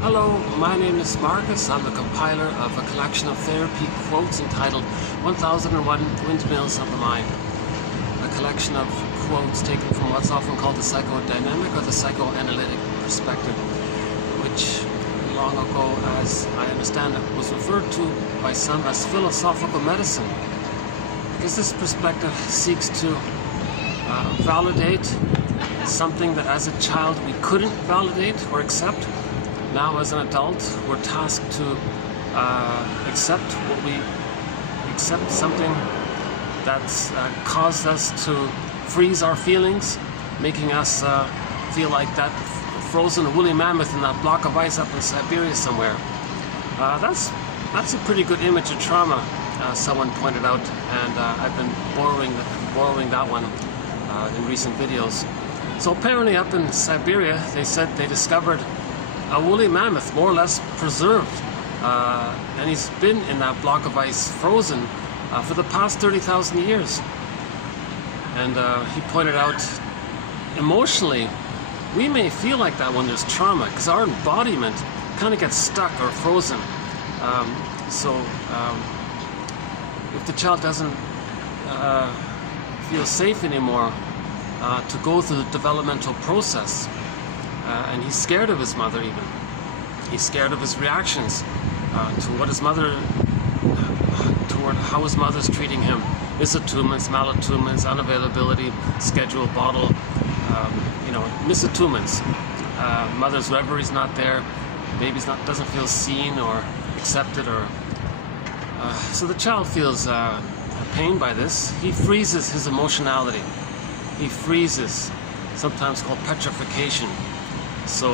Hello, my name is Marcus. I'm the compiler of a collection of therapy quotes entitled 1001 Windmills of the Mind. A collection of quotes taken from what's often called the psychodynamic or the psychoanalytic perspective, which long ago, as I understand it, was referred to by some as philosophical medicine, because this perspective seeks to validate something that as a child we couldn't validate or accept. Now as an adult we're tasked to accept something that's caused us to freeze our feelings, making us feel like that frozen woolly mammoth in that block of ice up in Siberia somewhere. That's a pretty good image of trauma, someone pointed out, and I've been borrowing that one in recent videos. So apparently up in Siberia, they said they discovered a woolly mammoth, more or less preserved, and he's been in that block of ice frozen for the past 30,000 years. And he pointed out, emotionally, we may feel like that when there's trauma, because our embodiment kind of gets stuck or frozen. If the child doesn't feel safe anymore to go through the developmental process, and he's scared of his mother even. He's scared of his reactions to what his mother, toward how his mother's treating him. Misattunements, malattunements, unavailability, schedule, bottle, misattunements. Mother's reverie's not there, baby's doesn't feel seen or accepted, or so the child feels pained by this. He freezes his emotionality. He freezes, sometimes called petrification. So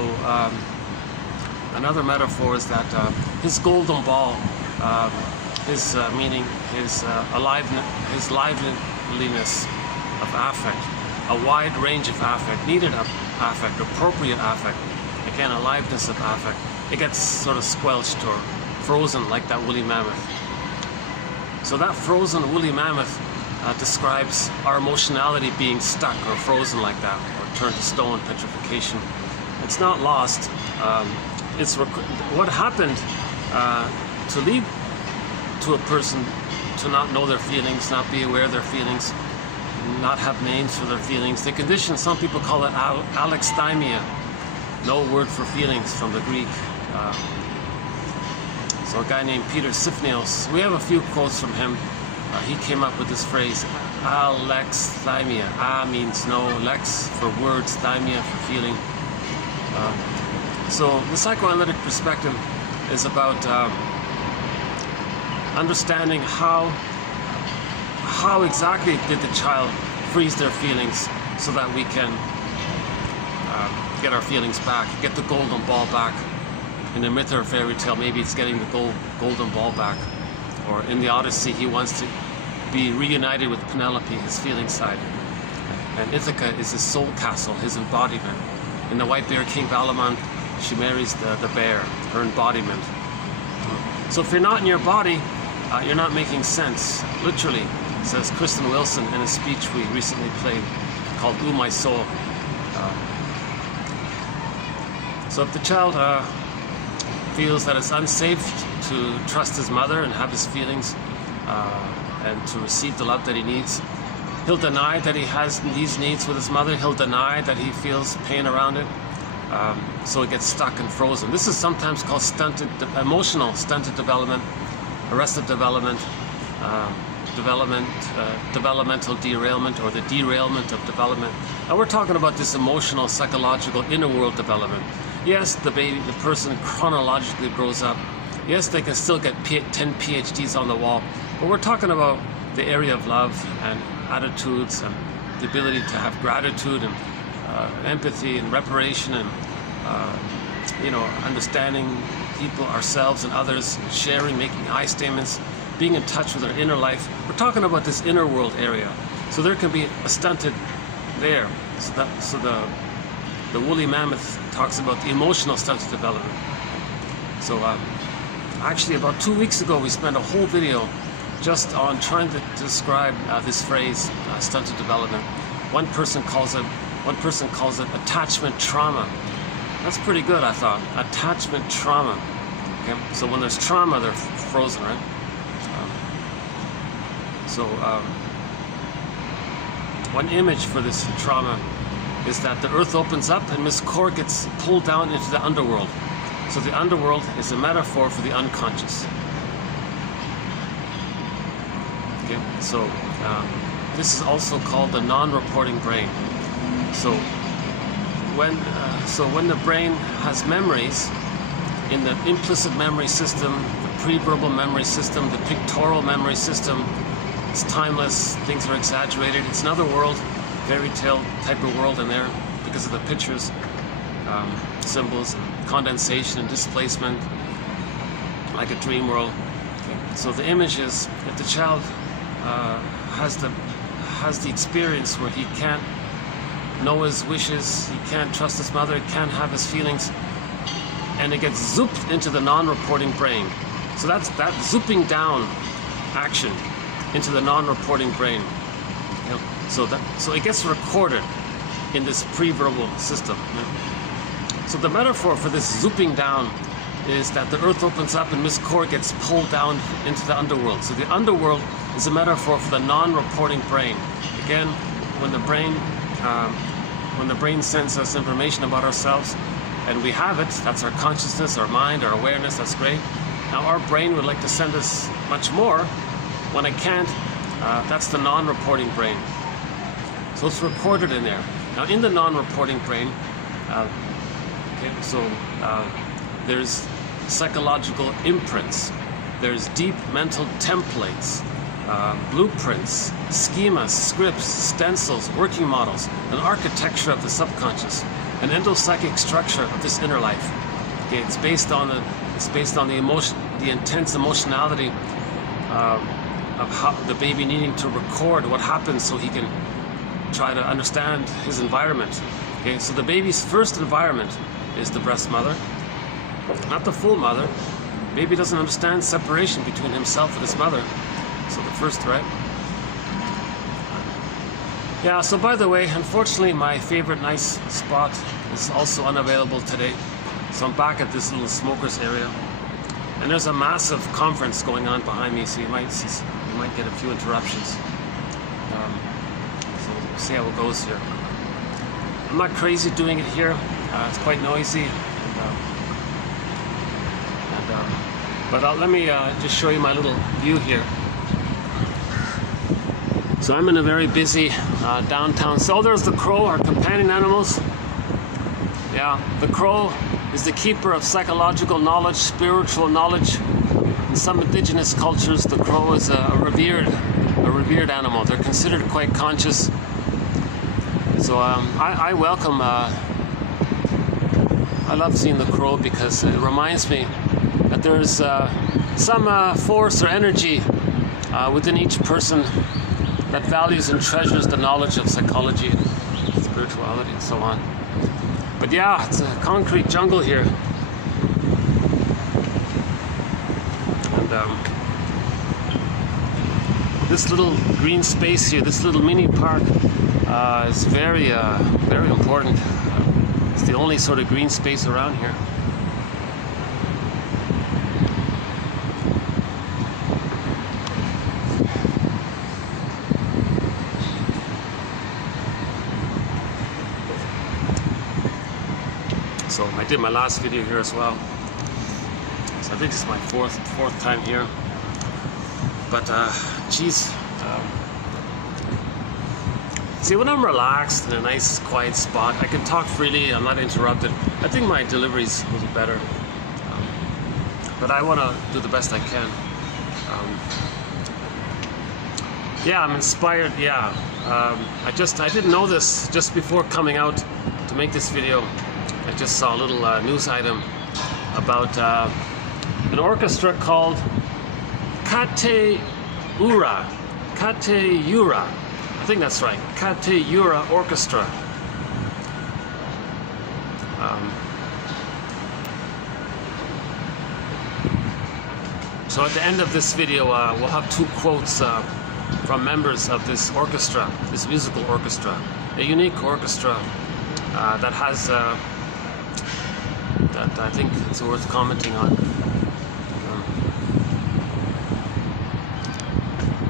another metaphor is that his golden ball, his meaning, his liveliness of affect, a wide range of affect, needed affect, appropriate affect, again, aliveness of affect, it gets sort of squelched or frozen like that woolly mammoth. So that frozen woolly mammoth describes our emotionality being stuck or frozen like that, or turned to stone, petrification. It's not lost. It's what happened to lead to a person to not know their feelings, not be aware of their feelings, not have names for their feelings. The condition, some people call it alexithymia, no word for feelings from the Greek. So a guy named Peter Sifnios, we have a few quotes from him. He came up with this phrase, alexithymia. A means no, lex for words, thymia for feeling. So the psychoanalytic perspective is about understanding how exactly did the child freeze their feelings so that we can get our feelings back, get the golden ball back. In a myth or a fairy tale, maybe it's getting the golden ball back. Or in the Odyssey, he wants to be reunited with Penelope, his feeling side. And Ithaca is his soul castle, his embodiment. In the White Bear King Valamon, she marries the bear, her embodiment. So if you're not in your body, you're not making sense, literally, says Kristen Wilson in a speech we recently played called Ooh My Soul. So if the child feels that it's unsafe to trust his mother and have his feelings and to receive the love that he needs, he'll deny that he has these needs with his mother. He'll deny that he feels pain around it. So it gets stuck and frozen. This is sometimes called emotional stunted development, arrested development, developmental derailment, or the derailment of development. And we're talking about this emotional, psychological, inner world development. Yes, the person chronologically grows up. Yes, they can still get 10 PhDs on the wall. But we're talking about the area of love and attitudes and the ability to have gratitude and empathy and reparation and understanding people, ourselves and others, sharing, making I statements, being in touch with our inner life. We're talking about this inner world area. So there can be a stunted there. So the woolly mammoth talks about the emotional stunted development. So actually about 2 weeks ago we spent a whole video just on trying to describe this phrase, stunted development. One person calls it attachment trauma. That's pretty good, I thought. Attachment trauma. Okay, so when there's trauma, they're frozen, right? One image for this trauma is that the earth opens up and Miss Core gets pulled down into the underworld. So the underworld is a metaphor for the unconscious. Okay, so this is also called the non-reporting brain. So when the brain has memories, in the implicit memory system, the pre-verbal memory system, the pictorial memory system, it's timeless, things are exaggerated. It's another world, fairy tale type of world in there because of the pictures, symbols, condensation and displacement, like a dream world. Okay. So the image is, if the child has the experience where he can't know his wishes, he can't trust his mother, he can't have his feelings, and it gets zooped into the non-reporting brain. So that's that zooping down action into the non-reporting brain. You know, so it gets recorded in this pre-verbal system. You know. So the metaphor for this zooping down is that the earth opens up and Miss Core gets pulled down into the underworld. So the underworld is a metaphor for the non-reporting brain. Again, when the brain sends us information about ourselves, and we have it, that's our consciousness, our mind, our awareness, that's great. Now our brain would like to send us much more. When it can't, that's the non-reporting brain. So it's recorded in there. Now in the non-reporting brain, there's psychological imprints, there's deep mental templates, blueprints, schemas, scripts, stencils, working models, an architecture of the subconscious, an endopsychic structure of this inner life. Okay, it's based on the emotion, the intense emotionality of how the baby needing to record what happens so he can try to understand his environment. Okay, so the baby's first environment is the breast mother, not the full mother. Baby doesn't understand separation between himself and his mother. So the first, right? Yeah, so by the way, unfortunately my favorite nice spot is also unavailable today. So I'm back at this little smokers area. And there's a massive conference going on behind me, so you might get a few interruptions. So we'll see how it goes here. I'm not crazy doing it here. It's quite noisy. But let me just show you my little view here. So I'm in a very busy downtown. So there's the crow, our companion animals. Yeah, the crow is the keeper of psychological knowledge, spiritual knowledge. In some indigenous cultures, the crow is a revered animal. They're considered quite conscious. So I welcome. I love seeing the crow because it reminds me that there's some force or energy within each person that values and treasures the knowledge of psychology, spirituality, and so on. But yeah, it's a concrete jungle here. And this little green space here, this little mini park is very important. It's the only sort of green space around here. So I did my last video here as well. So I think it's my fourth time here. But geez, see, when I'm relaxed in a nice quiet spot, I can talk freely. I'm not interrupted. I think my delivery's a little better. But I want to do the best I can. Yeah, I'm inspired. Yeah, I didn't know this just before coming out to make this video. I just saw a little news item about an orchestra called Kateura. I think that's right. Kateura Orchestra. So at the end of this video, we'll have two quotes from members of this orchestra, this musical orchestra, a unique orchestra that has I think it's worth commenting on.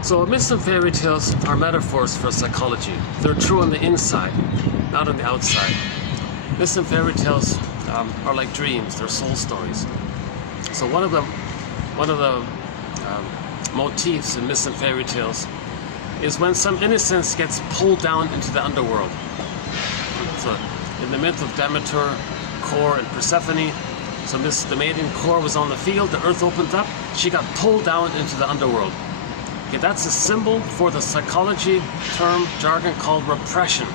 So myths and fairy tales are metaphors for psychology. They're true on the inside, not on the outside. Myths and fairy tales are like dreams. They're soul stories. So one of the motifs in myths and fairy tales is when some innocence gets pulled down into the underworld. So in the myth of Demeter, Core, and Persephone, so the maiden Core was on the field, the earth opened up, she got pulled down into the underworld. Okay, that's a symbol for the psychology term jargon called repression.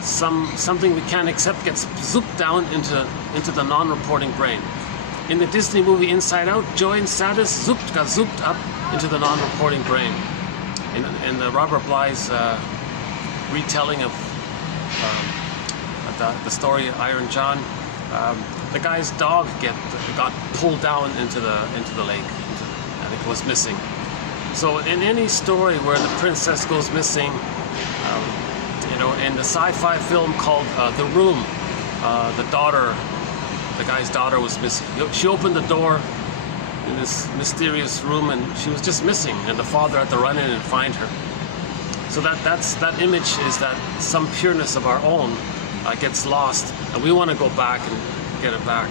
Something we can't accept gets zooped down into the non-reporting brain. In the Disney movie Inside Out, joy and sadness got zooped up into the non-reporting brain. In the Robert Bly's retelling of the story Iron John, the guy's dog got pulled down into the lake. I think it was missing. So in any story where the princess goes missing, in the sci-fi film called The Room, the guy's daughter was missing. She opened the door in this mysterious room and she was just missing, and the father had to run in and find her. So that image is that some pureness of our own gets lost, and we want to go back and get back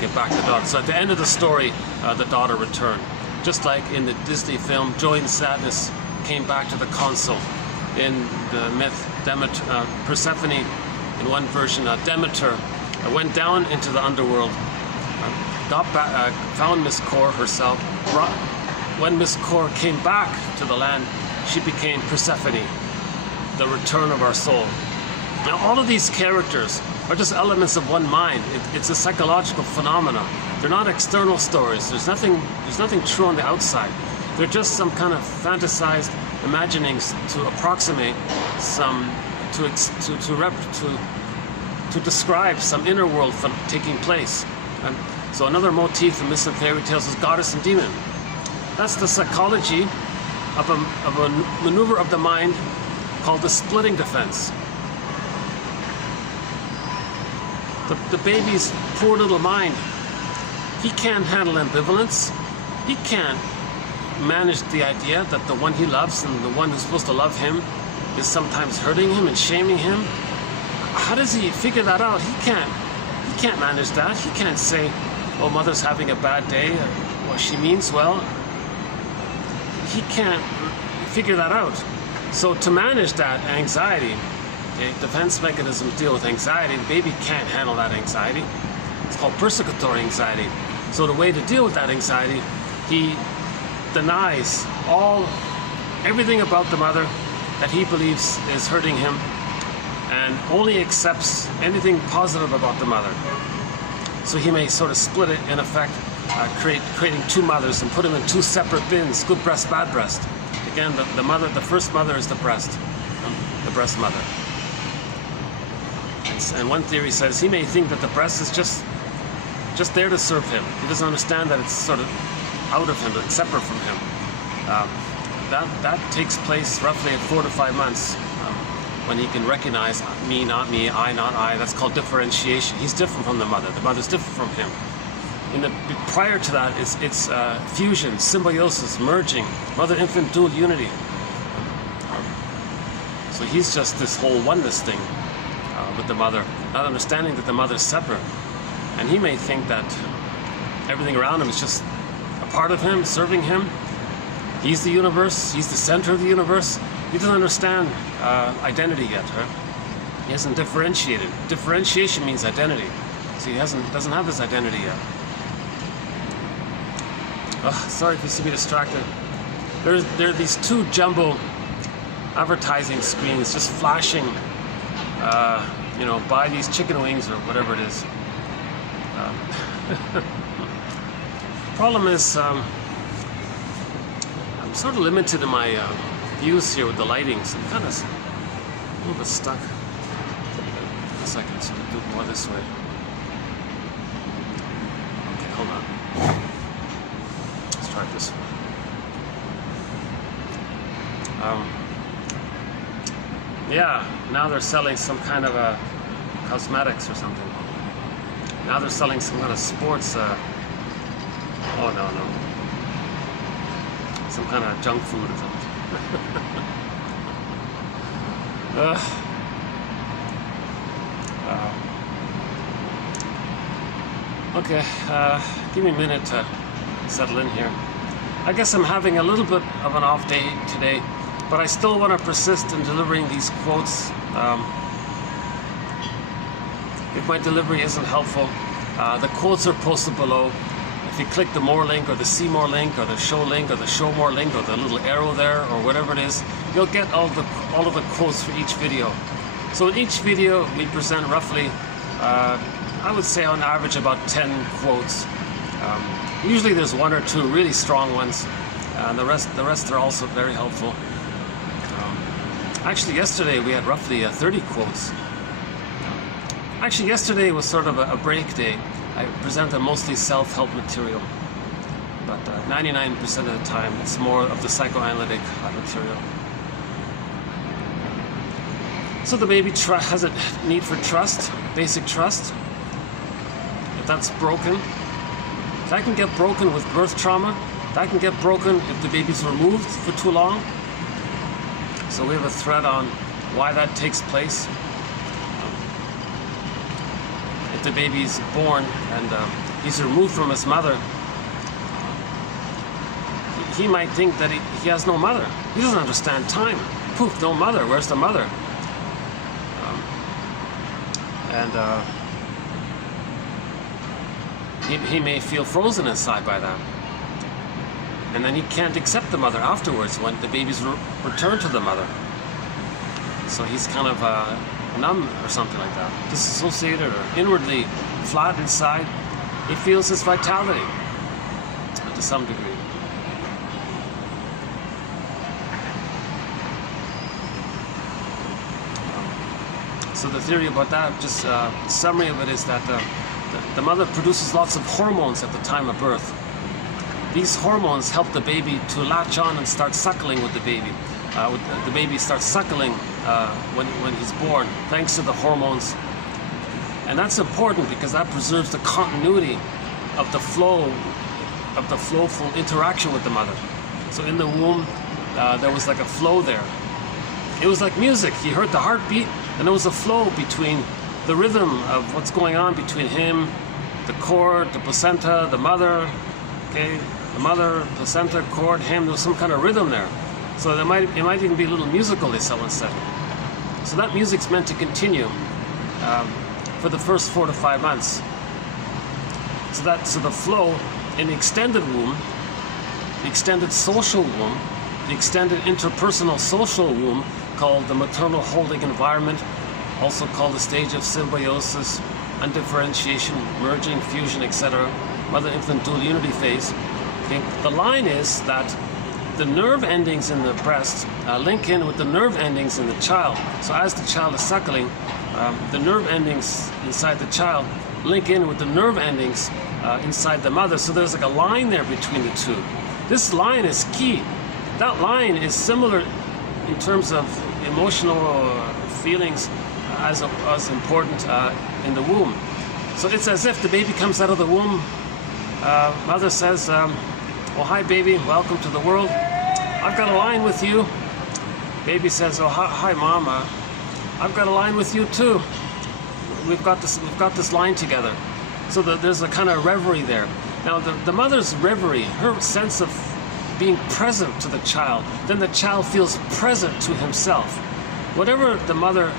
the daughter. So at the end of the story, the daughter returned. Just like in the Disney film, joy and sadness came back to the console. In the myth, Persephone, in one version, Demeter went down into the underworld, found Miss Core herself. When Miss Core came back to the land, she became Persephone, the return of our soul. Now, all of these characters are just elements of one mind. It's a psychological phenomenon. They're not external stories. There's nothing true on the outside. They're just some kind of fantasized imaginings to approximate to describe some inner world taking place. And so another motif in myths and fairy tales is goddess and demon. That's the psychology of a maneuver of the mind called the splitting defense. The baby's poor little mind, he can't handle ambivalence. He can't manage the idea that the one he loves and the one who's supposed to love him is sometimes hurting him and shaming him. How does he figure that out? He can't manage that. He can't say, oh, mother's having a bad day, well, she means well. He can't figure that out. So to manage that anxiety, defense mechanisms deal with anxiety. The baby can't handle that anxiety. It's called persecutory anxiety. So the way to deal with that anxiety, he denies everything about the mother that he believes is hurting him, and only accepts anything positive about the mother. So he may sort of split it, in effect, creating two mothers and put them in two separate bins: good breast, bad breast. Again, the first mother is the breast mother. And one theory says he may think that the breast is just there to serve him. He doesn't understand that it's sort of out of him, it's separate from him. That takes place roughly at 4 to 5 months, when he can recognize me, not me, I, not I. That's called differentiation. He's different from the mother. The mother's different from him. Prior to that, it's fusion, symbiosis, merging, mother-infant dual unity. So he's just this whole oneness thing with the mother, not understanding that the mother's separate. And he may think that everything around him is just a part of him, serving him. He's the universe. He's the center of the universe. He doesn't understand identity yet. Right? He hasn't differentiated. Differentiation means identity. So he doesn't have his identity yet. Sorry if you see me distracted. There are these two jumbo advertising screens just flashing, buy these chicken wings or whatever it is. Problem is, I'm sort of limited in my views here with the lighting, so I'm kind of a little bit stuck. I guess I can sort of do it more this way. Okay, hold on. Let's try it this way. Yeah, now they're selling some kind of cosmetics or something. Now they're selling some kind of sports, oh no, some kind of junk food or something. Okay, give me a minute to settle in here. I guess I'm having a little bit of an off day today, but I still want to persist in delivering these quotes. If my delivery isn't helpful, the quotes are posted below. If you click the more link or the see more link or the show link or the show more link or the little arrow there or whatever it is, you'll get all of the quotes for each video. So in each video we present roughly, I would say on average about 10 quotes. Usually there's one or two really strong ones, and the rest are also very helpful. Actually yesterday we had roughly 30 quotes. Actually yesterday was sort of a break day. I presented mostly self-help material, but 99% of the time it's more of the psychoanalytic material. So the baby has a need for trust, basic trust. If that's broken, that can get broken with birth trauma. That can get broken if the baby's removed for too long. So we have a thread on why that takes place. If the baby's born and he's removed from his mother, he might think that he has no mother. He doesn't understand time. Poof, no mother. Where's the mother? He may feel frozen inside by that. And then he can't accept the mother afterwards when the baby's returned to the mother. So he's kind of numb or something like that, disassociated or inwardly flat inside. He feels his vitality to some degree. So the theory about that, just summary of it, is that the mother produces lots of hormones at the time of birth. These hormones help the baby to latch on and start suckling with the baby. The baby starts suckling when he's born, thanks to the hormones. And that's important because that preserves the continuity of the flowful interaction with the mother. So in the womb, there was like a flow there. It was like music. You heard the heartbeat, and there was a flow between the rhythm of what's going on between him, the cord, the placenta, the mother, okay? The mother, placenta, cord, him, there was some kind of rhythm there. So it might even be a little musical, as someone said. So that music's meant to continue for the first 4 to 5 months. So the flow in the extended womb, the extended social womb, the extended interpersonal social womb, called the maternal holding environment, also called the stage of symbiosis, undifferentiation, merging, fusion, etc., mother-infant dual unity phase. Okay. The line is that the nerve endings in the breast link in with the nerve endings in the child. So as the child is suckling, the nerve endings inside the child link in with the nerve endings inside the mother. So there's like a line there between the two. This line is key. That line is similar in terms of emotional feelings as important in the womb. So it's as if the baby comes out of the womb. Mother says, well, hi baby, welcome to the world. I've got a line with you. Baby says, oh, hi mom, I've got a line with you too. We've got this line together. So there's a kind of reverie there. Now the mother's reverie, her sense of being present to the child, then the child feels present to himself. Whatever the mother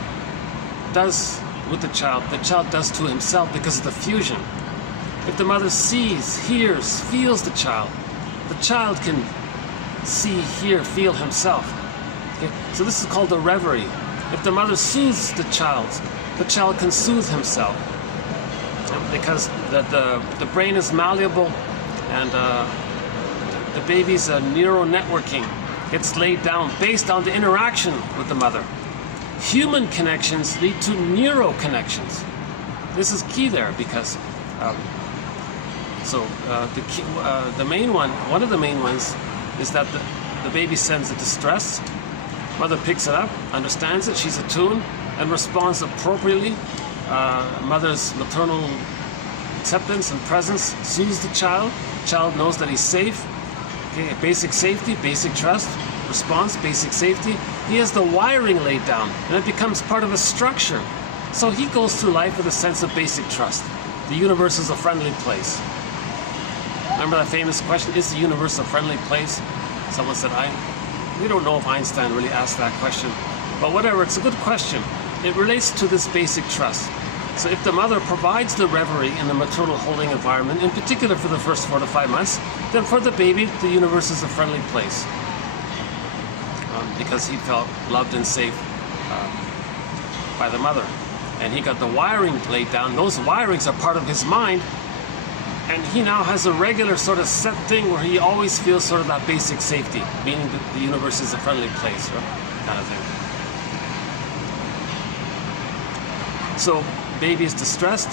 does with the child does to himself because of the fusion. If the mother sees, hears, feels the child can see, hear, feel himself. Okay? So this is called the reverie. If the mother soothes the child can soothe himself. Because the brain is malleable, and the baby's neural networking gets laid down based on the interaction with the mother. Human connections lead to neuro connections. This is key there because the main one, one of the main ones, is that the baby sends a distress. Mother picks it up, understands it, she's attuned, and responds appropriately. Mother's maternal acceptance and presence soothes the child. Child knows that he's safe. Okay, basic safety, basic trust, response, basic safety. He has the wiring laid down, and it becomes part of a structure. So he goes through life with a sense of basic trust. The universe is a friendly place. Remember that famous question, is the universe a friendly place? Someone said, we don't know if Einstein really asked that question, but whatever, it's a good question. It relates to this basic trust. So if the mother provides the reverie in the maternal holding environment, in particular for the first 4 to 5 months, then for the baby, the universe is a friendly place. Because he felt loved and safe by the mother. And he got the wiring laid down. Those wirings are part of his mind. And he now has a regular sort of set thing where he always feels sort of that basic safety, meaning that the universe is a friendly place, right? Kind of thing. So baby is distressed,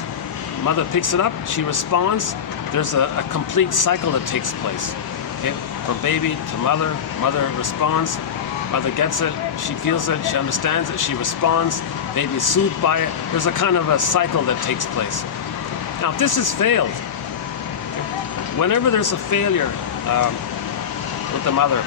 mother picks it up, she responds. There's a complete cycle that takes place. Okay? From baby to mother, mother responds, mother gets it, she feels it, she understands it, she responds, baby is soothed by it. There's a kind of a cycle that takes place. Now if this has failed, whenever there's a failure with the mother,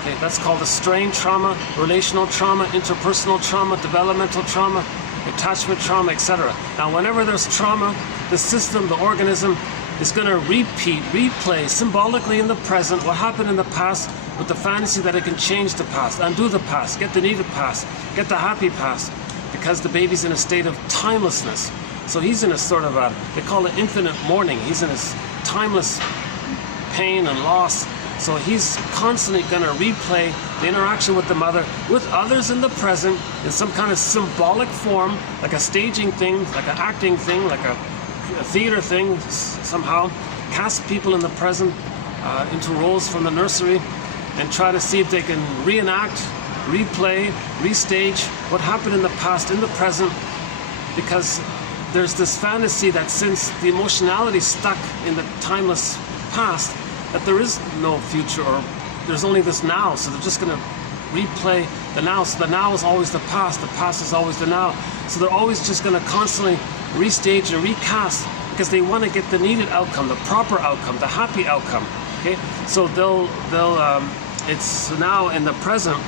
okay, that's called a strain trauma, relational trauma, interpersonal trauma, developmental trauma, attachment trauma, etc. Now whenever there's trauma, the system, the organism is going to replay symbolically in the present what happened in the past with the fantasy that it can change the past, undo the past, get the needed past, get the happy past, because the baby's in a state of timelessness. So he's in a sort of a, they call it infinite mourning. He's in his timeless pain and loss. So he's constantly going to replay the interaction with the mother, with others in the present, in some kind of symbolic form, like a staging thing, like an acting thing, like a theater thing, somehow cast people in the present into roles from the nursery and try to see if they can reenact, replay, restage what happened in the past, in the present, because there's this fantasy that since the emotionality stuck in the timeless past, that there is no future, or there's only this now, so they're just going to replay the now. So the now is always the past is always the now. So they're always just going to constantly restage and recast because they want to get the needed outcome, the proper outcome, the happy outcome. Okay, so it's now in the present.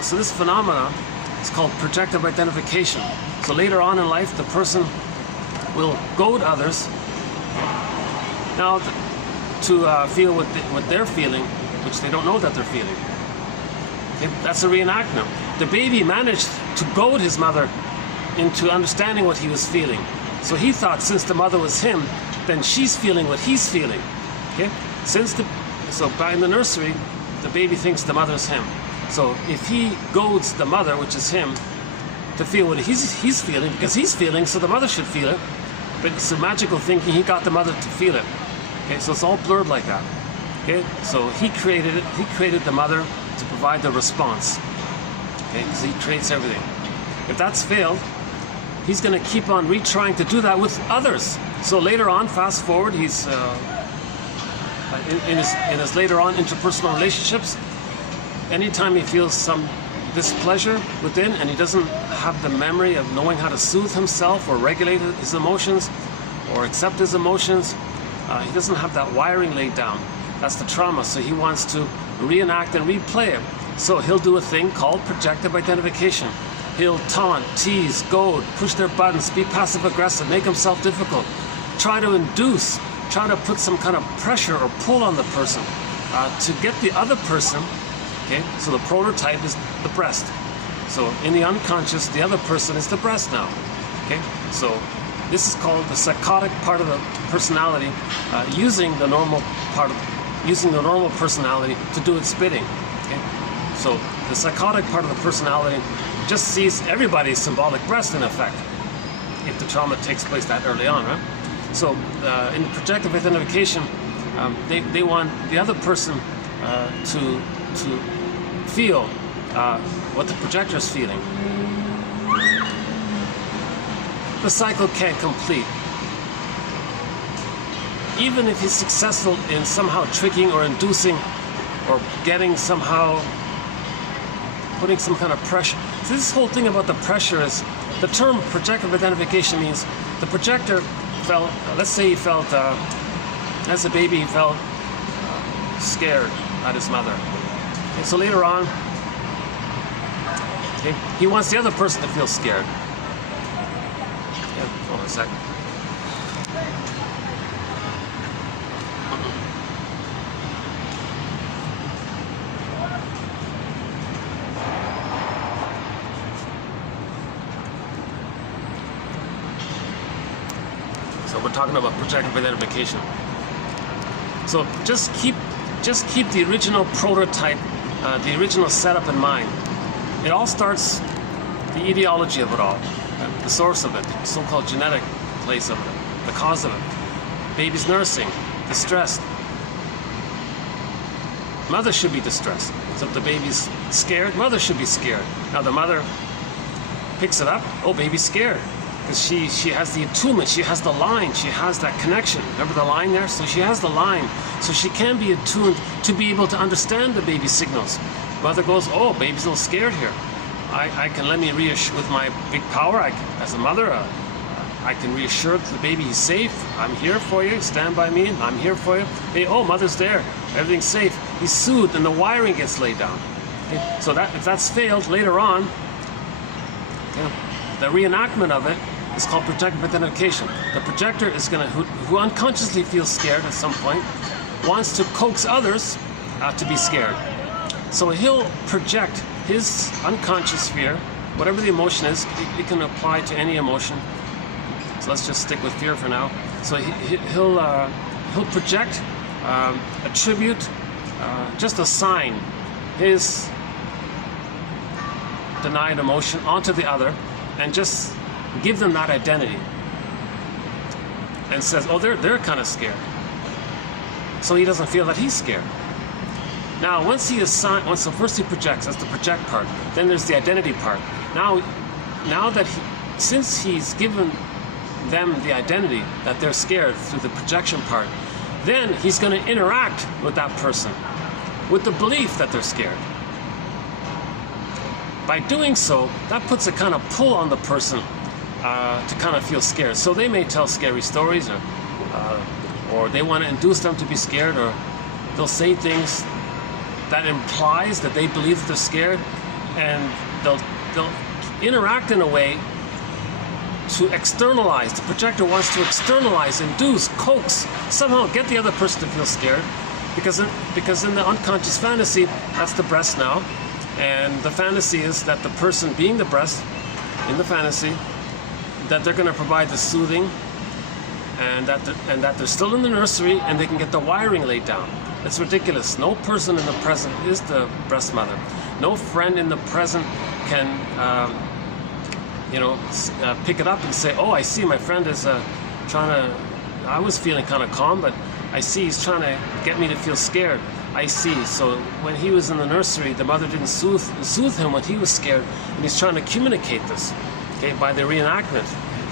So this phenomena is called projective identification. So later on in life, the person will goad others now to feel what they're feeling, which they don't know that they're feeling. Okay? That's a reenactment. The baby managed to goad his mother into understanding what he was feeling. So he thought since the mother was him, then she's feeling what he's feeling. Okay? So by in the nursery, the baby thinks the mother's him. So if he goads the mother, which is him, to feel what he's feeling, because he's feeling, so the mother should feel it. But it's a magical thinking, he got the mother to feel it. Okay, so it's all blurred like that. Okay, so he created the mother to provide the response. Okay, because he creates everything. If that's failed, he's going to keep on retrying to do that with others. So later on, fast forward, he's in his later on interpersonal relationships. Anytime he feels some displeasure within, and he doesn't have the memory of knowing how to soothe himself or regulate his emotions or accept his emotions, he doesn't have that wiring laid down. That's the trauma. So he wants to reenact and replay it. So he'll do a thing called projective identification. He'll taunt, tease, goad, push their buttons, be passive aggressive, make himself difficult, try to induce, try to put some kind of pressure or pull on the person to get the other person. Okay, so the prototype is the breast. So in the unconscious, the other person is the breast now. Okay, so this is called the psychotic part of the personality, using the normal personality to do its bidding. Okay, so the psychotic part of the personality just sees everybody's symbolic breast in effect, if the trauma takes place that early on, right? So in projective identification, they want the other person to feel what the projector is feeling. The cycle can't complete. Even if he's successful in somehow tricking or inducing or getting somehow putting some kind of pressure. So this whole thing about the pressure is, the term projective identification means the projector felt, let's say he felt, as a baby, he felt scared at his mother. And so later on, okay, he wants the other person to feel scared. Yeah, hold on a second. So we're talking about projective identification. So just keep the original prototype, the original setup in mind. It all starts, the etiology of it all, the source of it, the so-called genetic place of it, the cause of it. Baby's nursing, distressed. Mother should be distressed. So if the baby's scared, mother should be scared. Now the mother picks it up, oh, baby's scared. Because she has the attunement, she has the line, she has that connection. Remember the line there? So she has the line. So she can be attuned to be able to understand the baby's signals. Mother goes, oh, baby's a little scared here. I can let me reassure with my big power, as a mother, I can reassure the baby he's safe. I'm here for you, stand by me, I'm here for you. Hey, oh, mother's there, everything's safe. He's soothed and the wiring gets laid down. Okay? So that if that's failed later on, okay, the reenactment of it is called projective identification. The projector is going to, who unconsciously feels scared at some point, wants to coax others to be scared. So he'll project his unconscious fear, whatever the emotion is. It can apply to any emotion. So let's just stick with fear for now. So he'll project, attribute, just assign his denied emotion onto the other, and just give them that identity, and says, oh, they're kind of scared, so he doesn't feel that he's scared. Now once so first he projects, that's the project part, then there's the identity part. Now that since he's given them the identity that they're scared through the projection part, then he's going to interact with that person with the belief that they're scared. By doing so, that puts a kind of pull on the person to kind of feel scared. So they may tell scary stories, or they want to induce them to be scared, or they'll say things that implies that they believe that they're scared, and they'll interact in a way to externalize. The projector wants to externalize, induce, coax, somehow get the other person to feel scared, because in the unconscious fantasy, that's the breast now. And the fantasy is that the person being the breast in the fantasy, that they're going to provide the soothing, and that they're still in the nursery and they can get the wiring laid down. It's ridiculous. No person in the present is the breast mother. No friend in the present can, pick it up and say, oh, I see my friend is trying to, I was feeling kind of calm, but I see he's trying to get me to feel scared. I see. So when he was in the nursery, the mother didn't soothe him when he was scared, and he's trying to communicate this, okay, by the reenactment.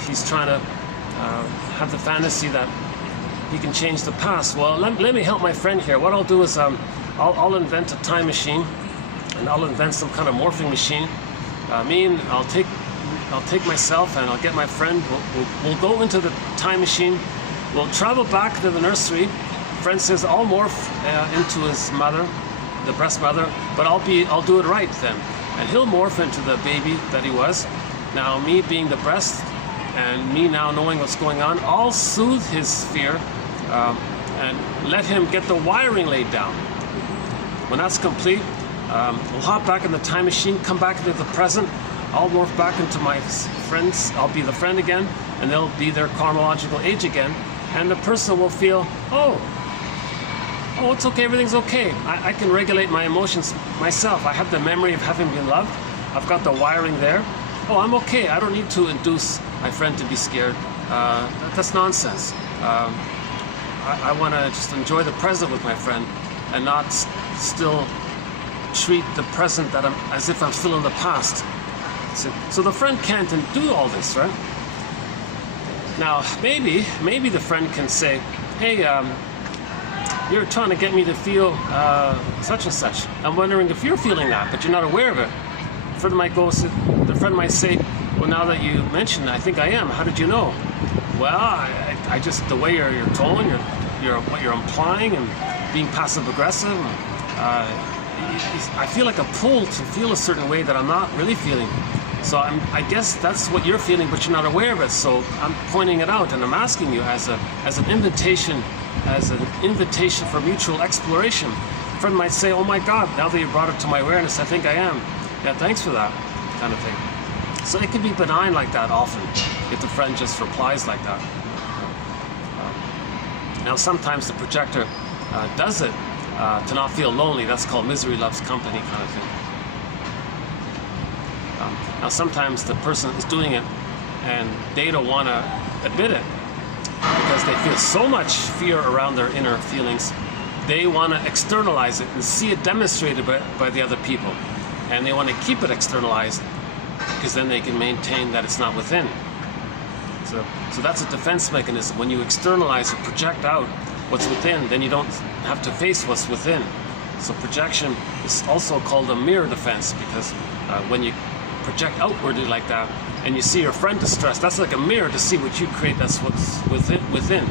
He's trying to have the fantasy that he can change the past. Well, let me help my friend here. What I'll do is I'll invent a time machine, and I'll invent some kind of morphing machine. I'll take myself and I'll get my friend. We'll go into the time machine. We'll travel back to the nursery. Friend says, I'll morph into his mother, the breast mother, but I'll do it right then. And he'll morph into the baby that he was. Now, me being the breast, and me now knowing what's going on, I'll soothe his fear and let him get the wiring laid down. When that's complete, we'll hop back in the time machine, come back into the present. I'll morph back into my friends. I'll be the friend again, and they'll be their chronological age again. And the person will feel, oh, it's okay, everything's okay. I can regulate my emotions myself. I have the memory of having been loved. I've got the wiring there. Oh, I'm okay. I don't need to induce my friend to be scared. That's nonsense. I want to just enjoy the present with my friend and not still treat the present as if I'm still in the past. So the friend can't do all this, right? Now, maybe the friend can say, hey, you're trying to get me to feel such and such. I'm wondering if you're feeling that, but you're not aware of it. The friend might say, well, now that you mentioned it, I think I am. How did you know? Well, I just, the way your tone, what you're implying, and being passive aggressive. I feel like a pull to feel a certain way that I'm not really feeling. So I guess that's what you're feeling, but you're not aware of it. So I'm pointing it out, and I'm asking you as an invitation for mutual exploration. A friend might say, "Oh my God, now that you brought it to my awareness, I think I am." Yeah, thanks for that, kind of thing. So it can be benign like that often, if the friend just replies like that. Now sometimes the projector does it to not feel lonely. That's called misery loves company kind of thing. Now sometimes the person is doing it and they don't want to admit it because they feel so much fear around their inner feelings. They want to externalize it and see it demonstrated by the other people. And they want to keep it externalized because then they can maintain that it's not within. So that's a defense mechanism. When you externalize or project out what's within, then you don't have to face what's within. So projection is also called a mirror defense, because when you project outwardly like that and you see your friend distressed, that's like a mirror to see what you create, that's what's within.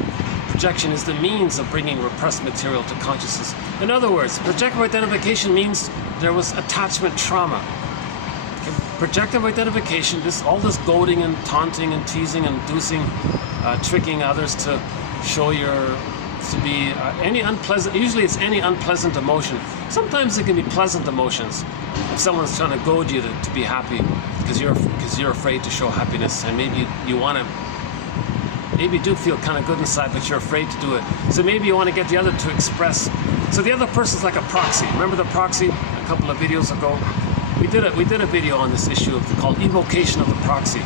Projection is the means of bringing repressed material to consciousness. In other words, projective identification means there was attachment trauma. Projective identification, all this goading and taunting and teasing and inducing, tricking others to show to be any unpleasant, usually it's any unpleasant emotion. Sometimes it can be pleasant emotions. If someone's trying to goad you to be happy because you're afraid to show happiness, and maybe you want to, maybe you do feel kind of good inside, but you're afraid to do it. So maybe you want to get the other to express. So the other person's like a proxy. Remember the proxy a couple of videos ago? We did a video on this issue called evocation of the proxy.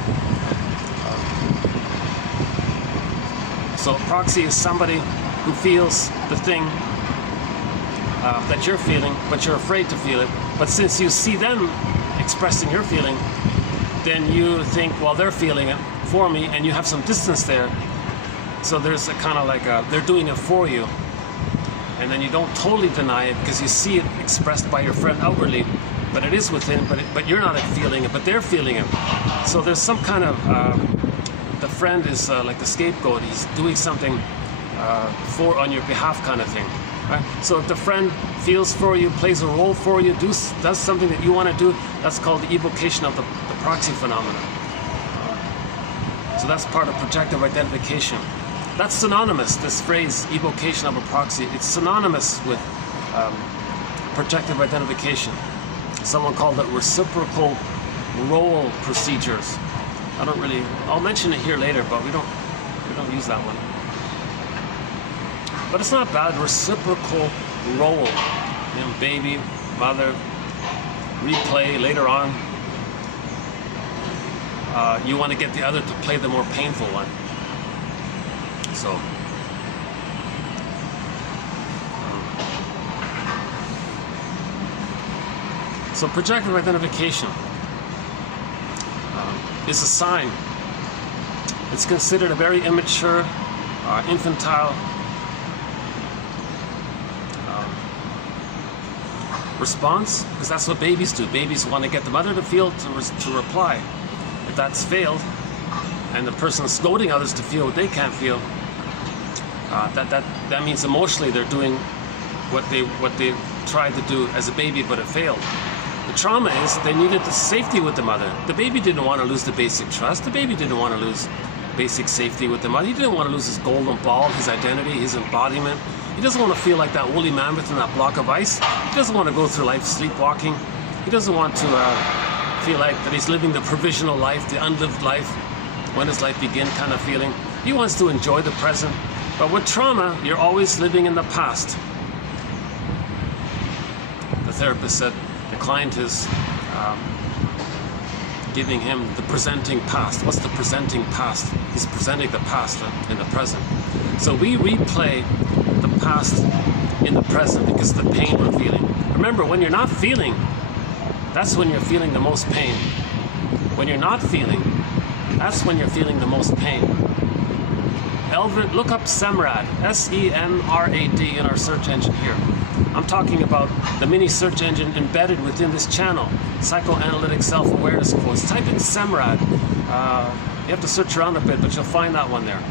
So a proxy is somebody who feels the thing that you're feeling, but you're afraid to feel it. But since you see them expressing your feeling, then you think, well, they're feeling it for me, and you have some distance there. So there's a kind of like they're doing it for you, and then you don't totally deny it because you see it expressed by your friend outwardly, but it is within, but you're not feeling it, but they're feeling it. So there's some kind of the friend is like the scapegoat. He's doing something on your behalf, kind of thing. Right? So if the friend feels for you, plays a role for you, does something that you want to do, that's called the evocation of the proxy phenomenon. So that's part of projective identification. That's synonymous, this phrase, evocation of a proxy. It's synonymous with projective identification. Someone called it reciprocal role procedures. I'll mention it here later, but we don't use that one. But it's not bad. Reciprocal role, baby, mother, replay later on. You want to get the other to play the more painful one. So projective identification is a sign. It's considered a very immature, infantile response, because that's what babies do. Babies want to get the mother to feel, to reply. If that's failed, and the person's scolding others to feel what they can't feel, that means emotionally they're doing what they tried to do as a baby, but it failed. The trauma is they needed the safety with the mother. The baby didn't want to lose the basic trust. The baby didn't want to lose basic safety with the mother. He didn't want to lose his golden ball, his identity, his embodiment. He doesn't want to feel like that woolly mammoth in that block of ice. He doesn't want to go through life sleepwalking. He doesn't want to feel like that he's living the provisional life, the unlived life, when does life begin kind of feeling. He wants to enjoy the present. But with trauma, you're always living in the past. The therapist said the client is giving him the presenting past. What's the presenting past? He's presenting the past in the present. So we replay the past in the present because of the pain we're feeling. Remember, when you're not feeling, that's when you're feeling the most pain. When you're not feeling, that's when you're feeling the most pain. Elvin, look up SEMRAD, SEMRAD in our search engine here. I'm talking about the mini search engine embedded within this channel, Psychoanalytic Self-Awareness Course. Type in SEMRAD. You have to search around a bit, but you'll find that one there.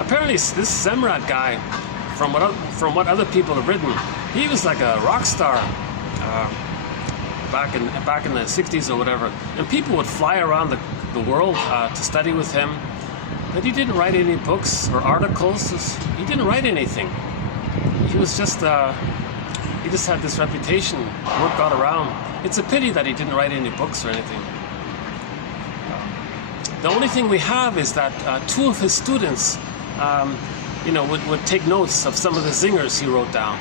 Apparently, this Semrat guy, from what other people have written, he was like a rock star back in the 60s or whatever, and people would fly around the world to study with him. But he didn't write any books or articles. He didn't write anything. He was just he just had this reputation. Word got around. It's a pity that he didn't write any books or anything. The only thing we have is that two of his students, would take notes of some of the zingers he wrote down.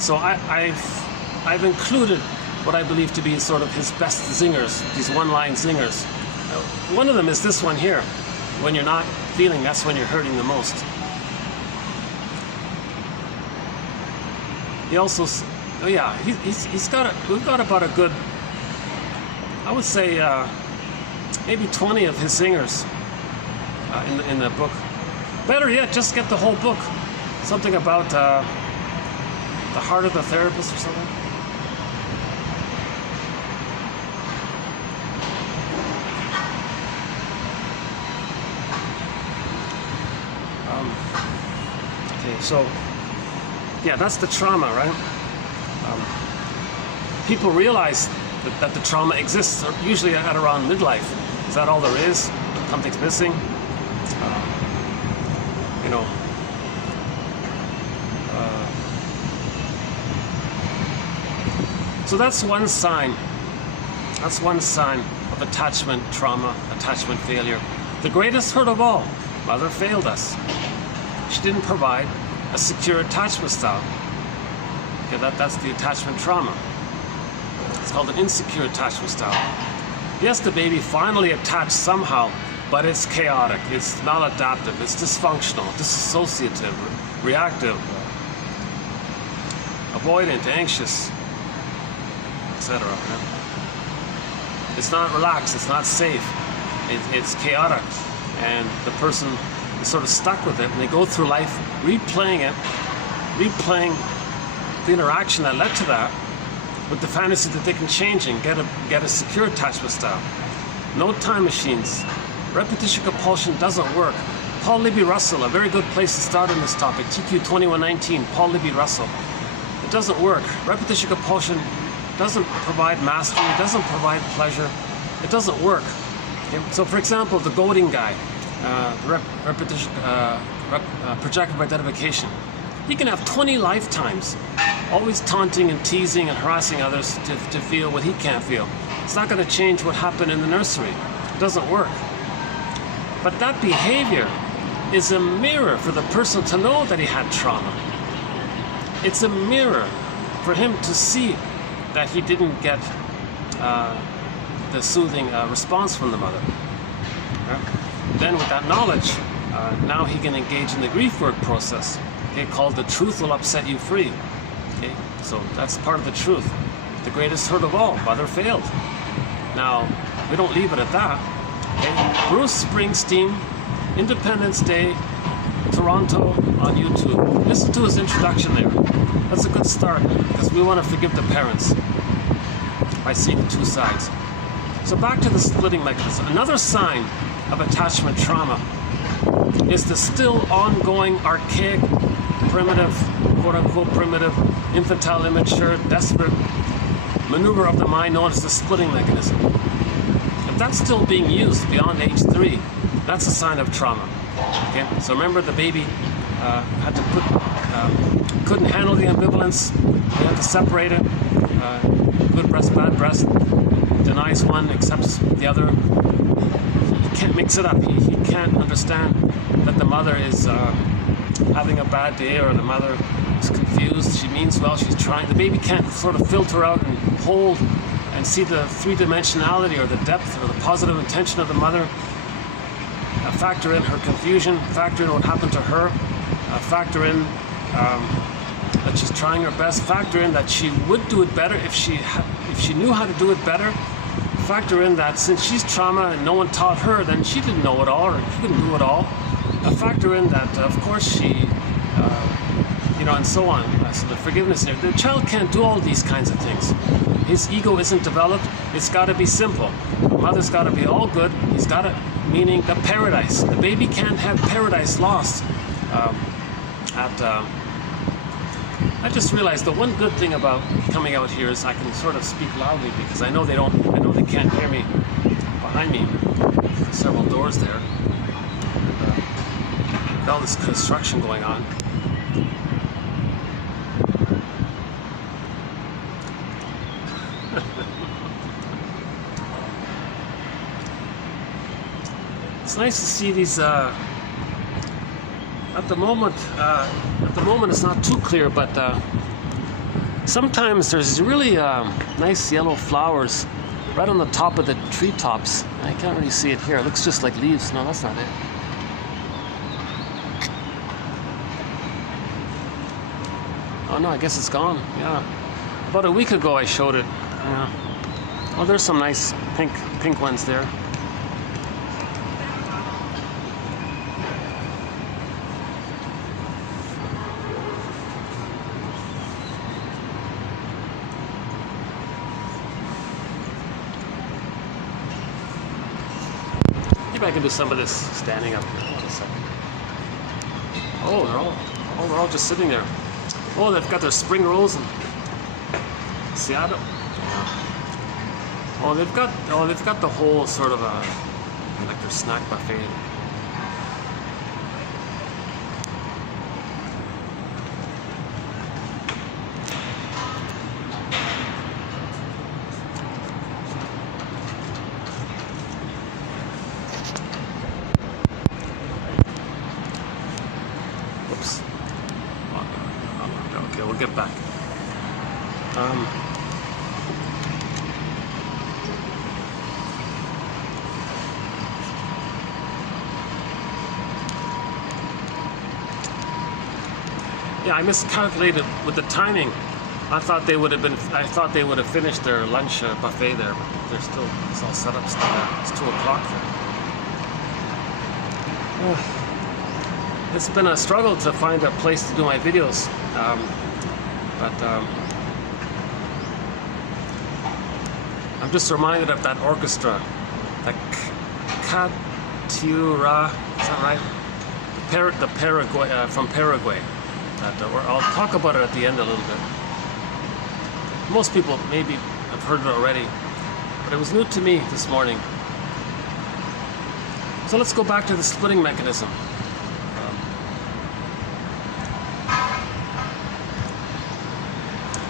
So I've included what I believe to be sort of his best zingers, these one-line zingers. One of them is this one here. When you're not feeling, that's when you're hurting the most. He also, we've got about a good, I would say, maybe 20 of his zingers in the book. Better yet, just get the whole book. Something about the heart of the therapist or something. So, yeah, that's the trauma, right? People realize that the trauma exists usually at around midlife. Is that all there is? Something's missing? So that's one sign. That's one sign of attachment trauma, attachment failure. The greatest hurt of all, mother failed us. She didn't provide a secure attachment style. Okay, that's the attachment trauma. It's called an insecure attachment style. Yes, the baby finally attached somehow, but it's chaotic, it's maladaptive, it's dysfunctional, dissociative, reactive, avoidant, anxious, etc. It's not relaxed, it's not safe, it's chaotic, and the person is sort of stuck with it, and they go through life replaying the interaction that led to that, with the fantasy that they can change and get a secure attachment style. No time machines. Repetition compulsion doesn't work. Paul Libby-Russell, a very good place to start on this topic. TQ 2119, Paul Libby-Russell. It doesn't work. Repetition compulsion doesn't provide mastery, it doesn't provide pleasure, it doesn't work. Okay? So for example, the goading guy, projective identification. He can have 20 lifetimes, always taunting and teasing and harassing others to feel what he can't feel. It's not going to change what happened in the nursery. It doesn't work. But that behavior is a mirror for the person to know that he had trauma. It's a mirror for him to see that he didn't get the soothing response from the mother. Right? Then with that knowledge, now he can engage in the grief work process, okay, called The Truth Will Upset You Free. Okay? So that's part of the truth. The greatest hurt of all, mother failed. Now, we don't leave it at that. Okay? Bruce Springsteen, Independence Day, Toronto on YouTube. Listen to his introduction there. That's a good start, because we want to forgive the parents by seeing the two sides. So back to the splitting mechanism. Another sign of attachment trauma is the still ongoing archaic, primitive, quote-unquote primitive, infantile, immature, desperate maneuver of the mind known as the splitting mechanism. If that's still being used beyond age 3, that's a sign of trauma. Okay? So remember, the baby had to couldn't handle the ambivalence. They had to separate it. Good breast, bad breast. Denies one, accepts the other. He can't mix it up. He can't understand that the mother is having a bad day, or the mother is confused. She means well, she's trying. The baby can't sort of filter out and hold and see the three-dimensionality or the depth or the positive intention of the mother. Factor in her confusion, factor in what happened to her, factor in that she's trying her best, factor in that she would do it better if she knew how to do it better, factor in that since she's trauma and no one taught her, then she didn't know it all, or she couldn't do it all. Factor in that, of course, she, and so on. So the forgiveness there. The child can't do all these kinds of things. his ego isn't developed. It's got to be simple. Mother's got to be all good. He's got to, meaning the paradise. The baby can't have paradise lost. I just realized the one good thing about coming out here is I can sort of speak loudly because I know they can't hear me behind me. There's several doors there. With all this construction going on. It's nice to see these. At the moment, it's not too clear, but sometimes there's really nice yellow flowers right on the top of the treetops. I can't really see it here. It looks just like leaves. No, that's not it. Oh no, I guess it's gone. Yeah, about a week ago I showed it. Yeah. Oh, there's some nice pink ones there. Maybe I can do some of this standing up here. Hold on a second. Oh, they're all just sitting there. Oh, they've got their spring rolls and Seattle. Oh, they've got the whole sort of like their snack buffet. Oops. Okay, we'll get back. Yeah, I miscalculated with the timing. I thought they would have finished their lunch buffet there, but it's all set up still there. It's 2 o'clock there. It's been a struggle to find a place to do my videos, but I'm just reminded of that orchestra, the Catura, is that right? The Paraguay, from Paraguay. I'll talk about it at the end a little bit. Most people maybe have heard it already, but it was new to me this morning. So let's go back to the splitting mechanism.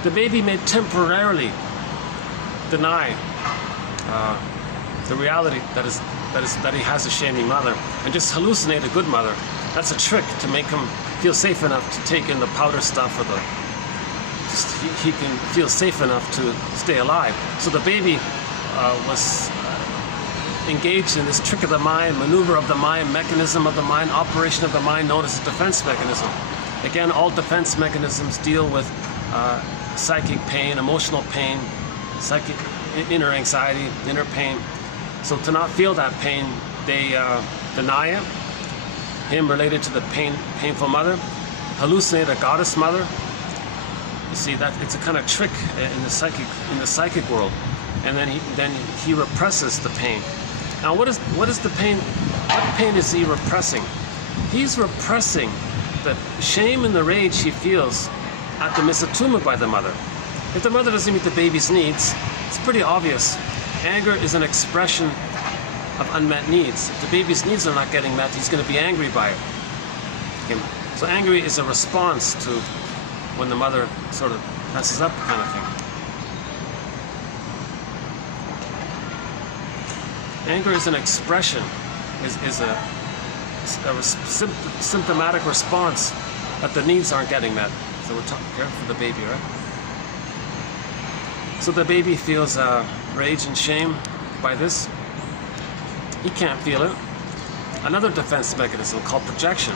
The baby may temporarily deny the reality that he has a shaming mother and just hallucinate a good mother. That's a trick to make him feel safe enough to take in the powder stuff, or he can feel safe enough to stay alive. So the baby was engaged in this trick of the mind, maneuver of the mind, mechanism of the mind, operation of the mind, known as a defense mechanism. Again, all defense mechanisms deal with psychic pain, emotional pain, inner anxiety, inner pain. So to not feel that pain, they deny it. Him related to the painful mother, hallucinate a goddess mother. You see that it's a kind of trick in the psychic world, and then he represses the pain. Now, what is the pain? What pain is he repressing? He's repressing the shame and the rage he feels at the misattunement by the mother. If the mother doesn't meet the baby's needs, it's pretty obvious. Anger is an expression of unmet needs. If the baby's needs are not getting met, he's going to be angry by it. Okay. So angry is a response to when the mother sort of messes up, kind of thing. Anger is an expression, is a symptomatic response that the needs aren't getting met. So we're careful for the baby, right? So the baby feels rage and shame by this. He can't feel it. Another defense mechanism called projection,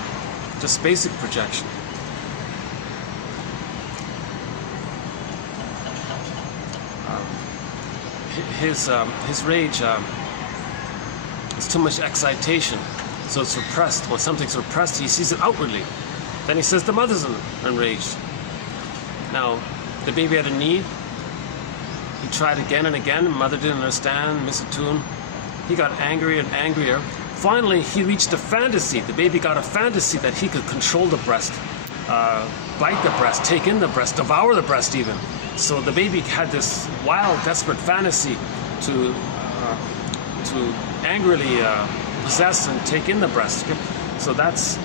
just basic projection. His rage is too much excitation, so it's repressed. When something's repressed, he sees it outwardly. Then he says the mother's enraged. Now, the baby had a need. He tried again and again. Mother didn't understand, misattuned. He got angrier and angrier. Finally, he reached a fantasy. The baby got a fantasy that he could control the breast, bite the breast, take in the breast, devour the breast even. So the baby had this wild, desperate fantasy to angrily possess and take in the breast. So that's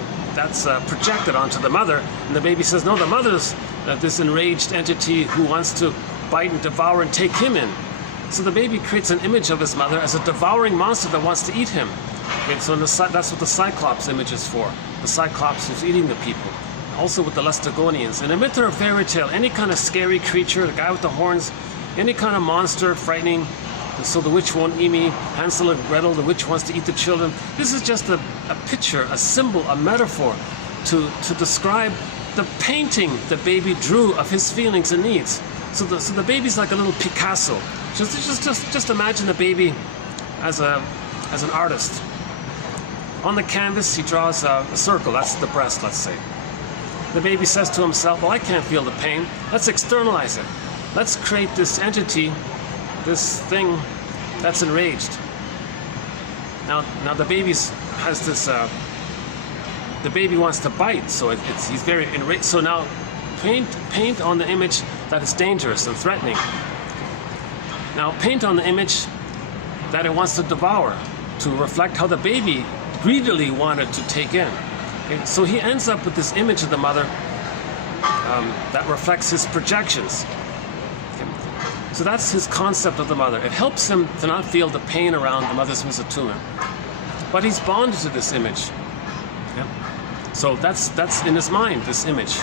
projected onto the mother, and the baby says, no, the mother's this enraged entity who wants to bite and devour and take him in. So the baby creates an image of his mother as a devouring monster that wants to eat him. Okay, so that's what the Cyclops image is for. The Cyclops who's eating the people. Also with the Lestagonians. In a myth or a fairy tale, any kind of scary creature, the guy with the horns, any kind of monster, frightening, so the witch won't eat me, Hansel and Gretel, the witch wants to eat the children. This is just a picture, a symbol, a metaphor to describe the painting the baby drew of his feelings and needs. So the baby's like a little Picasso. Just imagine a baby as an artist. On the canvas, he draws a circle. That's the breast, let's say. The baby says to himself, well, I can't feel the pain. Let's externalize it. Let's create this entity, this thing that's enraged. Now the baby has this. The baby wants to bite, so he's very enraged. So now, paint on the image that is dangerous and threatening. Now paint on the image that it wants to devour, to reflect how the baby greedily wanted to take in. Okay? So he ends up with this image of the mother that reflects his projections. Okay? So that's his concept of the mother. It helps him to not feel the pain around the mother's misattunement. But he's bonded to this image. Okay? So that's in his mind, this image.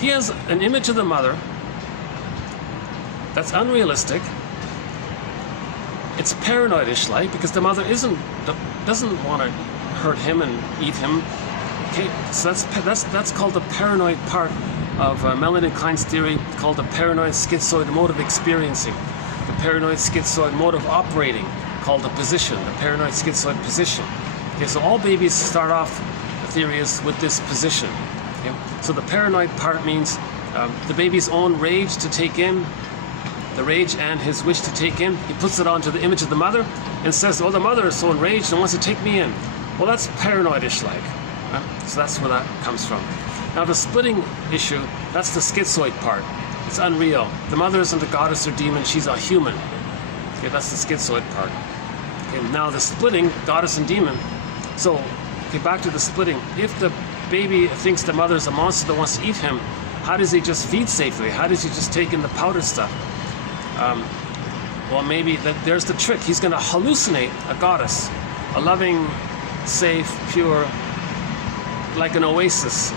He has an image of the mother that's unrealistic. It's paranoidish-like because the mother doesn't want to hurt him and eat him. Okay, so that's called the paranoid part of Melanie Klein's theory, called the paranoid schizoid mode of experiencing, the paranoid schizoid mode of operating, called the position, the paranoid schizoid position. Okay, so all babies start off, the theory is, with this position. Okay? So the paranoid part means the baby's own rage to take in, the rage and his wish to take in. He puts it onto the image of the mother and says, oh, the mother is so enraged and wants to take me in. Well, that's paranoidish-like. Right? So that's where that comes from. Now the splitting issue, that's the schizoid part. It's unreal. The mother isn't a goddess or demon, she's a human. Okay, that's the schizoid part. Okay, now the splitting, goddess and demon. So, okay, back to the splitting. If the baby thinks the mother is a monster that wants to eat him, how does he just feed safely? How does he just take in the powder stuff? Well, maybe there's the trick. He's going to hallucinate a goddess, a loving, safe, pure, like an oasis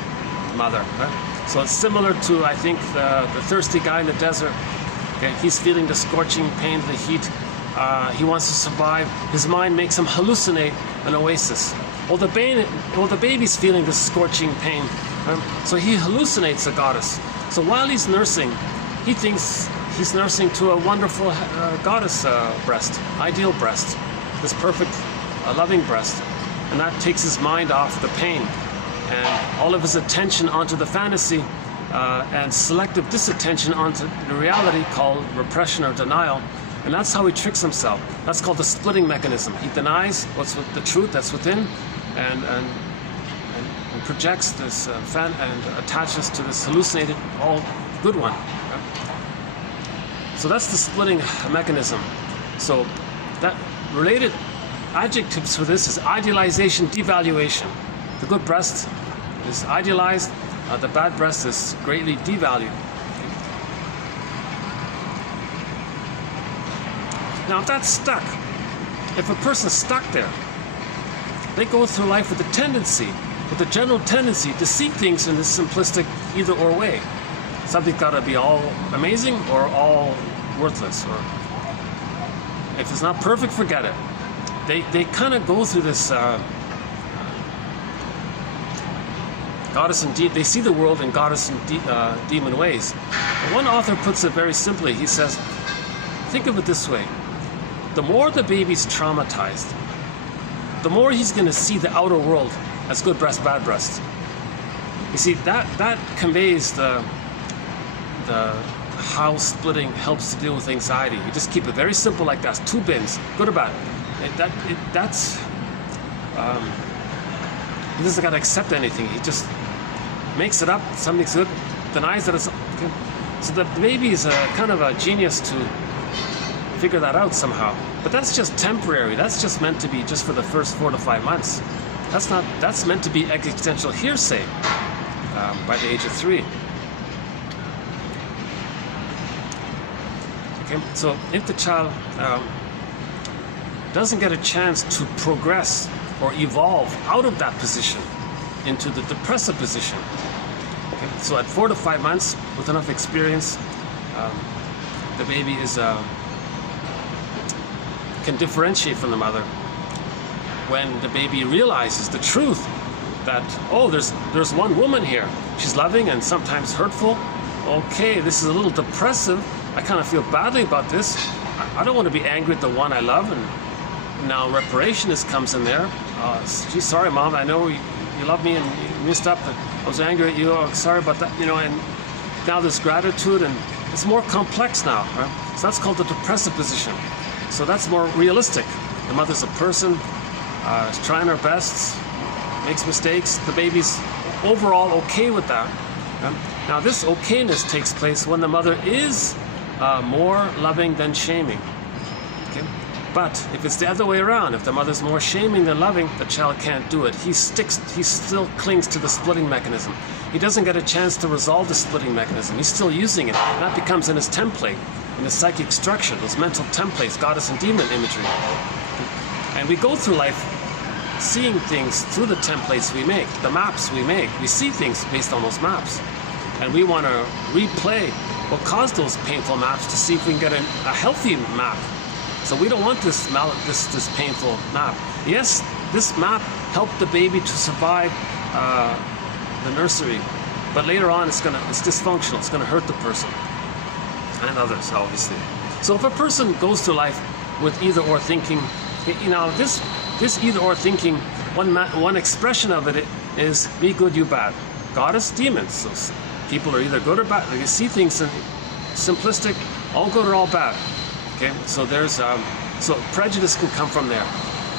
mother. Right? So it's similar to, I think, the thirsty guy in the desert. Okay? He's feeling the scorching pain of the heat. He wants to survive. His mind makes him hallucinate an oasis. Well, the baby's feeling the scorching pain. So he hallucinates a goddess. So while he's nursing, he thinks he's nursing to a wonderful goddess breast, ideal breast, this perfect, loving breast. And that takes his mind off the pain and all of his attention onto the fantasy and selective disattention onto the reality called repression or denial. And that's how he tricks himself. That's called the splitting mechanism. He denies what's with the truth that's within and projects this and attaches to this hallucinated, all good one. So that's the splitting mechanism. So that related adjectives for this is idealization, devaluation. The good breast is idealized, the bad breast is greatly devalued. Now if that's stuck, if a person's stuck there, they go through life with the general tendency to see things in this simplistic either or way. Something's got to be all amazing or all worthless, or if it's not perfect, forget it. They kind of go through this goddess and they see the world in goddess and demon ways. But one author puts it very simply. He says, think of it this way. The more the baby's traumatized, the more he's going to see the outer world as good breast, bad breast. You see, that conveys how splitting helps to deal with anxiety. You just keep it very simple like that. 2 bins, good or bad. He doesn't got to accept anything. He just makes it up. Something's good, denies that it's okay. So the baby is a kind of a genius to figure that out somehow. But that's just temporary. That's just meant to be just for the first 4 to 5 months. That's meant to be existential hearsay by the age of 3. Okay, so if the child doesn't get a chance to progress or evolve out of that position into the depressive position, okay, so at 4 to 5 months, with enough experience, the baby can differentiate from the mother. When the baby realizes the truth that, oh, there's one woman here. She's loving and sometimes hurtful. Okay, this is a little depressive. I kind of feel badly about this. I don't want to be angry at the one I love. And now reparationist comes in there. Geez, sorry, Mom. I know you love me and you messed up. I was angry at you. Oh, sorry about that. And now there's gratitude, and it's more complex now. Right? So that's called the depressive position. So that's more realistic. The mother's a person. Is trying her best, makes mistakes. The baby's overall okay with that. Now this okayness takes place when the mother is more loving than shaming. Okay? But if it's the other way around, if the mother's more shaming than loving, the child can't do it. He still clings to the splitting mechanism. He doesn't get a chance to resolve the splitting mechanism. He's still using it. That becomes in his template, in his psychic structure, those mental templates, goddess and demon imagery. And we go through life seeing things through the templates we make, the maps we make. We see things based on those maps. And we want to replay what caused those painful maps to see if we can get a healthy map. So we don't want this painful map. Yes, this map helped the baby to survive the nursery, but later on it's dysfunctional. It's going to hurt the person and others, obviously. So if a person goes through life with either-or thinking, this either-or thinking, one expression of it is me good, you bad. Goddess, demons. So people are either good or bad. They see things in simplistic, all good or all bad. Okay, so so prejudice can come from there,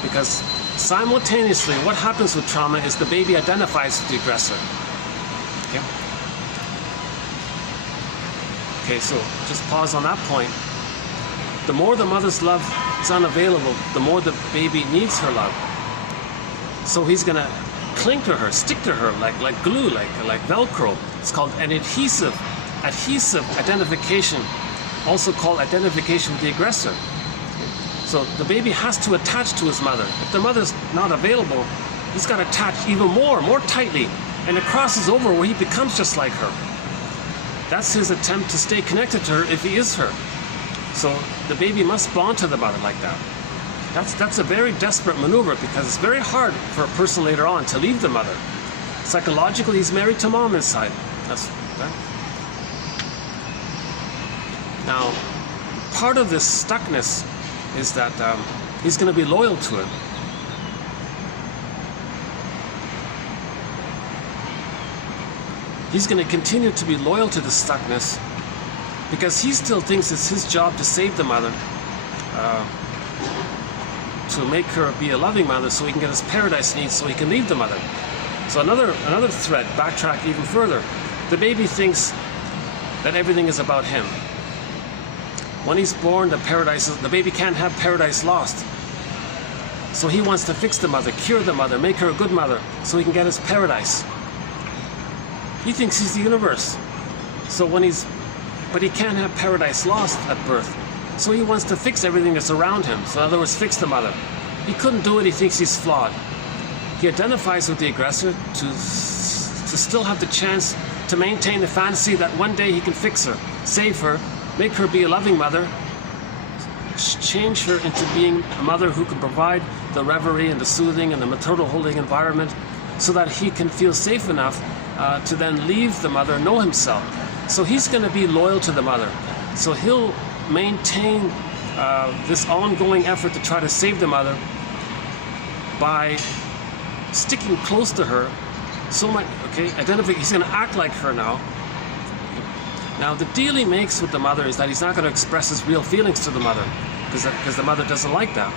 because simultaneously what happens with trauma is the baby identifies with the aggressor. Okay. Okay, so just pause on that point. The more the mother's love is unavailable, the more the baby needs her love. So he's gonna cling to her, stick to her like glue, like Velcro. It's called an adhesive identification, also called identification with the aggressor. So the baby has to attach to his mother. If the mother's not available, he's got to attach even more tightly, and it crosses over where he becomes just like her. That's his attempt to stay connected to her if he is her. So the baby must bond to the mother like that. That's a very desperate maneuver, because it's very hard for a person later on to leave the mother. Psychologically, he's married to mom inside. That's right. Now, part of this stuckness is that he's going to be loyal to it. He's going to continue to be loyal to the stuckness, because he still thinks it's his job to save the mother, to make her be a loving mother so he can get his paradise needs, so he can leave the mother. So another thread, backtrack even further. The baby thinks that everything is about him. When he's born, the baby can't have paradise lost. So he wants to fix the mother, cure the mother, make her a good mother, so he can get his paradise. He thinks he's the universe. But he can't have paradise lost at birth. So he wants to fix everything that's around him. So in other words, fix the mother. He couldn't do it, he thinks he's flawed. He identifies with the aggressor to still have the chance to maintain the fantasy that one day he can fix her, save her, make her be a loving mother, change her into being a mother who can provide the reverie and the soothing and the maternal holding environment, so that he can feel safe enough to then leave the mother, know himself. So he's going to be loyal to the mother. So he'll maintain this ongoing effort to try to save the mother by sticking close to her so much. Okay, he's going to act like her now. Now, the deal he makes with the mother is that he's not going to express his real feelings to the mother, because the mother doesn't like that.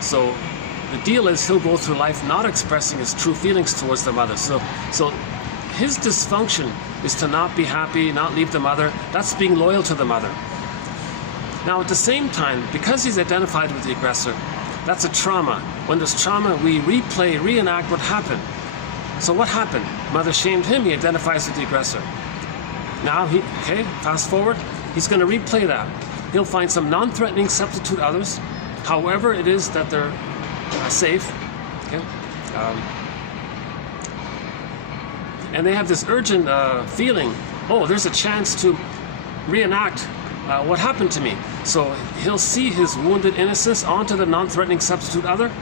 So the deal is he'll go through life not expressing his true feelings towards the mother. So his dysfunction is to not be happy, not leave the mother. That's being loyal to the mother. Now, at the same time, because he's identified with the aggressor, that's a trauma. When there's trauma, we replay, reenact what happened. So what happened? Mother shamed him, he identifies with the aggressor. Now, fast forward, he's going to replay that. He'll find some non-threatening substitute others, however it is that they're safe. Okay? And they have this urgent feeling, oh, there's a chance to reenact what happened to me. So he'll see his wounded innocence onto the non-threatening substitute other,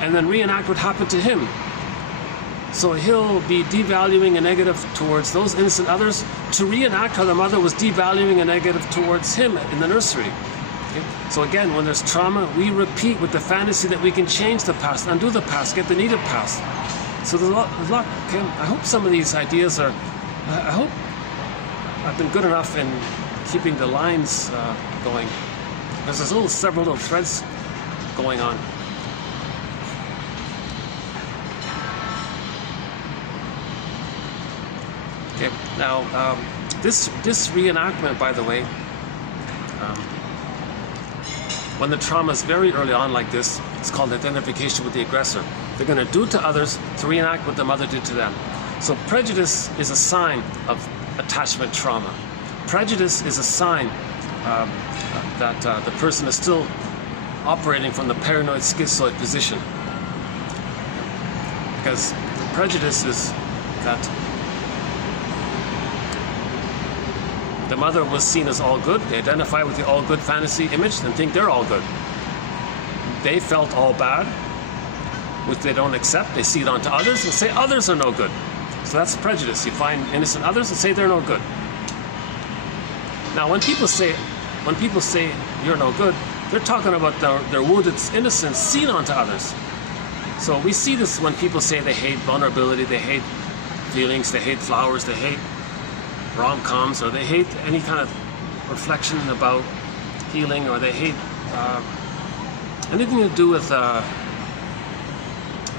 and then reenact what happened to him. So he'll be devaluing a negative towards those innocent others to reenact how the mother was devaluing a negative towards him in the nursery. Okay? So again, when there's trauma, we repeat with the fantasy that we can change the past, undo the past, get the needed past. So there's a lot. Okay? I hope some of these ideas are, I hope I've been good enough in keeping the lines going. Because there's several little threads going on. Okay, now this reenactment, by the way, when the trauma is very early on like this, it's called identification with the aggressor. They're going to do to others to reenact what the mother did to them. So prejudice is a sign of attachment trauma. Prejudice is a sign that the person is still operating from the paranoid schizoid position. Because the prejudice is that the mother was seen as all good. They identify with the all good fantasy image and think they're all good. They felt all bad, which they don't accept. They see it onto others and say others are no good. So that's prejudice. You find innocent others and say they're no good. Now, when people say you're no good, they're talking about their wounded innocence seen onto others. So we see this when people say they hate vulnerability, they hate feelings, they hate flowers, they hate rom-coms, or they hate any kind of reflection about healing, or they hate anything to do with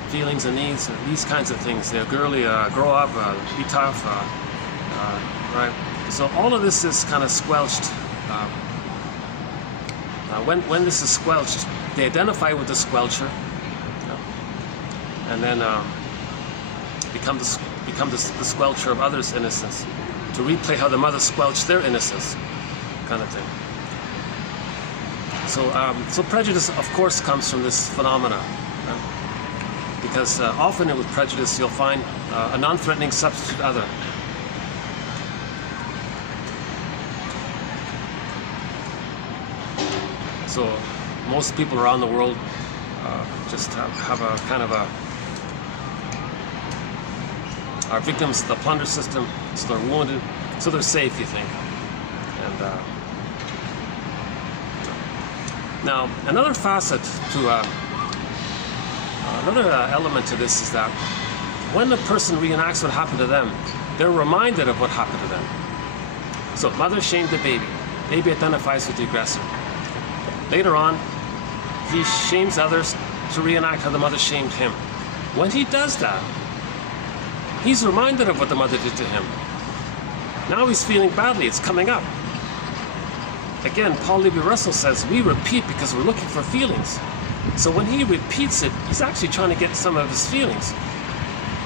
feelings and needs, these kinds of things. They're girly, grow up, be tough, right? So all of this is kind of squelched. When this is squelched, they identify with the squelcher, and then become the squelcher of others' innocence, to replay how the mother squelched their innocence, kind of thing. So prejudice, of course, comes from this phenomena, because often with prejudice you'll find a non-threatening substitute other. So most people around the world just have a kind of are victims of the plunder system, so they're wounded, so they're safe, you think. And now another facet to another element to this is that when the person reenacts what happened to them, they're reminded of what happened to them. So mother shamed the baby. Baby identifies with the aggressor. Later on, he shames others to reenact how the mother shamed him. When he does that, he's reminded of what the mother did to him. Now he's feeling badly, it's coming up. Again, Paul Levi-Russell says, we repeat because we're looking for feelings. So when he repeats it, he's actually trying to get some of his feelings.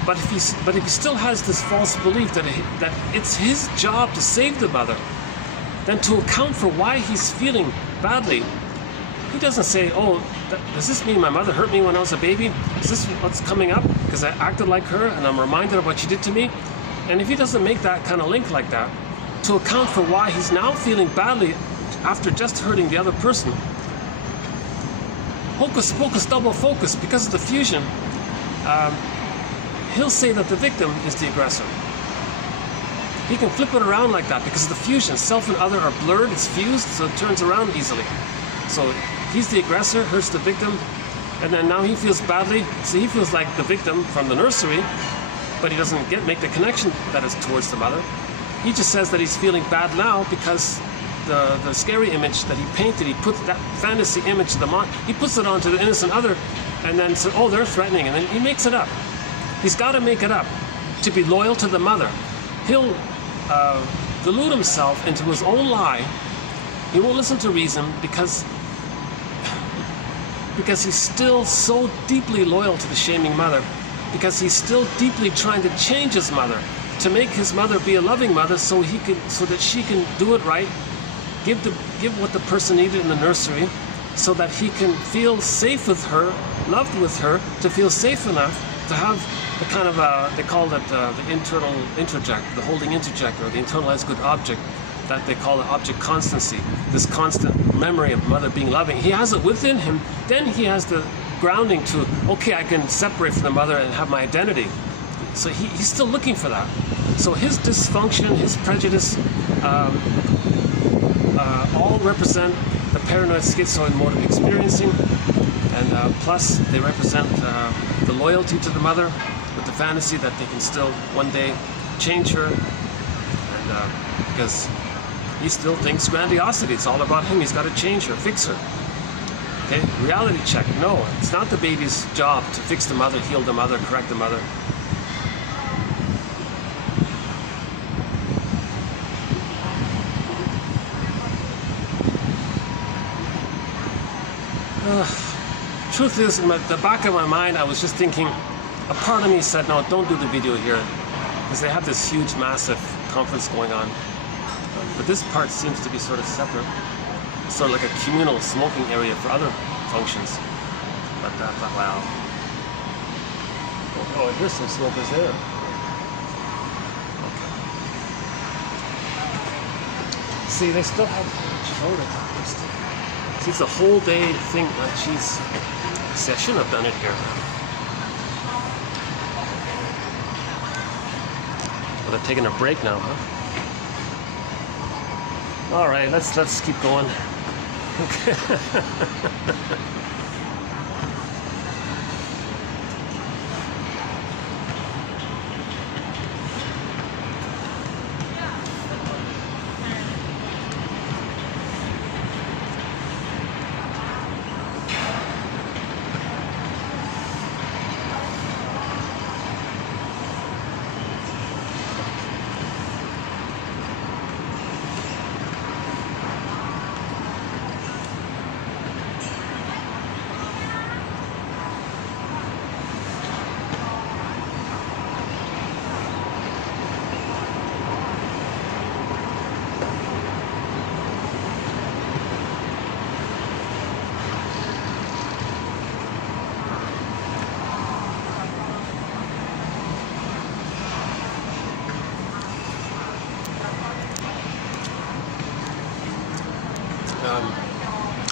But if he still has this false belief that it's his job to save the mother, then to account for why he's feeling badly, he doesn't say, oh, does this mean my mother hurt me when I was a baby? Is this what's coming up? Because I acted like her and I'm reminded of what she did to me? And if he doesn't make that kind of link like that, to account for why he's now feeling badly after just hurting the other person, hocus pocus, double focus, because of the fusion, he'll say that the victim is the aggressor. He can flip it around like that because of the fusion. Self and other are blurred, it's fused, so it turns around easily. So he's the aggressor, hurts the victim, and then now he feels badly, so he feels like the victim from the nursery, but he doesn't make the connection that is towards the mother. He just says that he's feeling bad now because the scary image that he painted, he puts that fantasy image of the mind, he puts it onto the innocent other, and then says, oh, they're threatening, and then he makes it up. He's got to make it up to be loyal to the mother. He'll delude himself into his own lie. He won't listen to reason because he's still so deeply loyal to the shaming mother, because he's still deeply trying to change his mother, to make his mother be a loving mother, so that she can do it right, give what the person needed in the nursery, so that he can feel safe with her, loved with her, to feel safe enough to have the kind of they call it the internal interject, the holding interject, or the internalized good object, that they call it object constancy, this constant memory of mother being loving. He has it within him, then he has the grounding to, okay, I can separate from the mother and have my identity. So he's still looking for that. So his dysfunction, his prejudice, all represent the paranoid schizoid mode of experiencing, and plus they represent the loyalty to the mother with the fantasy that they can still one day change her, and because he still thinks grandiosity, it's all about him, he's got to change her, fix her. Okay, reality check, no, it's not the baby's job to fix the mother, heal the mother, correct the mother. Truth is, in the back of my mind, I was just thinking, a part of me said, no, don't do the video here, because they have this huge, massive conference going on. But this part seems to be sort of separate, sort of like a communal smoking area for other functions. But I thought, wow. Oh, here's some smokers there. Okay. See, they still have children. See, it's a whole day thing. Jeez. See, I shouldn't have done it here. Well, they're taking a break now, huh? All right, let's keep going. Okay.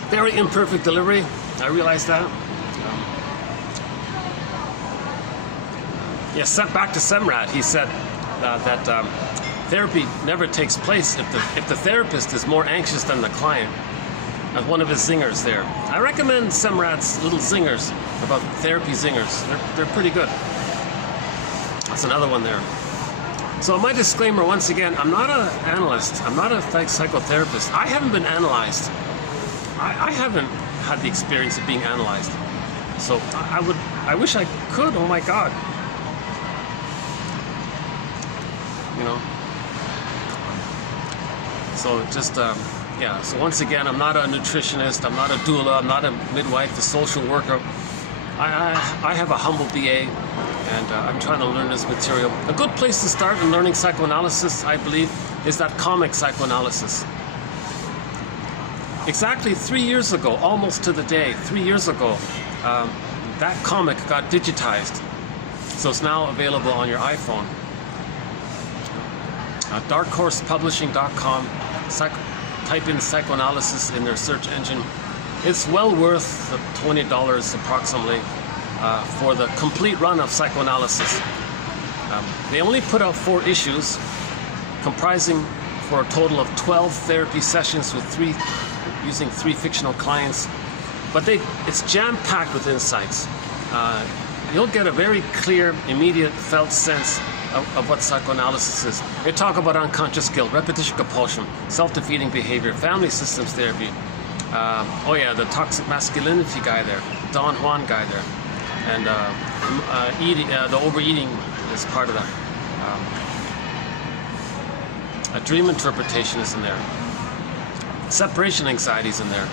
Very imperfect delivery, I realize that. Back to Semrad, he said that therapy never takes place if the therapist is more anxious than the client. That's one of his zingers there. I recommend Semrad's little zingers about therapy zingers. They're pretty good. That's another one there. So my disclaimer, once again, I'm not an analyst. I'm not a psychotherapist. I haven't been analyzed. I haven't had the experience of being analyzed. So I wish I could, oh my God. You know? So just, yeah, so once again, I'm not a nutritionist, I'm not a doula, I'm not a midwife, a social worker. I have a humble BA, and I'm trying to learn this material. A good place to start in learning psychoanalysis, I believe, is that comic psychoanalysis. Exactly 3 years ago, almost to the day, 3 years ago, that comic got digitized. So it's now available on your iPhone. Darkhorsepublishing.com, type in psychoanalysis in their search engine. It's well worth the $20 approximately for the complete run of psychoanalysis. They only put out 4 issues, comprising for a total of 12 therapy sessions with using 3 fictional clients. But it's jam-packed with insights. you'll get a very clear, immediate, felt sense of what psychoanalysis is. They talk about unconscious guilt, repetition compulsion, self-defeating behavior, family systems therapy. The toxic masculinity guy there, Don Juan guy there, and eating, the overeating is part of that. A dream interpretation is in there. Separation anxiety is in there.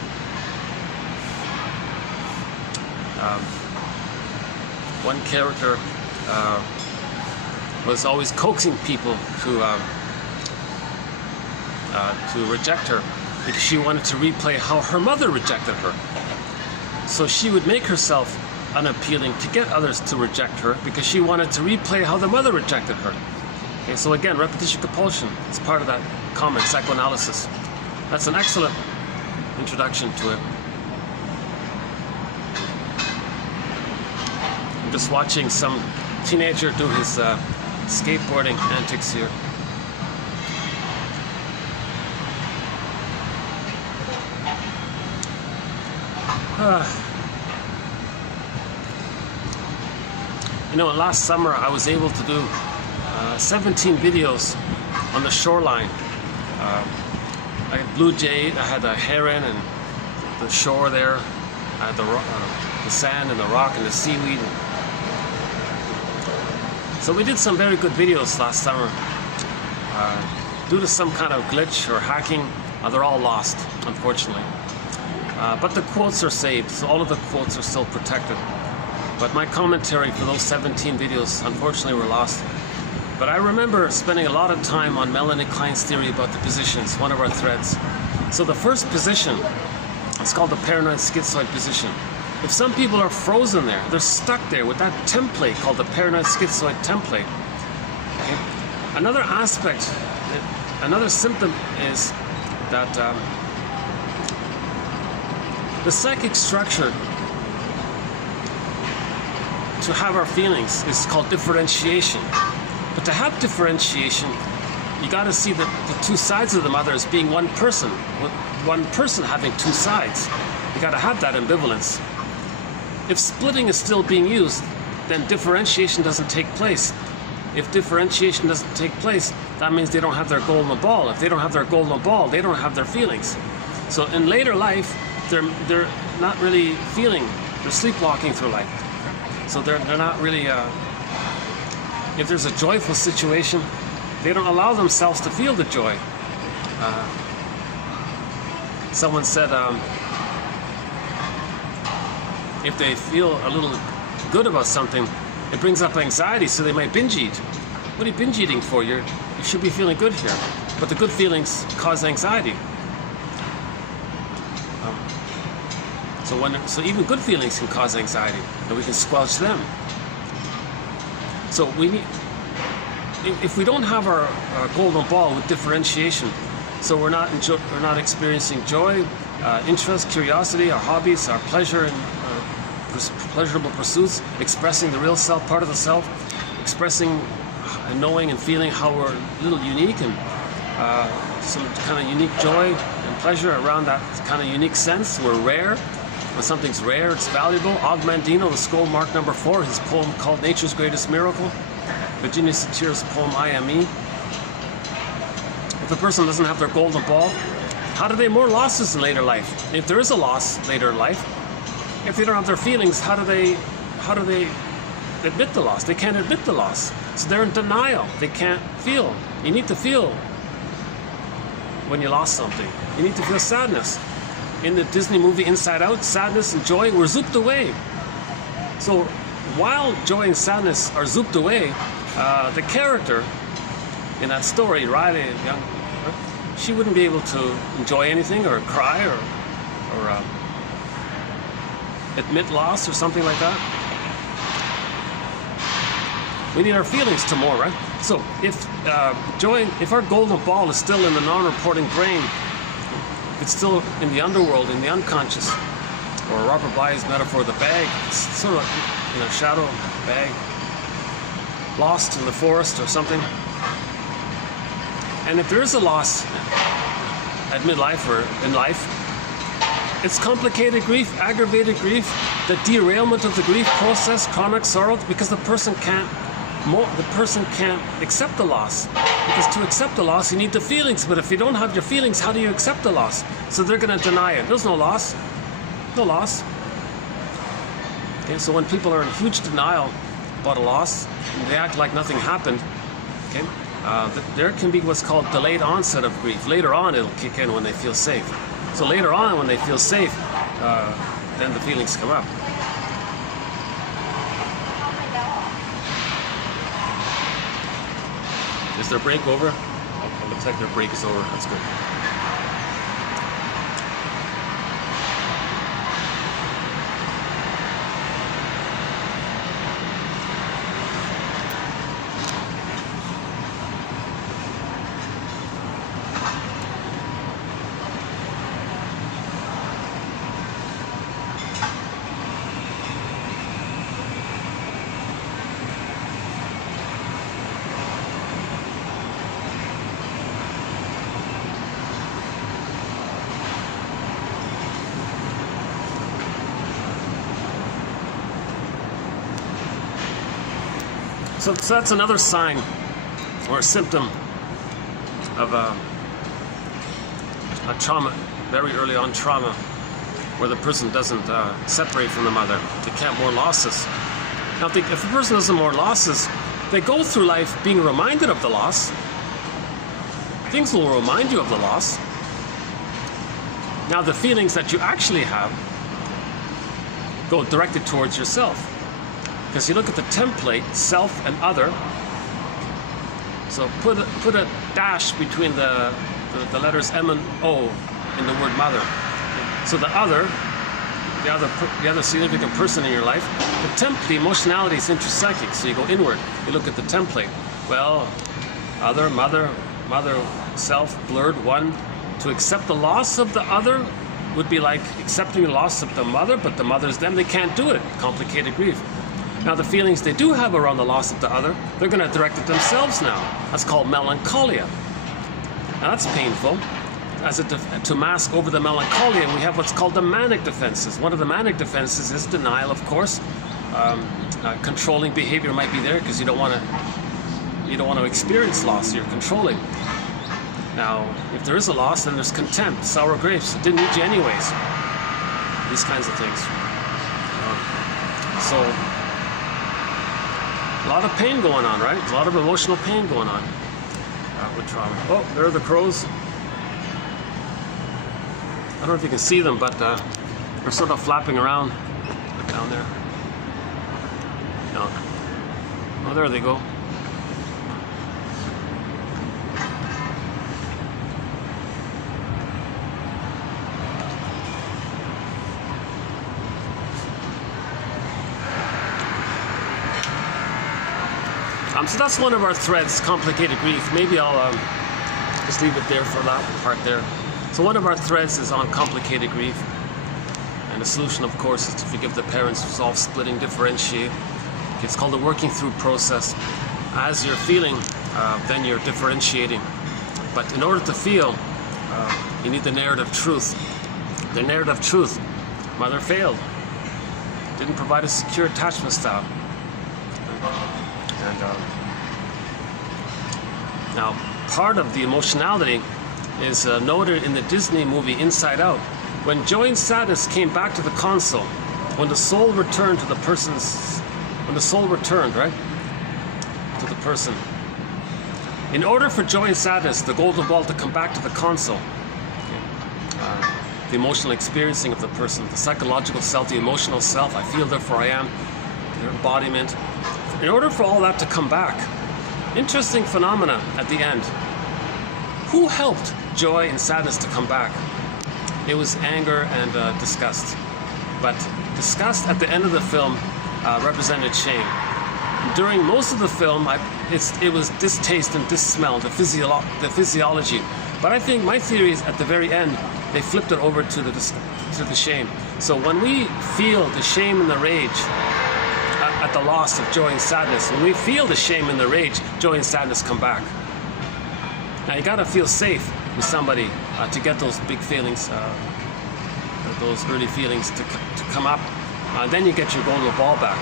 One character was always coaxing people to reject her because she wanted to replay how her mother rejected her. So she would make herself unappealing to get others to reject her because she wanted to replay how the mother rejected her. Okay, so again, repetition compulsion is part of that common psychoanalysis. That's an excellent introduction to it. I'm just watching some teenager do his skateboarding antics here. Last summer I was able to do 17 videos on the shoreline. I had blue jay, I had a heron and the shore there. I had the sand and the rock and the seaweed. So we did some very good videos last summer. Due to some kind of glitch or hacking, they're all lost, unfortunately. But the quotes are saved, so all of the quotes are still protected. But my commentary for those 17 videos, unfortunately, were lost. But I remember spending a lot of time on Melanie Klein's theory about the positions, one of our threads. So the first position, it's called the paranoid schizoid position. If some people are frozen there, they're stuck there with that template called the paranoid schizoid template. Okay? Another aspect, another symptom is that the psychic structure to have our feelings is called differentiation. But to have differentiation, you got to see the two sides of the mother as being one person, with one person having two sides. You got to have that ambivalence. If splitting is still being used, then differentiation doesn't take place. If differentiation doesn't take place, that means they don't have their golden ball. If they don't have their golden ball, they don't have their feelings. So in later life, they're not really feeling, they're sleepwalking through life. So they're not really, if there's a joyful situation, they don't allow themselves to feel the joy. Someone said, if they feel a little good about something, it brings up anxiety, so they might binge eat. What are you binge eating for? You should be feeling good here. But the good feelings cause anxiety. So even good feelings can cause anxiety, and we can squelch them. So we need, if we don't have our golden ball with differentiation, so we're not experiencing joy, interest, curiosity, our hobbies, our pleasure and pleasurable pursuits, expressing the real self, part of the self, expressing and knowing and feeling how we're a little unique and some kind of unique joy and pleasure around that kind of unique sense. We're rare. When something's rare, it's valuable. Og Mandino, the Skull Mark number 4, his poem called Nature's Greatest Miracle. Virginia Satir's poem, I Am Me. If a person doesn't have their golden ball, how do they more losses in later life? If there is a loss later in life, if they don't have their feelings, how do they admit the loss? They can't admit the loss. So they're in denial. They can't feel. You need to feel when you lost something. You need to feel sadness. In the Disney movie Inside Out, sadness and joy were zooped away. So while joy and sadness are zooped away, the character in that story, Riley, she wouldn't be able to enjoy anything or cry or admit loss or something like that. We need our feelings to more, right? So if our golden ball is still in the non-reporting brain, it's still in the underworld, in the unconscious, or Robert Bly's metaphor, the bag, it's sort of in a shadow bag, lost in the forest or something. And if there is a loss at midlife or in life, it's complicated grief, aggravated grief, the derailment of the grief process, chronic sorrow, because the person can't accept the loss. Because to accept the loss, you need the feelings. But if you don't have your feelings, how do you accept the loss? So they're going to deny it. There's no loss. No loss. Okay, so when people are in huge denial about a loss, and they act like nothing happened, okay, there can be what's called delayed onset of grief. Later on, it'll kick in when they feel safe. So later on, when they feel safe, then the feelings come up. Is their break over? Oh, it looks like their break is over. That's good. So that's another sign or a symptom of a trauma, very early on trauma, where the person doesn't separate from the mother. They can't mourn losses. Now, if a person doesn't mourn losses, they go through life being reminded of the loss. Things will remind you of the loss. Now, the feelings that you actually have go directed towards yourself. Because you look at the template, self and other. So put a dash between the letters M and O in the word mother. So the other significant person in your life, the emotionality is intrapsychic. So you go inward. You look at the template. Well, other, mother, self, blurred, one. To accept the loss of the other would be like accepting the loss of the mother, but the mother's them. They can't do it. Complicated grief. Now, the feelings they do have around the loss of the other, they're going to direct it themselves now. That's called melancholia. Now, that's painful. To mask over the melancholia, we have what's called the manic defenses. One of the manic defenses is denial, of course. Controlling behavior might be there because you don't want to experience loss. You're controlling. Now, if there is a loss, then there's contempt, sour grapes. It didn't need you anyways. These kinds of things. So, a lot of pain going on, right? A lot of emotional pain going on with trauma. Oh, there are the crows. I don't know if you can see them, but they're sort of flapping around down there. No. Oh, there they go. So that's one of our threads, complicated grief. Maybe I'll just leave it there for that part there. So one of our threads is on complicated grief. And the solution, of course, is to forgive the parents, resolve, splitting, differentiate. It's called the working through process. As you're feeling, then you're differentiating. But in order to feel, you need the narrative truth. The narrative truth. Mother failed. Didn't provide a secure attachment style. And now, part of the emotionality is noted in the Disney movie Inside Out. When joy and sadness came back to the console, when the soul returned to the person's, when the soul returned, right, to the person. In order for joy and sadness, the golden ball to come back to the console, the emotional experiencing of the person, the psychological self, the emotional self, I feel, therefore I am, their embodiment. In order for all that to come back, interesting phenomena at the end. Who helped joy and sadness to come back? It was anger and disgust. But disgust at the end of the film represented shame. During most of the film, it was distaste and dissmell, the physiology. But I think my theory is at the very end, they flipped it over to the shame. So when we feel the shame and the rage at the loss of joy and sadness, when we feel the shame and the rage, joy and sadness come back. Now you gotta feel safe with somebody to get those big feelings, those early feelings to come up then you get your golden ball back.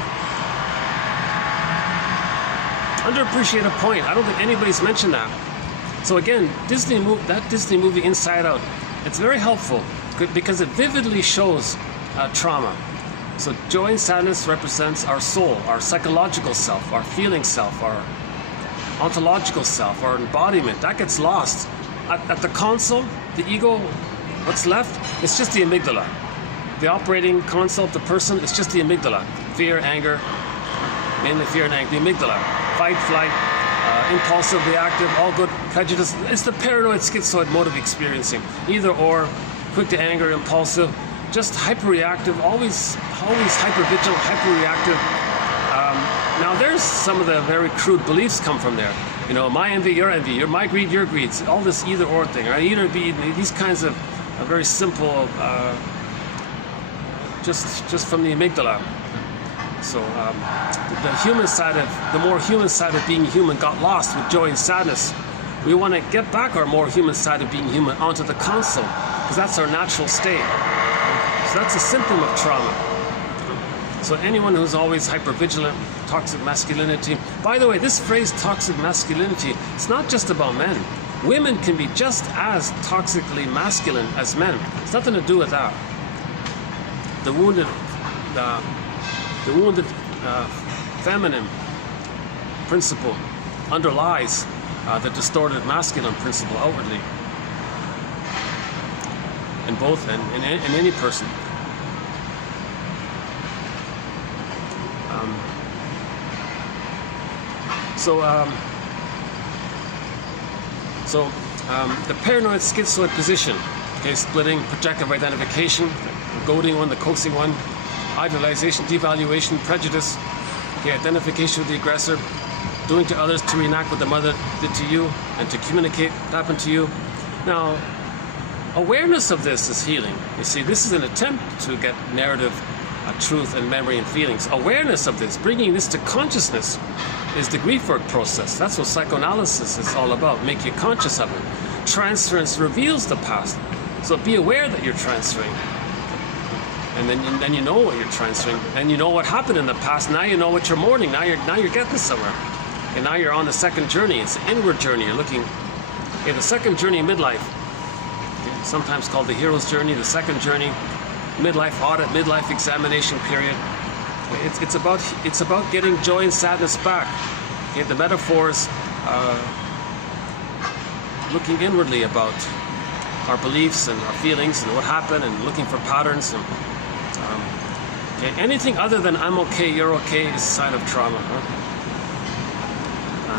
Underappreciated point. I don't think anybody's mentioned that. So again, that Disney movie Inside Out, it's very helpful because it vividly shows trauma. So joy and sadness represents our soul, our psychological self, our feeling self, our ontological self, our embodiment. That gets lost. At the console, the ego, what's left, it's just the amygdala. The operating console of the person is just the amygdala. Fear, anger, mainly fear and anger, the amygdala. Fight, flight, impulsive, reactive, all good, prejudice. It's the paranoid, schizoid mode of experiencing. Either or, quick to anger, impulsive, just hyperreactive, always hypervigilant, hyperreactive. Now there's some of the very crude beliefs come from there. You know, my envy, my greed, your greed. All this either or thing, right? Either be, these kinds of very simple, just from the amygdala. So the more human side of being human got lost with joy and sadness. We want to get back our more human side of being human onto the console, because that's our natural state. So that's a symptom of trauma. So anyone who's always hypervigilant, toxic masculinity. By the way, this phrase toxic masculinity, it's not just about men. Women can be just as toxically masculine as men. It's nothing to do with that. The wounded feminine principle underlies the distorted masculine principle outwardly in both in any person. The paranoid schizoid position, okay, splitting, projective identification, the goading one, the coaxing one, idealization, devaluation, prejudice, okay, identification with the aggressor, doing to others to reenact what the mother did to you and to communicate what happened to you. Now, awareness of this is healing. You see, this is an attempt to get narrative, truth, and memory and feelings. Awareness of this, bringing this to consciousness, is the grief work process. That's what psychoanalysis is all about, make you conscious of it. Transference reveals the past, so be aware that you're transferring. And then you know what you're transferring, and you know what happened in the past. Now you know what you're mourning. Now you're getting somewhere, and now you're on the second journey. It's an inward journey. You're looking. Okay, the second journey, midlife, okay, sometimes called the hero's journey. The second journey, midlife audit, midlife examination period. Okay, it's about getting joy and sadness back. Okay, the metaphors, looking inwardly about our beliefs and our feelings and what happened, and looking for patterns. And, okay, anything other than I'm okay, you're okay is a sign of trauma. Huh?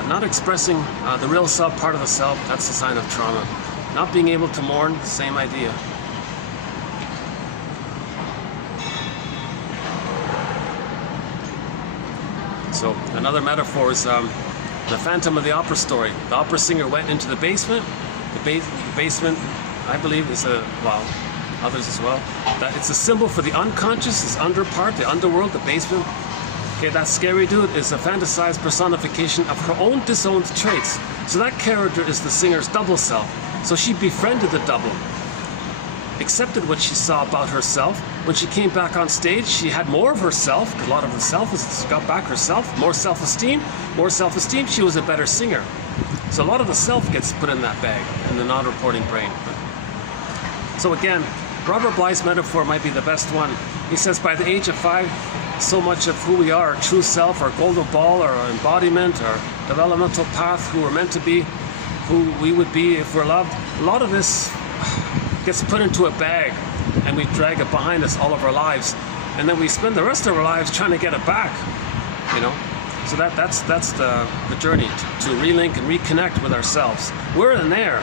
Not expressing the real self, part of the self, that's a sign of trauma. Not being able to mourn, same idea. So another metaphor is the Phantom of the Opera story. The opera singer went into the basement. The basement, I believe, is others as well. That it's a symbol for the unconscious, this under part, the underworld, the basement. Okay, that scary dude is a fantasized personification of her own disowned traits. So that character is the singer's double self. So she befriended the double, accepted what she saw about herself. When she came back on stage, she had more of herself, because a lot of the self is got back herself, more self-esteem, she was a better singer. So a lot of the self gets put in that bag, in the non-reporting brain. So again, Robert Bly's metaphor might be the best one. He says by the age of 5, so much of who we are, our true self, our golden ball, our embodiment, our developmental path, who we're meant to be, who we would be if we're loved, a lot of this gets put into a bag, and we drag it behind us all of our lives, and then we spend the rest of our lives trying to get it back, you know. So that's the journey to relink and reconnect with ourselves. We're in there,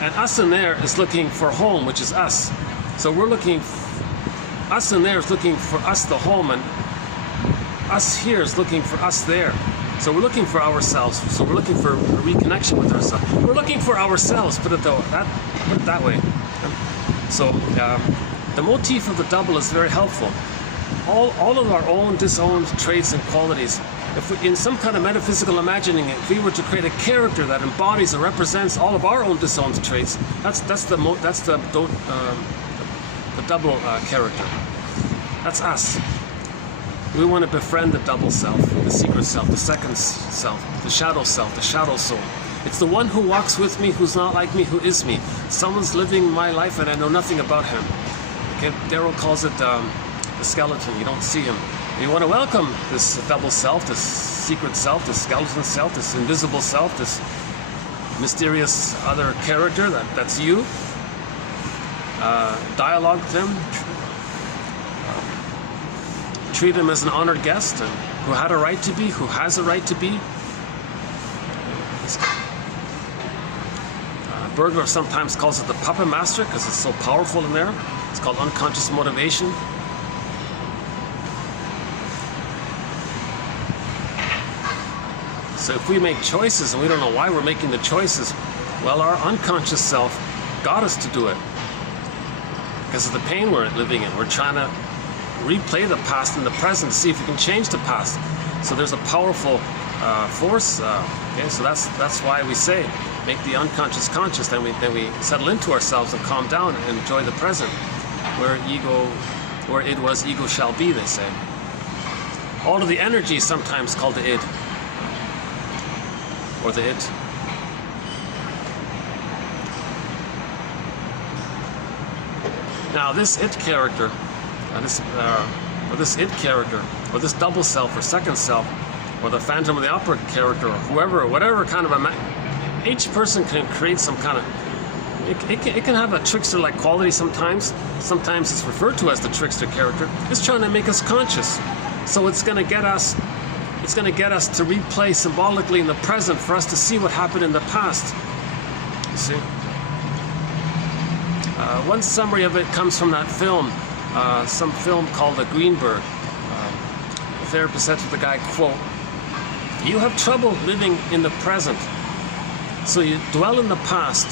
and us in there is looking for home, which is us. So we're looking, us in there is looking for us, the home, and us here is looking for us there. So we're looking for ourselves. So we're looking for a reconnection with ourselves. We're looking for ourselves, put it that way. So the motif of the double is very helpful. All of our own disowned traits and qualities. If we, in some kind of metaphysical imagining, if we were to create a character that embodies and represents all of our own disowned traits, that's the double character. That's us. We want to befriend the double self, the secret self, the second self, the shadow soul. It's the one who walks with me, who's not like me, who is me. Someone's living my life and I know nothing about him. Okay? Darrow calls it the skeleton. You don't see him. And you want to welcome this double self, this secret self, this skeleton self, this invisible self, this mysterious other character that's you. Dialogue with him. Treat him as an honored guest and who had a right to be, who has a right to be. Bergler sometimes calls it the puppet master because it's so powerful in there. It's called unconscious motivation. So if we make choices and we don't know why we're making the choices, well, our unconscious self got us to do it because of the pain we're living in. We're trying to replay the past in the present, see if we can change the past. So there's a powerful force. Okay, so that's why we say make the unconscious conscious. Then we settle into ourselves and calm down and enjoy the present, where it was, ego shall be. They say. All of the energy is sometimes called the id or the it. Now this it character. This id character, or this double self, or second self, or the Phantom of the Opera character, or whoever, whatever kind of each person can create some kind of. It can have a trickster-like quality sometimes. Sometimes it's referred to as the trickster character. It's trying to make us conscious, so it's going to get us. It's going to get us to replay symbolically in the present for us to see what happened in the past. You see. One summary of it comes from that film. Some film called The Greenberg. The therapist said to the guy, quote, "You have trouble living in the present, so you dwell in the past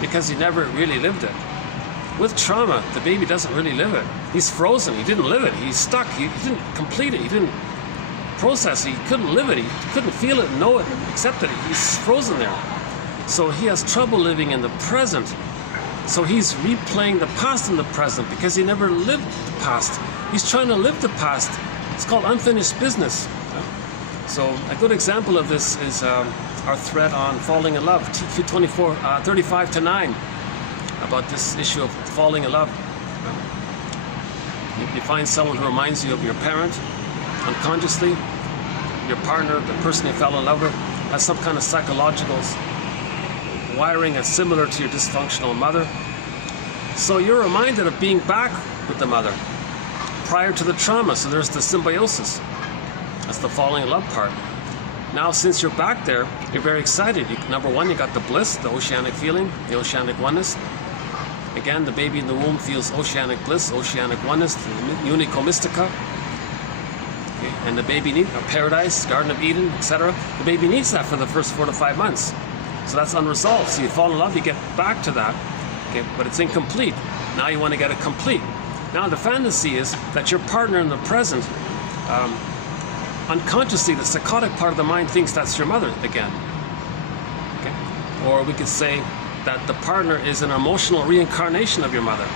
because you never really lived it. With trauma, the baby doesn't really live it. He's frozen. He didn't live it. He's stuck. He didn't complete it. He didn't process it. He couldn't live it. He couldn't feel it, know it, accept it. He's frozen there. So he has trouble living in the present. So he's replaying the past in the present because he never lived the past. He's trying to live the past. It's called unfinished business." So a good example of this is our thread on falling in love, TQ 35-9, about this issue of falling in love. You find someone who reminds you of your parent unconsciously, your partner, the person you fell in love with, has some kind of psychological wiring that's similar to your dysfunctional mother. So you're reminded of being back with the mother prior to the trauma. So there's the symbiosis. That's the falling in love part. Now, since you're back there, you're very excited. Number one, you got the bliss, the oceanic feeling, the oceanic oneness. Again, the baby in the womb feels oceanic bliss, oceanic oneness, the unico mystica. Okay. And the baby needs a paradise, Garden of Eden, etc. The baby needs that for the first 4 to 5 months. So that's unresolved. So you fall in love, you get back to that, okay, but it's incomplete. Now you want to get it complete. Now the fantasy is that your partner in the present, unconsciously, the psychotic part of the mind thinks that's your mother again. Okay? Or we could say that the partner is an emotional reincarnation of your mother.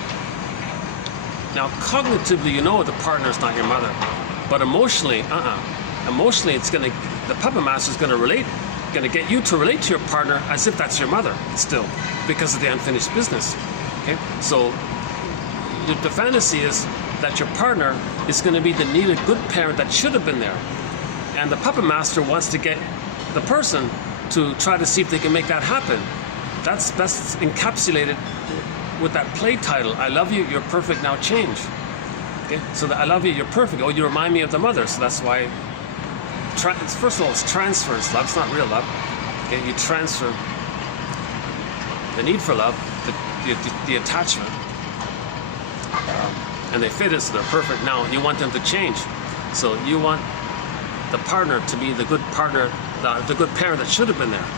Now cognitively, you know the partner is not your mother, but emotionally, emotionally, the puppet master is going to get you to relate to your partner as if that's your mother still, because of the unfinished business. Okay, so the fantasy is that your partner is going to be the needed good parent that should have been there, and the puppet master wants to get the person to try to see if they can make that happen. That's best encapsulated with that play title, "I love you, you're perfect, now change." Okay, so the "I love you, you're perfect." Oh, you remind me of the mother, so that's why. First of all, it's transference love. It's not real love. Okay, you transfer the need for love, the attachment, and they fit it, so they're perfect. Now you want them to change, so you want the partner to be the good partner, the good parent that should have been there.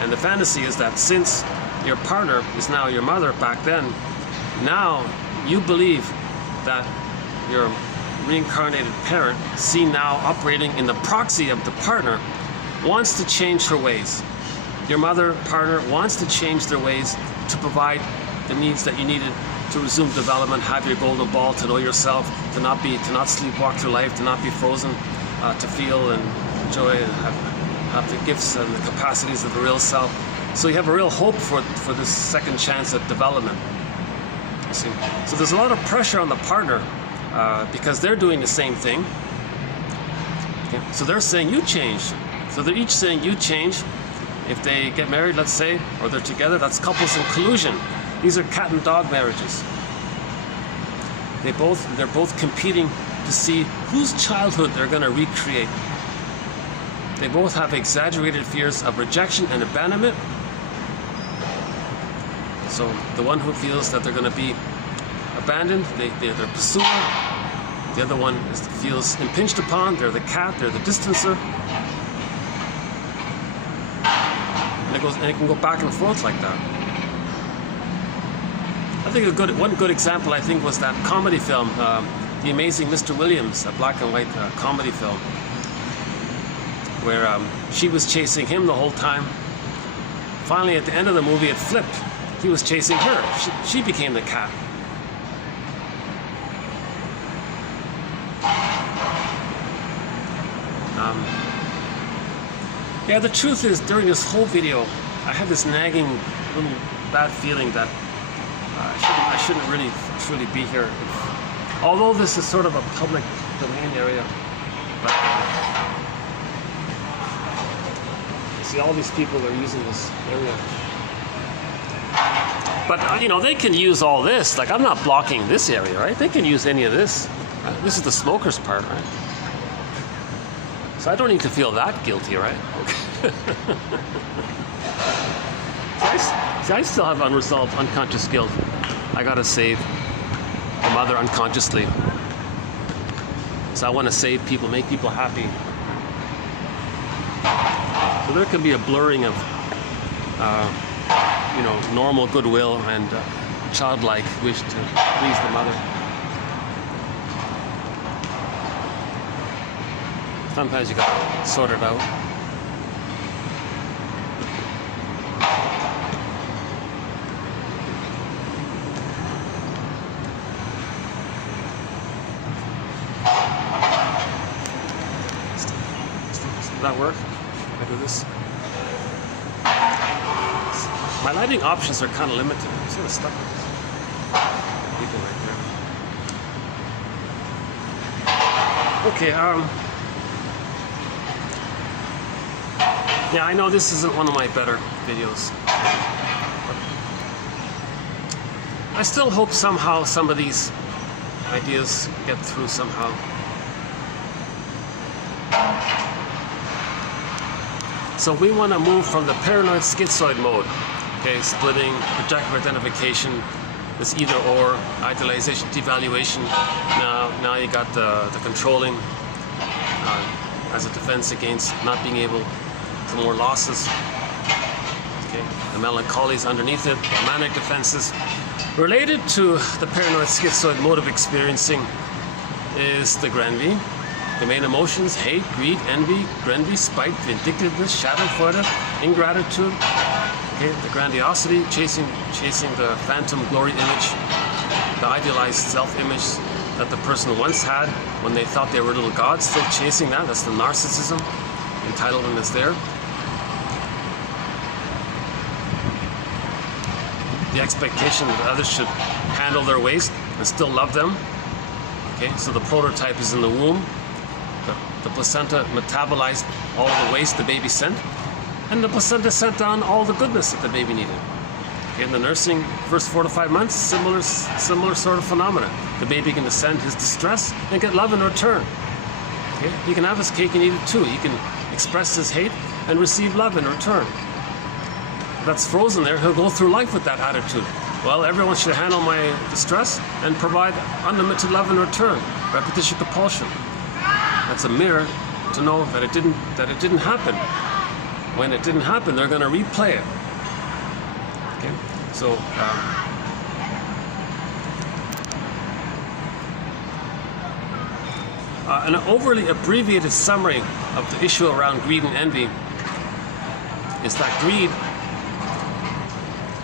And the fantasy is that since your partner is now your mother back then, now you believe that your reincarnated parent, seen now operating in the proxy of the partner, wants to change her ways. Your mother, partner, wants to change their ways to provide the needs that you needed to resume development, have your golden ball, to know yourself, to not sleepwalk through life, to not be frozen, to feel and enjoy and have the gifts and the capacities of the real self. So you have a real hope for this second chance at development. You see? So there's a lot of pressure on the partner because they're doing the same thing. Okay? So they're saying you change. So they're each saying you change. If they get married, let's say, or they're together, that's couples in collusion. These are cat and dog marriages. They're both competing to see whose childhood they're going to recreate. They both have exaggerated fears of rejection and abandonment. So the one who feels that they're going to be abandoned, they're the pursuer. The other one feels impinged upon. They're the cat. They're the distancer. And it can go back and forth like that. I think one good example, I think, was that comedy film, The Amazing Mr. Williams, a black and white comedy film, where she was chasing him the whole time. Finally, at the end of the movie, it flipped. He was chasing her. She became the cat. Yeah, the truth is, during this whole video, I had this nagging little bad feeling that I shouldn't really truly be here. Although this is sort of a public domain area, but see, all these people are using this area. But they can use all this. Like, I'm not blocking this area, right? They can use any of this. This is the smokers part, right? So I don't need to feel that guilty, right? Okay. See, I still have unresolved unconscious guilt. I gotta save a mother unconsciously. So I want to save people, make people happy. So there can be a blurring of, normal goodwill and childlike wish to please the mother. Sometimes you gotta sort it out. Does that work? I do this. My lighting options are kind of limited. I'm sort of stuck with this. People right there. Okay. Yeah, I know this isn't one of my better videos. I still hope somehow some of these ideas get through somehow. So we want to move from the paranoid schizoid mode, okay, splitting, projective identification, this either or, idealization, devaluation. Now you got the controlling as a defense against not being able to more losses. Okay, the melancholies underneath it, the manic defenses. Related to the paranoid schizoid mode of experiencing is the granvy. The main emotions: hate, greed, envy, granvy, spite, vindictiveness, schadenfreude, ingratitude. Okay, the grandiosity, chasing the phantom glory image, the idealized self-image that the person once had when they thought they were little gods, still chasing that. That's the narcissism. Entitlement is there. The expectation that others should handle their waste and still love them. Okay, so the prototype is in the womb. The placenta metabolized all the waste the baby sent, and the placenta sent down all the goodness that the baby needed. Okay, in the nursing, first 4 to 5 months, similar sort of phenomena. The baby can send his distress and get love in return. Okay, he can have his cake and eat it too. He can express his hate and receive love in return. That's frozen there. He'll go through life with that attitude. Well, everyone should handle my distress and provide unlimited love in return. Repetition compulsion. That's a mirror to know that it didn't happen. When it didn't happen, they're going to replay it. Okay, so an overly abbreviated summary of the issue around greed and envy is that greed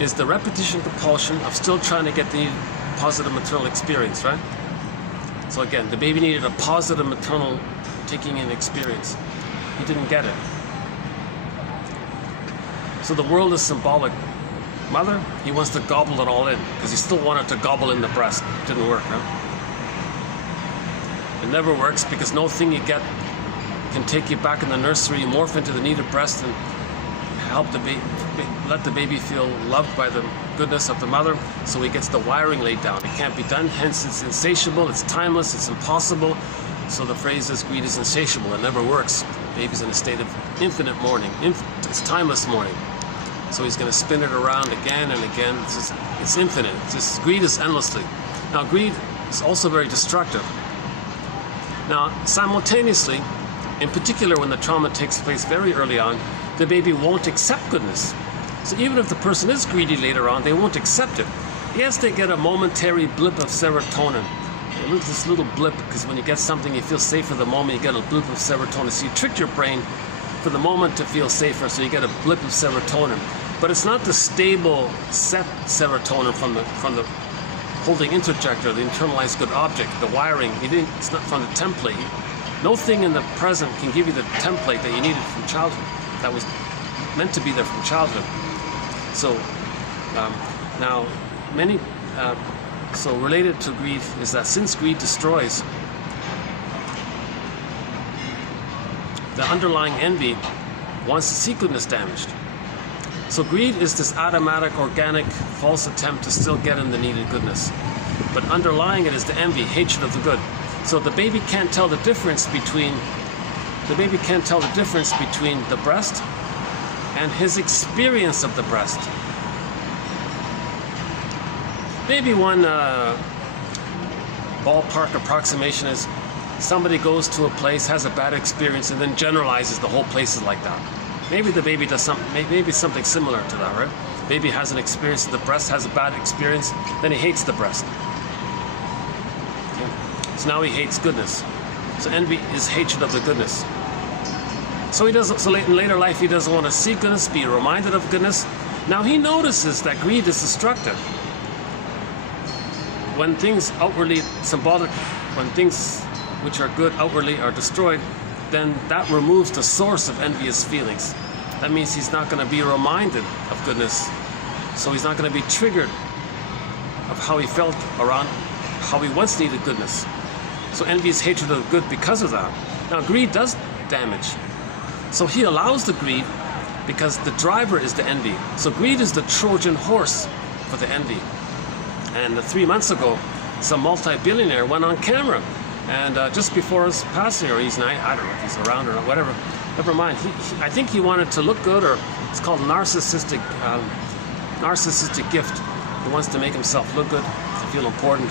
is the repetition compulsion of still trying to get the positive maternal experience, right? So again, the baby needed a positive maternal taking in experience. He didn't get it. So the world is symbolic. Mother, he wants to gobble it all in because he still wanted to gobble in the breast. It didn't work, huh? It never works because no thing you get can take you back in the nursery, morph into the needed breast, and help the baby, let the baby feel loved by the goodness of the mother. So he gets the wiring laid down. It can't be done. Hence, it's insatiable. It's timeless. It's impossible. So the phrase is, greed is insatiable. It never works. The baby's in a state of infinite mourning. It's timeless mourning. So he's going to spin it around again and again. It's infinite. Greed is endlessly. Now, greed is also very destructive. Now, simultaneously, in particular when the trauma takes place very early on, the baby won't accept goodness. So even if the person is greedy later on, they won't accept it. Yes, they get a momentary blip of serotonin. This little blip, because when you get something, you feel safe for the moment, you get a blip of serotonin. So you trick your brain for the moment to feel safer, so you get a blip of serotonin. But it's not the stable set serotonin from the holding interjector, the internalized good object, the wiring. It's not from the template. No thing in the present can give you the template that you needed from childhood, that was meant to be there from childhood. So now, so related to greed is that since greed destroys, the underlying envy wants to see goodness damaged. So greed is this automatic, organic, false attempt to still get in the needed goodness. But underlying it is the envy, hatred of the good. So the baby can't tell the difference between the breast and his experience of the breast. Maybe one ballpark approximation is somebody goes to a place, has a bad experience, and then generalizes the whole place is like that. Maybe the baby does maybe something similar to that, right? Baby has an experience, the breast has a bad experience, then he hates the breast. Okay. So now he hates goodness. So envy is hatred of the goodness. So in later life he doesn't want to see goodness, be reminded of goodness. Now he notices that greed is destructive. When things outwardly symbolic, when things which are good outwardly are destroyed, then that removes the source of envious feelings. That means he's not going to be reminded of goodness. So he's not going to be triggered of how he felt around how he once needed goodness. So envy is hatred of good because of that. Now greed does damage. So he allows the greed because the driver is the envy. So greed is the Trojan horse for the envy. And 3 months ago, some multi-billionaire went on camera, and just before his passing, or I don't know if he's around or not, whatever, never mind. I think he wanted to look good, or it's called narcissistic gift. He wants to make himself look good, to feel important.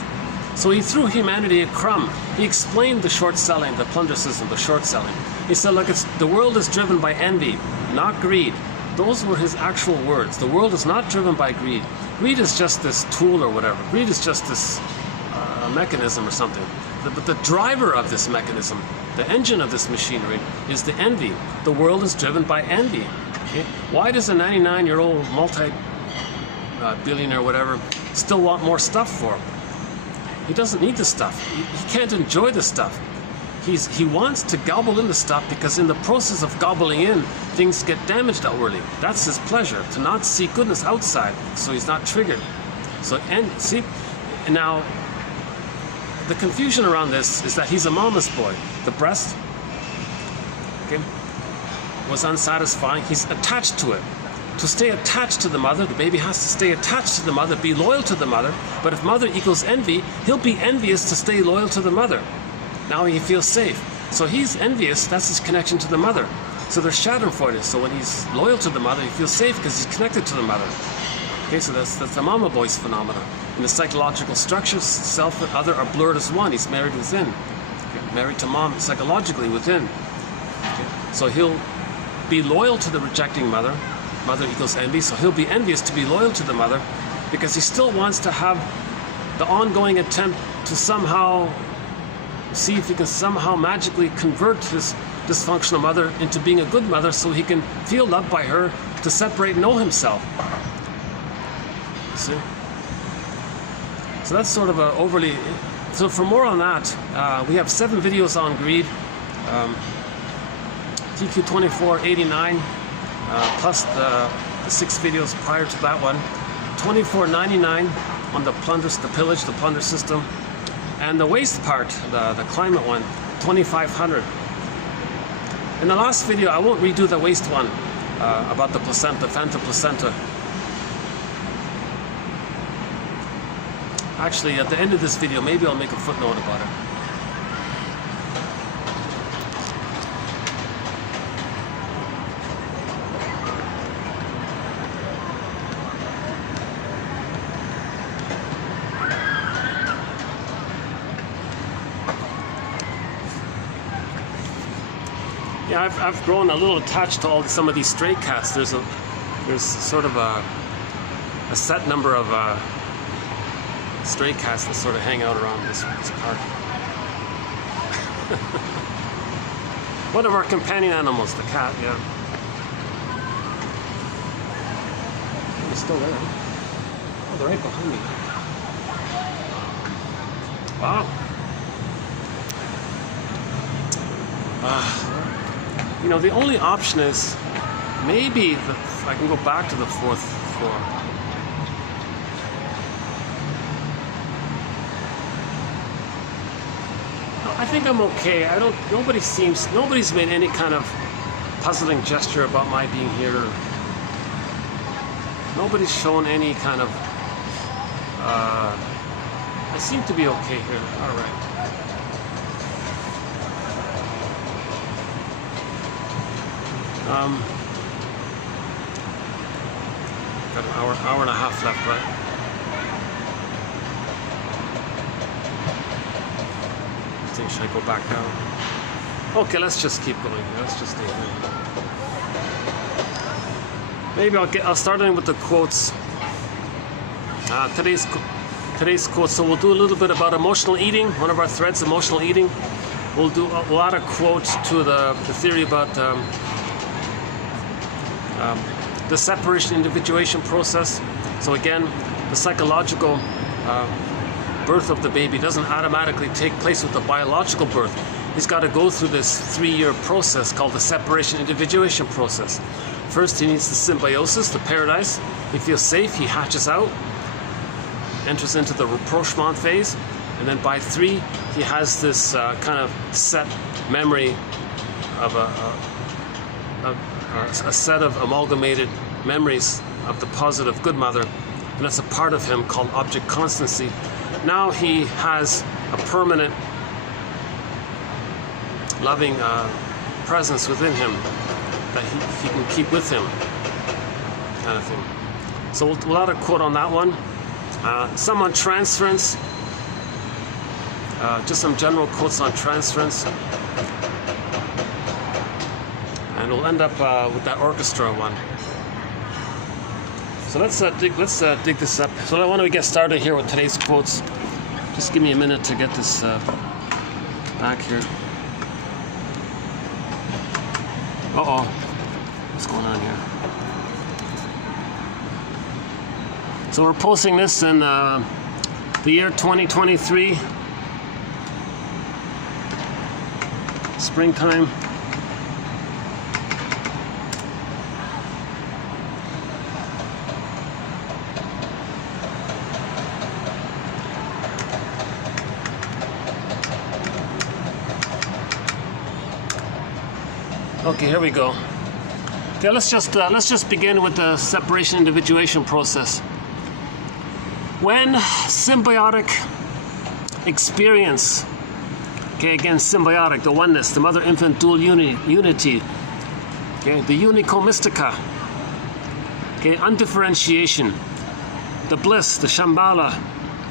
So he threw humanity a crumb. He explained the short selling, the plunder system, the short selling. He said, look, the world is driven by envy, not greed. Those were his actual words. The world is not driven by greed. Greed is just this tool or whatever. Greed is just this mechanism or something. But the driver of this mechanism, the engine of this machinery, is the envy. The world is driven by envy. Okay? Why does a 99-year-old multi-billionaire or whatever still want more stuff for him? He doesn't need the stuff. He can't enjoy the stuff. He wants to gobble in the stuff because in the process of gobbling in, things get damaged outwardly. That's his pleasure, to not see goodness outside, so he's not triggered. So, and see, now, the confusion around this is that he's a mama's boy. The breast, okay, was unsatisfying. He's attached to it. To stay attached to the mother, the baby has to stay attached to the mother, be loyal to the mother. But if mother equals envy, he'll be envious to stay loyal to the mother. Now he feels safe. So he's envious, that's his connection to the mother. So there's schadenfreude. So when he's loyal to the mother, he feels safe because he's connected to the mother. Okay, so that's the mama boy's phenomenon. In the psychological structures, self and other are blurred as one. He's married within. Okay, married to mom psychologically within. Okay, so he'll be loyal to the rejecting mother. Mother equals envy, so he'll be envious to be loyal to the mother because he still wants to have the ongoing attempt to somehow see if he can somehow magically convert his dysfunctional mother into being a good mother so he can feel loved by her, to separate and know himself. See? So that's sort of a overly. So for more on that, we have 7 videos on greed, TQ2489, plus the 6 videos prior to that one, 2499 on the plunders, the pillage, the plunder system, and the waste part, the climate one, 2500. In the last video, I won't redo the waste one about the placenta, phantom placenta. Actually, at the end of this video, maybe I'll make a footnote about it. Yeah, I've grown a little attached to some of these stray cats. There's sort of a set number of stray cats that sort of hang out around this park. One of our companion animals, the cat, yeah. They're still there. Oh, they're right behind me. Wow. You know, the only option is maybe I can go back to the 4th floor. I think I'm okay. Nobody's made any kind of puzzling gesture about my being here. Nobody's shown any kind of, I seem to be okay here. All right. Got an hour and a half left, right? Should I go back down? Okay, let's just keep going. Let's just stay here. Maybe I'll start in with the quotes. Today's quotes. So we'll do a little bit about emotional eating. One of our threads, emotional eating. We'll do a lot of quotes to the theory about the separation individuation process. So again, the psychological birth of the baby doesn't automatically take place with the biological birth. He's got to go through this 3-year process called the separation individuation process. First, he needs the symbiosis, the paradise. He feels safe, he hatches out, enters into the rapprochement phase, and then by 3, he has this kind of set memory of a set of amalgamated memories of the positive good mother, and that's a part of him called object constancy. Now he has a permanent, loving presence within him that he can keep with him, kind of thing. So a lot of quote on that one. Some on transference, just some general quotes on transference. And we'll end up with that orchestra one. So let's dig this up. So why don't we get started here with today's quotes? Just give me a minute to get this back here. Uh-oh. What's going on here? So we're posting this in the year 2023. Springtime. Okay, here we go. Okay, let's just begin with the separation individuation process. When symbiotic experience, okay, again symbiotic, the oneness, the mother-infant dual unity, okay, the unico mystica, okay, undifferentiation, the bliss, the Shambhala,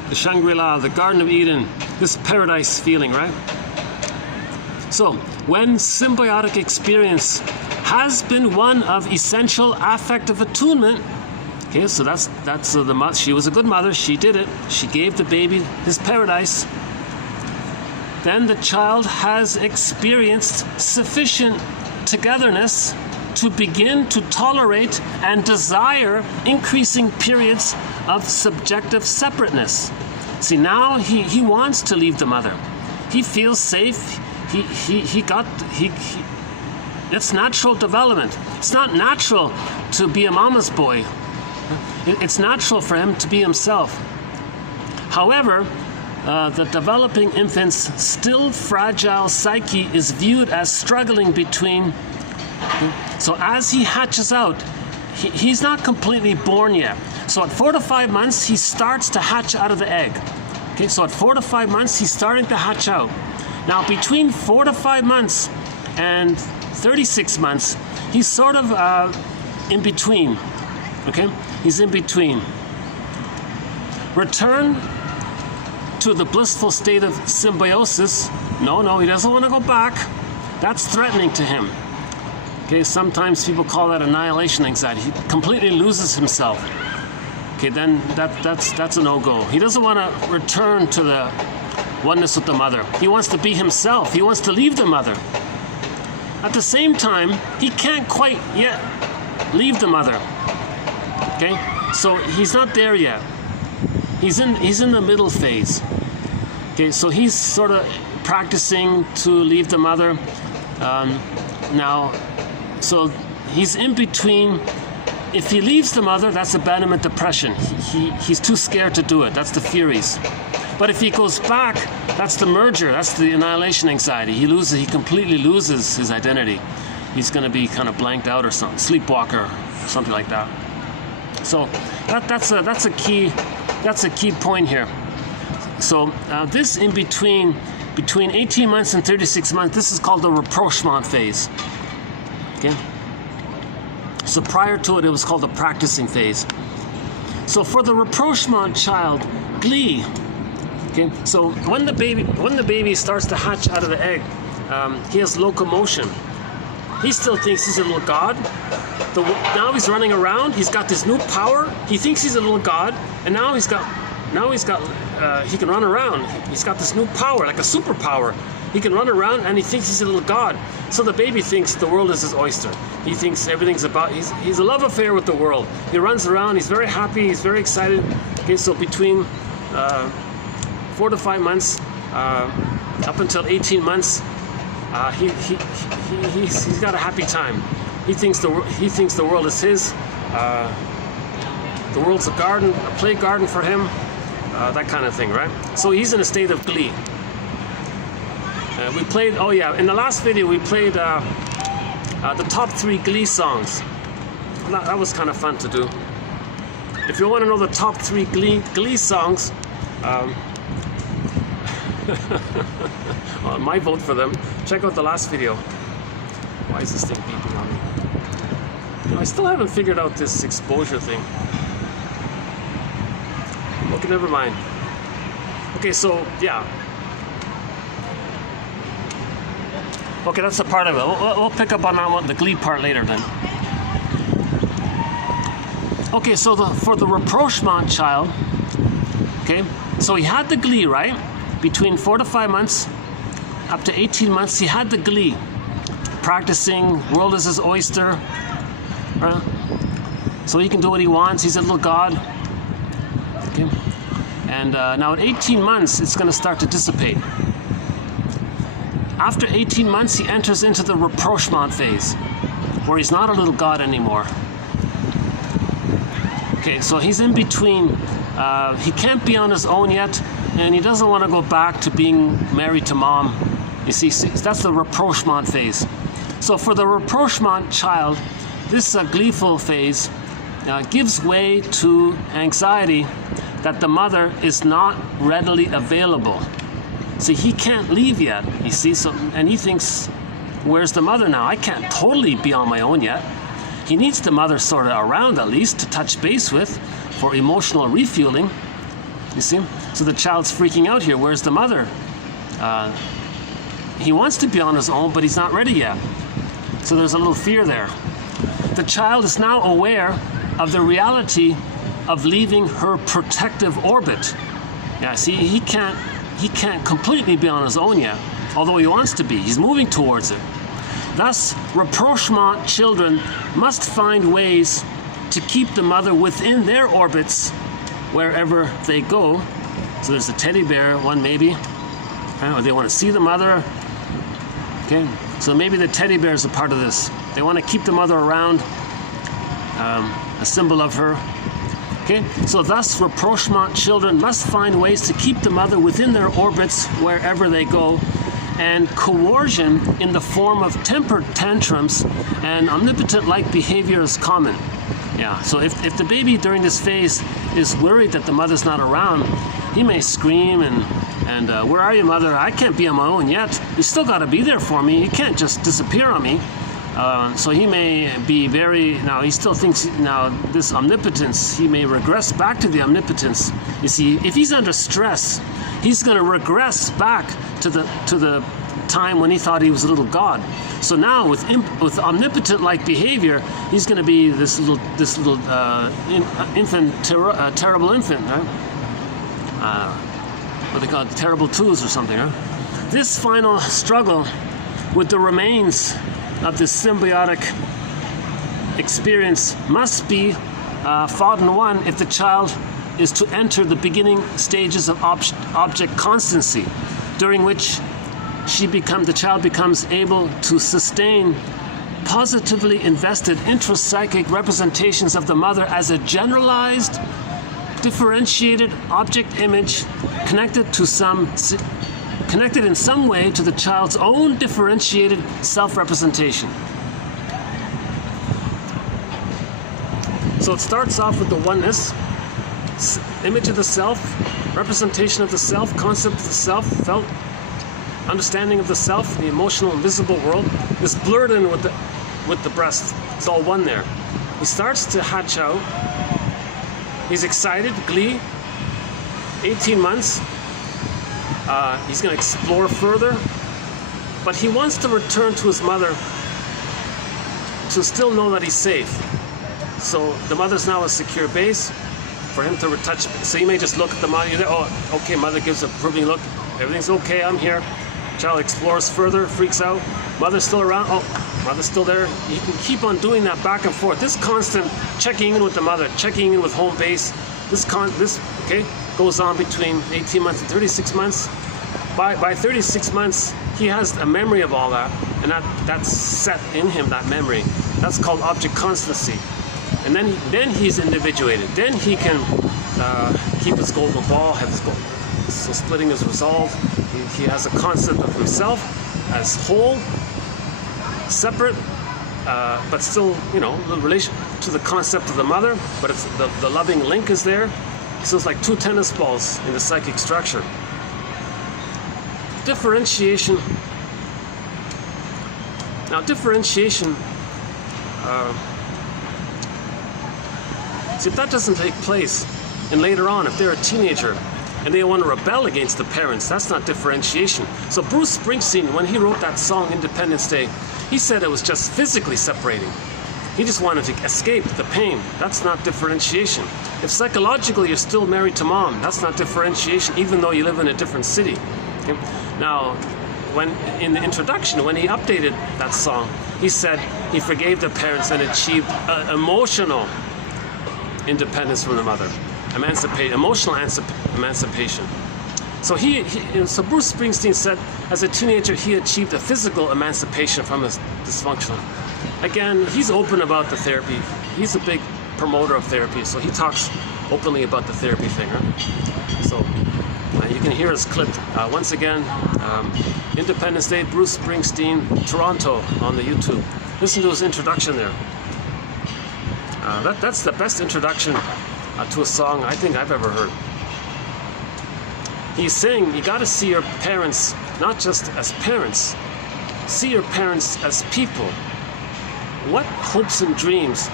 the Shangri-La, the Garden of Eden, this paradise feeling, right? So, when symbiotic experience has been one of essential affective attunement, okay, so that's the mother. She was a good mother. She did it. She gave the baby his paradise. Then the child has experienced sufficient togetherness to begin to tolerate and desire increasing periods of subjective separateness. See, now he wants to leave the mother. He feels safe. It's natural development. It's not natural to be a mama's boy. It's natural for him to be himself. However, the developing infant's still fragile psyche is viewed as struggling between. So as he hatches out, he's not completely born yet. So at 4 to 5 months, he starts to hatch out of the egg. Okay, so at 4 to 5 months, he's starting to hatch out. Now, between 4 to 5 months and 36 months, he's sort of in between. Okay, he's in between. Return to the blissful state of symbiosis. No, he doesn't want to go back. That's threatening to him. Okay, sometimes people call that annihilation anxiety. He completely loses himself. Okay, then that's a no-go. He doesn't want to return to the oneness with the mother. He wants to be himself. He wants to leave the mother. At the same time, he can't quite yet leave the mother. Okay, so he's not there yet. He's in the middle phase. Okay, so he's sort of practicing to leave the mother now. So he's in between. If he leaves the mother, that's abandonment depression. He's too scared to do it. That's the Furies. But if he goes back, that's the merger. That's the annihilation anxiety. He completely loses his identity. He's going to be kind of blanked out or something, sleepwalker, something like that. So that's a key point here. So this in between 18 months and 36 months, this is called the rapprochement phase. Okay. So prior to it, it was called the practicing phase. So for the rapprochement child, glee. Okay. So when the baby starts to hatch out of the egg, he has locomotion. He still thinks he's a little god. Now he's running around. He's got this new power. He thinks he's a little god, and now he can run around. He's got this new power, like a superpower. He can run around, and he thinks he's a little god. So the baby thinks the world is his oyster. He thinks everything's about. He's a love affair with the world. He runs around. He's very happy. He's very excited. Okay, so between 4 to 5 months, up until 18 months. He's got a happy time. He thinks the world is his. The world's a garden, a play garden for him. That kind of thing, right? So he's in a state of glee. We played. Oh yeah, in the last video we played the top 3 Glee songs. That was kind of fun to do. If you want to know the top 3 Glee songs. My vote for them. Check out the last video. Why is this thing beeping on me? I still haven't figured out this exposure thing. Okay, never mind. Okay, so yeah. Okay, that's a part of it. We'll pick up on that one, the glee part later then. Okay, so for the rapprochement child, okay, so he had the glee, right? Between 4 to 5 months, up to 18 months, he had the glee. Practicing, world is his oyster. Right? So he can do what he wants. He's a little god. Okay. And now at 18 months, it's going to start to dissipate. After 18 months, he enters into the rapprochement phase, where he's not a little god anymore. Okay, so he's in between. He can't be on his own yet, and he doesn't want to go back to being married to mom. You see, that's the rapprochement phase. So for the rapprochement child, this gleeful phase gives way to anxiety that the mother is not readily available. See, he can't leave yet, you see, and he thinks, where's the mother now? I can't totally be on my own yet. He needs the mother sort of around at least to touch base with for emotional refueling, you see. So the child's freaking out here, where's the mother? He wants to be on his own, but he's not ready yet. So there's a little fear there. The child is now aware of the reality of leaving her protective orbit. Yeah, see, he can't completely be on his own yet, although he wants to be. He's moving towards it. Thus, rapprochement children must find ways to keep the mother within their orbits wherever they go, So there's the teddy bear one maybe. Or they want to see the mother. Okay, so maybe the teddy bear is a part of this. They want to keep the mother around, a symbol of her. Okay, so thus rapprochement children must find ways to keep the mother within their orbits wherever they go, and coercion in the form of temper tantrums and omnipotent-like behavior is common. Yeah, so if the baby during this phase is worried that the mother's not around, he may scream and where are you, mother? I can't be on my own yet. You still got to be there for me. You can't just disappear on me. So he may be he still thinks, this omnipotence, he may regress back to the omnipotence. You see, if he's under stress, he's going to regress back to the time when he thought he was a little god. So now with omnipotent-like behavior, he's going to be this little terrible infant, right? What they call it, terrible twos or something, huh? This final struggle with the remains of this symbiotic experience must be fought and won if the child is to enter the beginning stages of object constancy, during which the child becomes able to sustain positively invested intrapsychic representations of the mother as a generalized, differentiated object image connected in some way to the child's own differentiated self-representation. So it starts off with the oneness, image of the self, representation of the self, concept of the self, felt understanding of the self, the emotional invisible world is blurred in with the breast. It's all one there. He starts to hatch out. He's excited, glee, 18 months. He's going to explore further, but he wants to return to his mother to still know that he's safe. So the mother's now a secure base for him to touch. So he may just look at the mother. Oh, okay, mother gives a approving look. Everything's okay, I'm here. Child explores further, freaks out. Mother's still around. Oh, mother's still there. You can keep on doing that back and forth. This constant checking in with the mother, checking in with home base. This goes on between 18 months and 36 months. By 36 months, he has a memory of all that, and that's set in him, that memory. That's called object constancy. And then he's individuated. Then he can keep his golden ball, have his goal. So splitting his resolve. He has a concept of himself as whole, separate, but still, a relation to the concept of the mother, but it's the loving link is there. So it's like two tennis balls in the psychic structure. Differentiation. Now, differentiation, see, if that doesn't take place, and later on, if they're a teenager and they want to rebel against the parents, that's not differentiation. So Bruce Springsteen, when he wrote that song, Independence Day, he said it was just physically separating. He just wanted to escape the pain. That's not differentiation. If psychologically you're still married to mom, that's not differentiation, even though you live in a different city. Okay? Now, when in the introduction, when he updated that song, he said he forgave the parents and achieved emotional independence from the mother, emotional emancipation. So so Bruce Springsteen said, as a teenager, he achieved a physical emancipation from his dysfunction. Again, he's open about the therapy. He's a big promoter of therapy, so he talks openly about the therapy thing. Right? So you can hear his clip. Once again, Independence Day, Bruce Springsteen, Toronto on the YouTube. Listen to his introduction there. That's the best introduction to a song I think I've ever heard. He's saying you got to see your parents not just as parents, see your parents as people. What hopes and dreams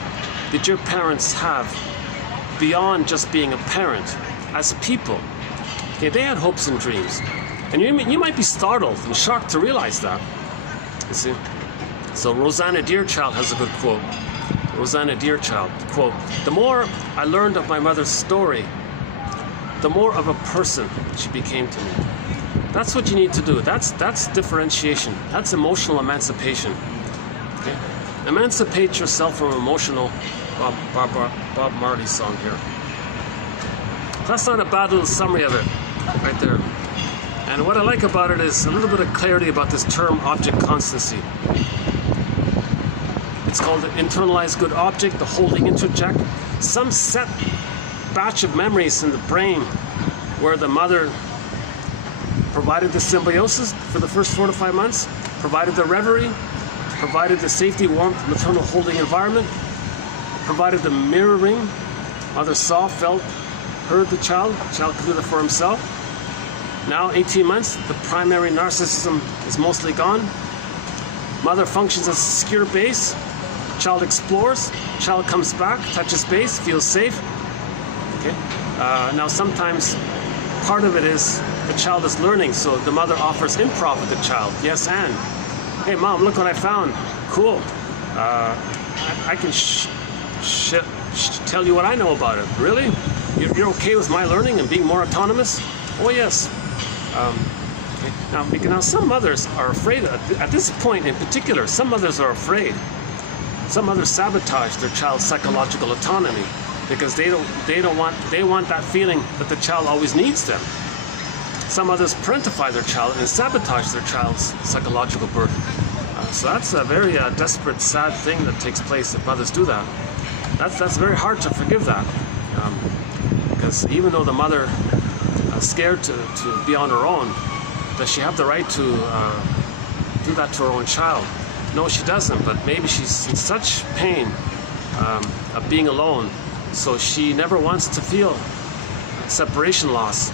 did your parents have beyond just being a parent, as people? Okay, they had hopes and dreams. And you might be startled and shocked to realize that. You see? So Rosanna Deerchild has a good quote. Rosanna Deerchild, quote, "The more I learned of my mother's story, the more of a person she became to me." That's what you need to do. That's differentiation. That's emotional emancipation. Okay? Emancipate yourself from emotional. Bob Marley's song here. That's not a bad little summary of it. right there. And what I like about it is a little bit of clarity about this term object constancy. It's called the internalized good object, the holding introject. Some set batch of memories in the brain where the mother provided the symbiosis for the first 4 to 5 months, provided the reverie, provided the safety, warmth, maternal holding environment, provided the mirroring. Mother saw, felt, heard the child could do that for himself. Now, 18 months, the primary narcissism is mostly gone. Mother functions as a secure base. Child explores. Child comes back, touches base, feels safe. Okay. Now, sometimes part of it is the child is learning, so the mother offers improv with the child. Yes, and hey, mom, look what I found. Cool. I can tell you what I know about it. Really? You're okay with my learning and being more autonomous? Oh, yes. Okay. Now, some mothers are afraid. At this point in particular, some mothers are afraid. Some mothers sabotage their child's psychological autonomy because they want that feeling that the child always needs them. Some others parentify their child and sabotage their child's psychological birth. So that's a very desperate, sad thing that takes place if mothers do that. That's very hard to forgive that, because even though the mother is scared to be on her own, does she have the right to do that to her own child? No, she doesn't. But maybe she's in such pain of being alone, so she never wants to feel separation loss.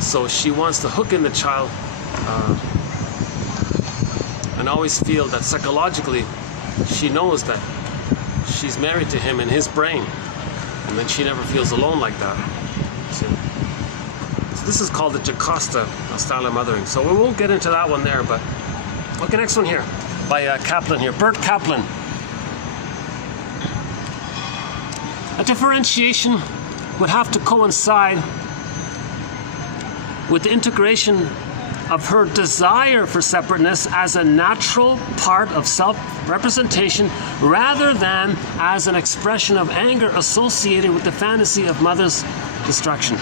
So she wants to hook in the child and always feel that psychologically she knows that she's married to him in his brain, and then she never feels alone like that. So this is called the Jocasta style of mothering. So we won't get into that one there, but okay, next one here by Kaplan here, Bert Kaplan. A differentiation would have to coincide with the integration of her desire for separateness as a natural part of self-representation rather than as an expression of anger associated with the fantasy of mother's destruction.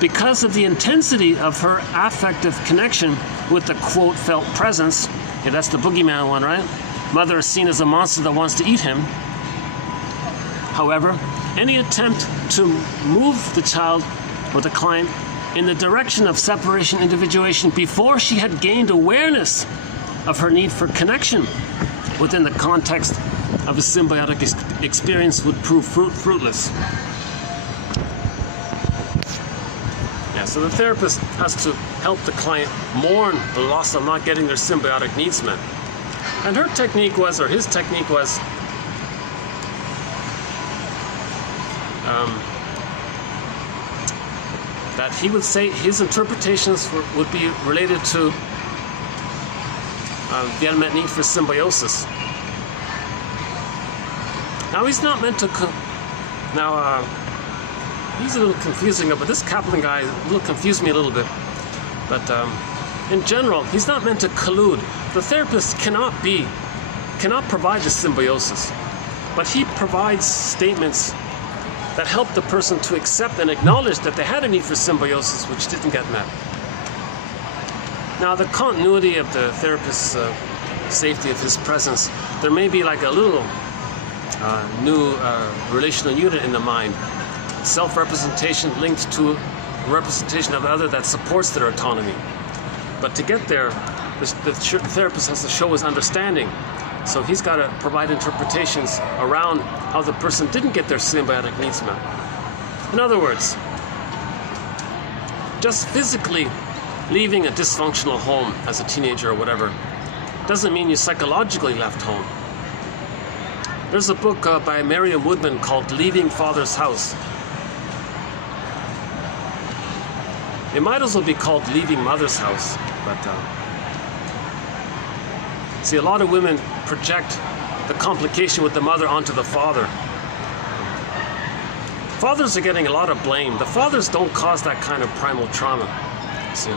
Because of the intensity of her affective connection with the quote felt presence, okay, that's the boogeyman one, right? Mother is seen as a monster that wants to eat him. However, any attempt to move the child or the client in the direction of separation individuation before she had gained awareness of her need for connection within the context of a symbiotic experience would prove fruitless. Yeah, so the therapist has to help the client mourn the loss of not getting their symbiotic needs met. And her technique was, or his technique was, that he would say his interpretations would be related to the unmet need for symbiosis. Now he's not meant to. He's a little confusing, but this Kaplan guy confused me a little bit. But in general, he's not meant to collude. The therapist cannot provide the symbiosis, but he provides statements that help the person to accept and acknowledge that they had a need for symbiosis which didn't get met. Now, the continuity of the therapist's safety of his presence, there may be like a little new relational unit in the mind. Self-representation linked to a representation of the other that supports their autonomy. But to get there, the therapist has to show his understanding. So he's got to provide interpretations around how the person didn't get their symbiotic needs met. In other words, just physically leaving a dysfunctional home as a teenager or whatever doesn't mean you psychologically left home. There's a book by Mariam Woodman called Leaving Father's House. It might as well be called Leaving Mother's House, but see, a lot of women project the complication with the mother onto the father. Fathers are getting a lot of blame. The fathers don't cause that kind of primal trauma, see.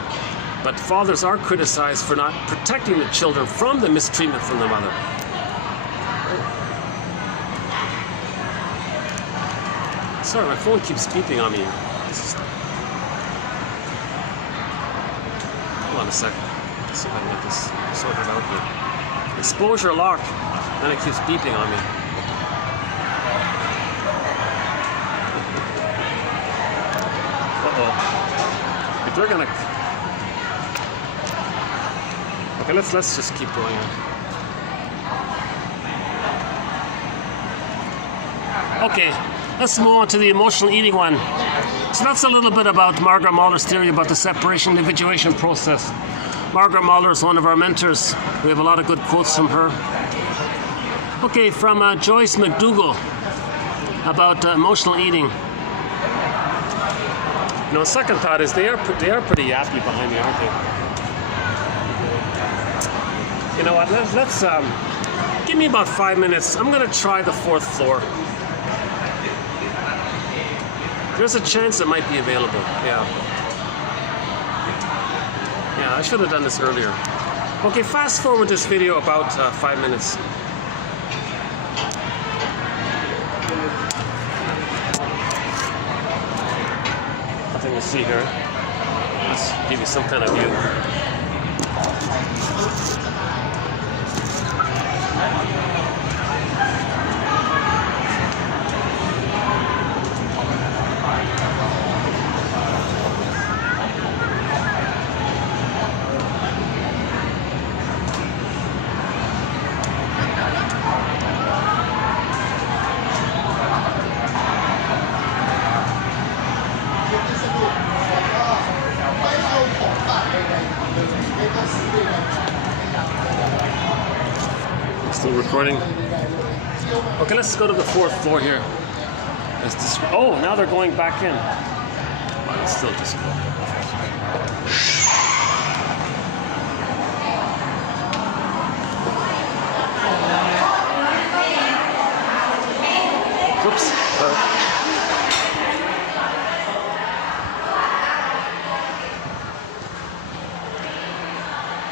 But fathers are criticized for not protecting the children from the mistreatment from the mother. Sorry, my phone keeps beeping on me. on a second. Let's see if I can get this sorted out here. Exposure locked. Then it keeps beeping on me. Uh-oh. If they're gonna... Okay, let's just keep going on. Okay, let's move on to the emotional eating one. So that's a little bit about Margaret Mahler's theory about the separation individuation process. Margaret Mahler is one of our mentors. We have a lot of good quotes from her. Okay, from Joyce McDougall about emotional eating. You know, second thought is they are pretty yappy behind me, aren't they? You know what? Let's give me about 5 minutes. I'm gonna try the 4th floor. There's a chance it might be available. Yeah, I should have done this earlier. Okay, fast forward this video about 5 minutes. Nothing to see here. Let's give you some kind of view. Still recording. Okay, let's go to the 4th floor here. Oh, now they're going back in. But it's still just cool. Oops.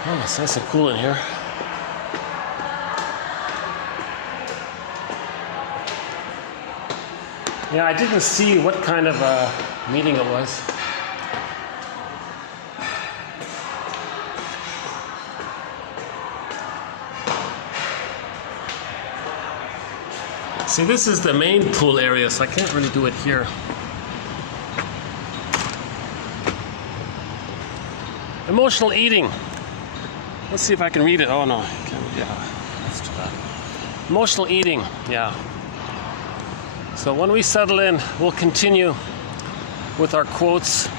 Oh, it's nice and cool in here. Yeah, I didn't see what kind of meeting it was. See, this is the main pool area, so I can't really do it here. Emotional eating. Let's see if I can read it. Oh no, I can't. Yeah, let's do that. Emotional eating, yeah. So when we settle in, we'll continue with our quotes.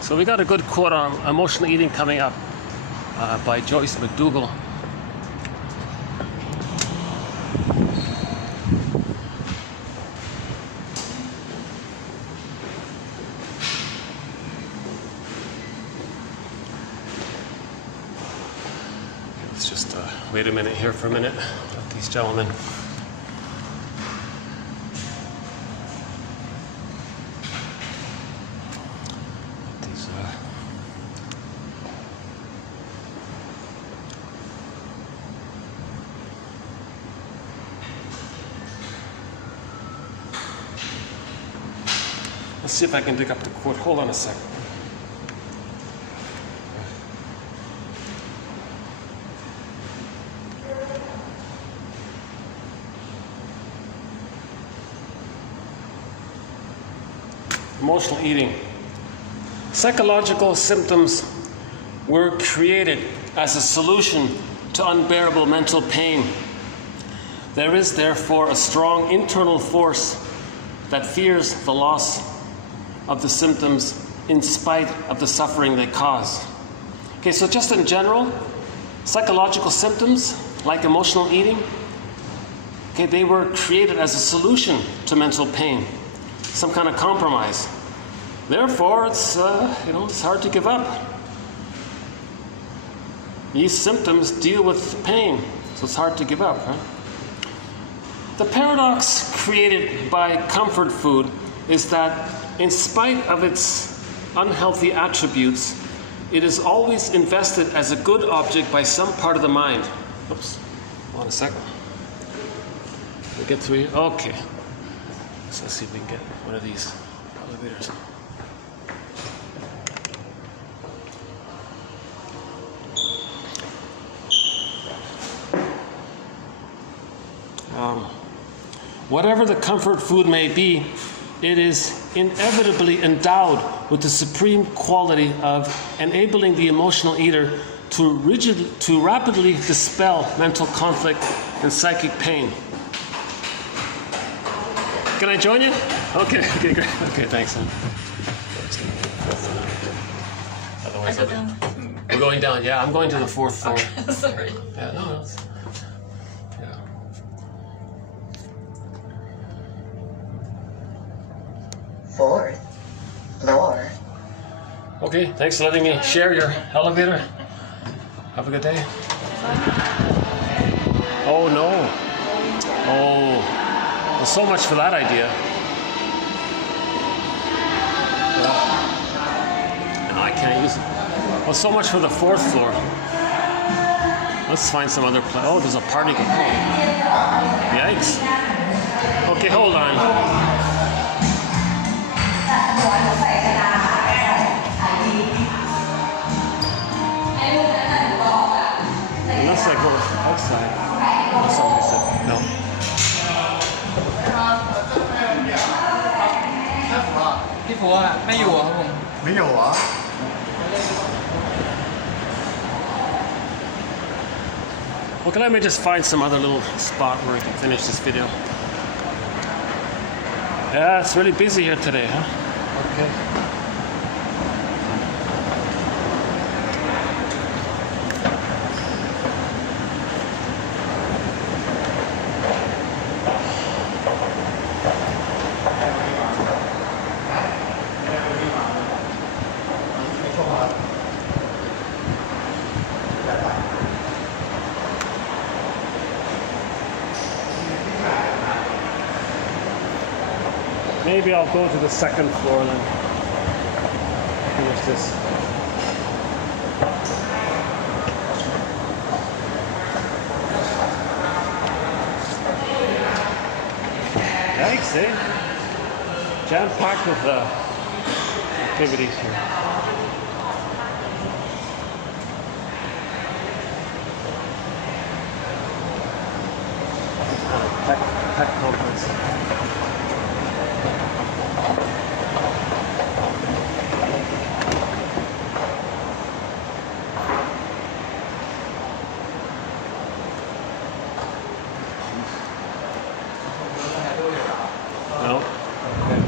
So we got a good quote on emotional eating coming up by Joyce McDougall. Let's just wait a minute here for a minute. Let these gentlemen. Let's see if I can dig up the quote. Hold on a second. Emotional eating. Psychological symptoms were created as a solution to unbearable mental pain. There is therefore a strong internal force that fears the loss of the symptoms in spite of the suffering they cause. Okay, so just in general, psychological symptoms like emotional eating, okay, they were created as a solution to mental pain, some kind of compromise. Therefore, it's it's hard to give up. These symptoms deal with pain, so it's hard to give up, right? The paradox created by comfort food is that in spite of its unhealthy attributes, it is always invested as a good object by some part of the mind. Oops, hold on a second. We'll get through here. Okay. let's see if we can get one of these elevators. Whatever the comfort food may be, it is inevitably endowed with the supreme quality of enabling the emotional eater to rapidly dispel mental conflict and psychic pain. Can I join you? Okay, great. Okay, thanks. Otherwise, we're going down. Yeah, I'm going to the 4th floor. Okay, sorry. Yeah, no. Fourth floor. Okay, thanks for letting me share your elevator. Have a good day. Oh no. Oh, well, so much for that idea. No, I can't use it. Well, so much for the 4th floor. Let's find some other place. Oh, there's a party going on. Yikes. Okay, hold on. Unless I go outside. Somebody said no. พี่ผัวไม่อยู่ครับผม ไม่อยู่เหรอ Well, let me just find some other little spot where I can finish this video. Yeah, it's really busy here today, huh? Okay. Maybe I'll go to the 2nd floor and then finish this. Yikes, eh? Jam-packed with activities here. Tech conference. No. Okay.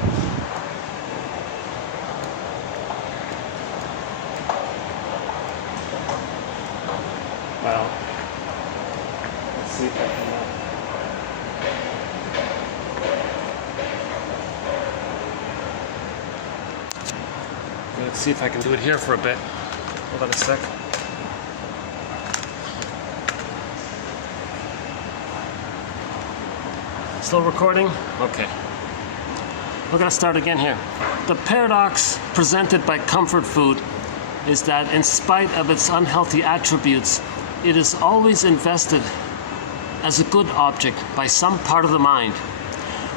Well, let's see if I can. Let's see if I can do it here for a bit. Hold on a sec. Still recording? Okay. We're going to start again here. The paradox presented by comfort food is that in spite of its unhealthy attributes, it is always invested as a good object by some part of the mind.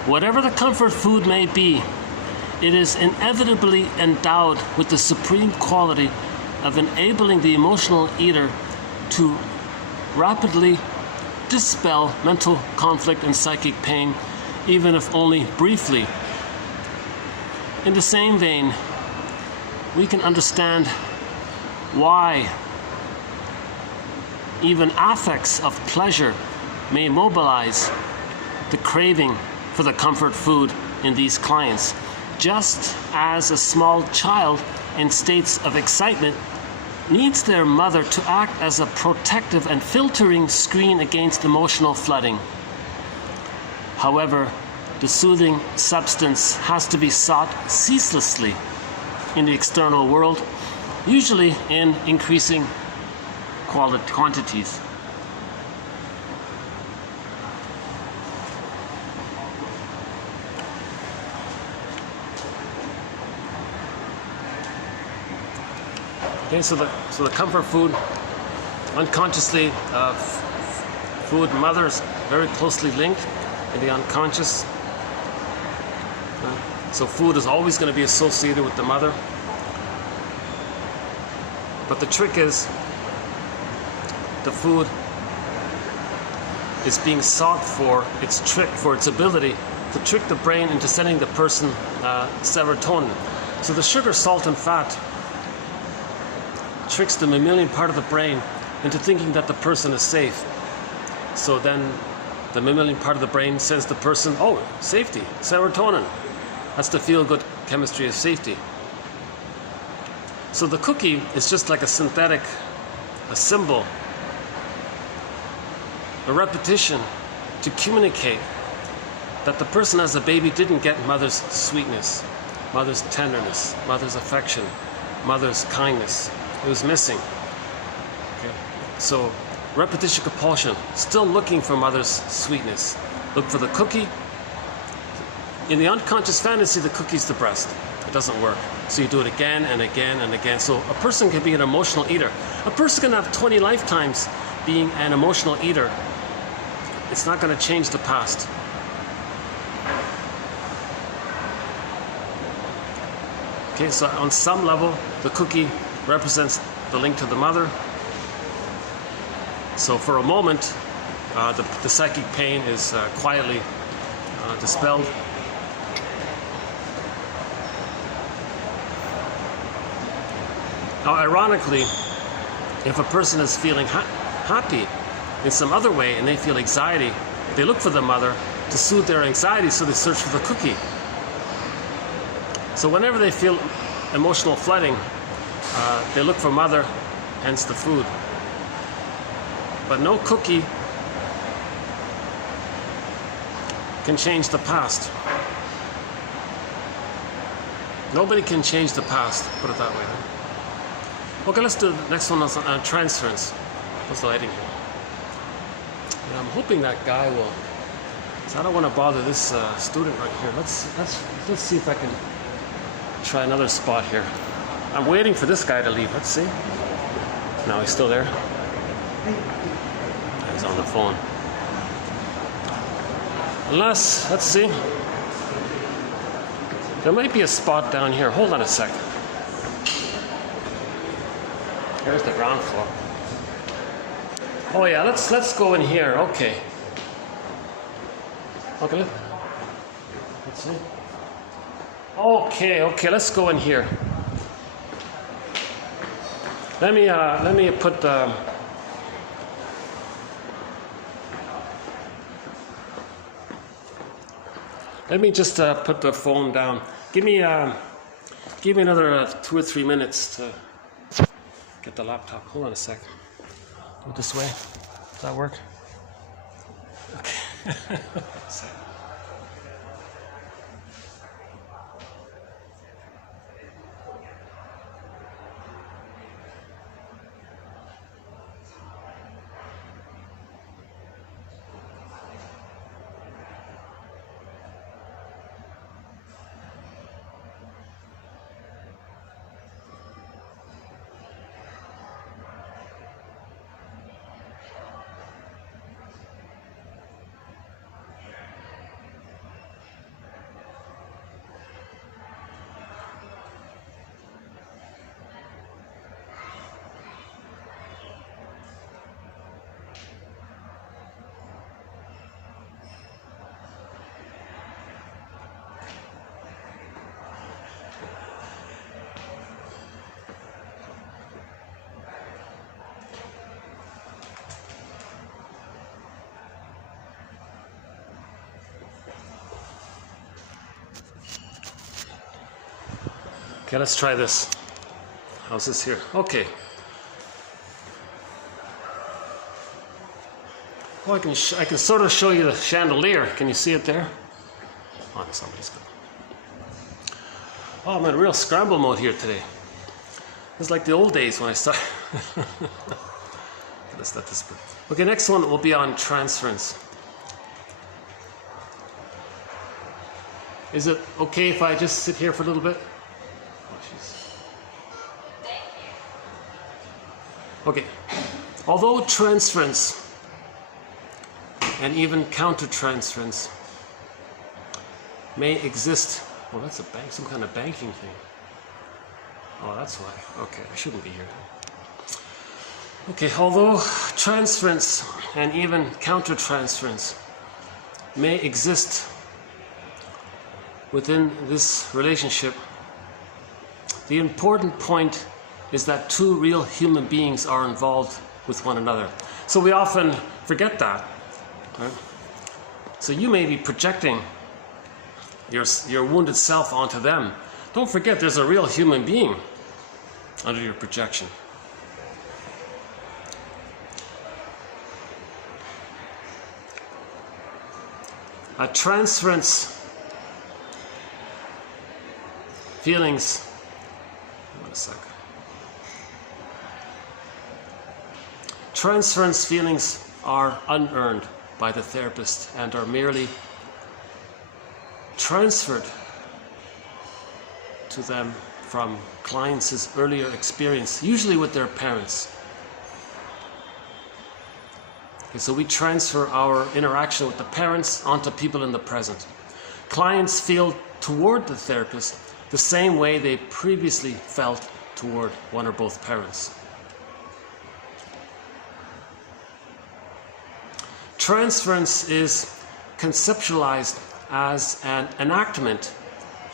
Whatever the comfort food may be, it is inevitably endowed with the supreme quality of enabling the emotional eater to rapidly dispel mental conflict and psychic pain, even if only briefly. In the same vein, we can understand why even affects of pleasure may mobilize the craving for the comfort food in these clients, just as a small child in states of excitement needs their mother to act as a protective and filtering screen against emotional flooding. However, the soothing substance has to be sought ceaselessly in the external world, usually in increasing quantities. Okay, so the comfort food, unconsciously, food and mother is very closely linked in the unconscious. So food is always going to be associated with the mother. But the trick is, the food is being sought for its trick, for its ability to trick the brain into sending the person serotonin. So the sugar, salt, and fat tricks the mammalian part of the brain into thinking that the person is safe. So then the mammalian part of the brain sends the person, oh, safety, serotonin. That's the feel-good chemistry of safety. So the cookie is just like a synthetic, a symbol, a repetition to communicate that the person as a baby didn't get mother's sweetness, mother's tenderness, mother's affection, mother's kindness. It was missing. Okay. So repetition compulsion, still looking for mother's sweetness. Look for the cookie. In the unconscious fantasy, the cookie's the breast. It doesn't work. So you do it again and again and again. So a person can be an emotional eater. A person can have 20 lifetimes being an emotional eater. It's not going to change the past. Okay, so on some level, the cookie represents the link to the mother. So for a moment, the psychic pain is quietly dispelled. Now, ironically, if a person is feeling happy in some other way and they feel anxiety, they look for the mother to soothe their anxiety, so they search for the cookie. So whenever they feel emotional flooding, they look for mother, hence the food. But no cookie can change the past. Nobody can change the past, put it that way. Okay, let's do the next one on transference. What's the lighting here? Yeah, I'm hoping that guy will. So I don't want to bother this student right here. Let's see if I can try another spot here. I'm waiting for this guy to leave. Let's see. No, he's still there. He's on the phone. Unless, let's see. There might be a spot down here. Hold on a sec. Here's the ground floor. Oh yeah, let's go in here. Okay. Okay. Let's see. Okay, let's go in here. Let me put the let me just put the phone down. Give me another 2 or 3 minutes to get the laptop. Hold on a sec. Go this way. Does that work? Okay. Okay, let's try this. How's this here? Okay. Well, I can sort of show you the chandelier. Can you see it there? Oh, somebody's good. Oh, I'm in real scramble mode here today. It's like the old days when I started. Let's let this. Okay, next one will be on transference. Is it okay if I just sit here for a little bit? Okay, although transference and even countertransference may exist Well, that's a bank, some kind of banking thing. Oh, that's why. Okay, I shouldn't be here. Okay, although transference and even countertransference may exist within this relationship, the important point is that two real human beings are involved with one another. So we often forget that. Right? So you may be projecting your wounded self onto them. Don't forget there's a real human being under your projection. A transference feelings. Wait a sec. Transference feelings are unearned by the therapist and are merely transferred to them from clients' earlier experience, usually with their parents. Okay, so we transfer our interaction with the parents onto people in the present. Clients feel toward the therapist the same way they previously felt toward one or both parents. Transference is conceptualized as an enactment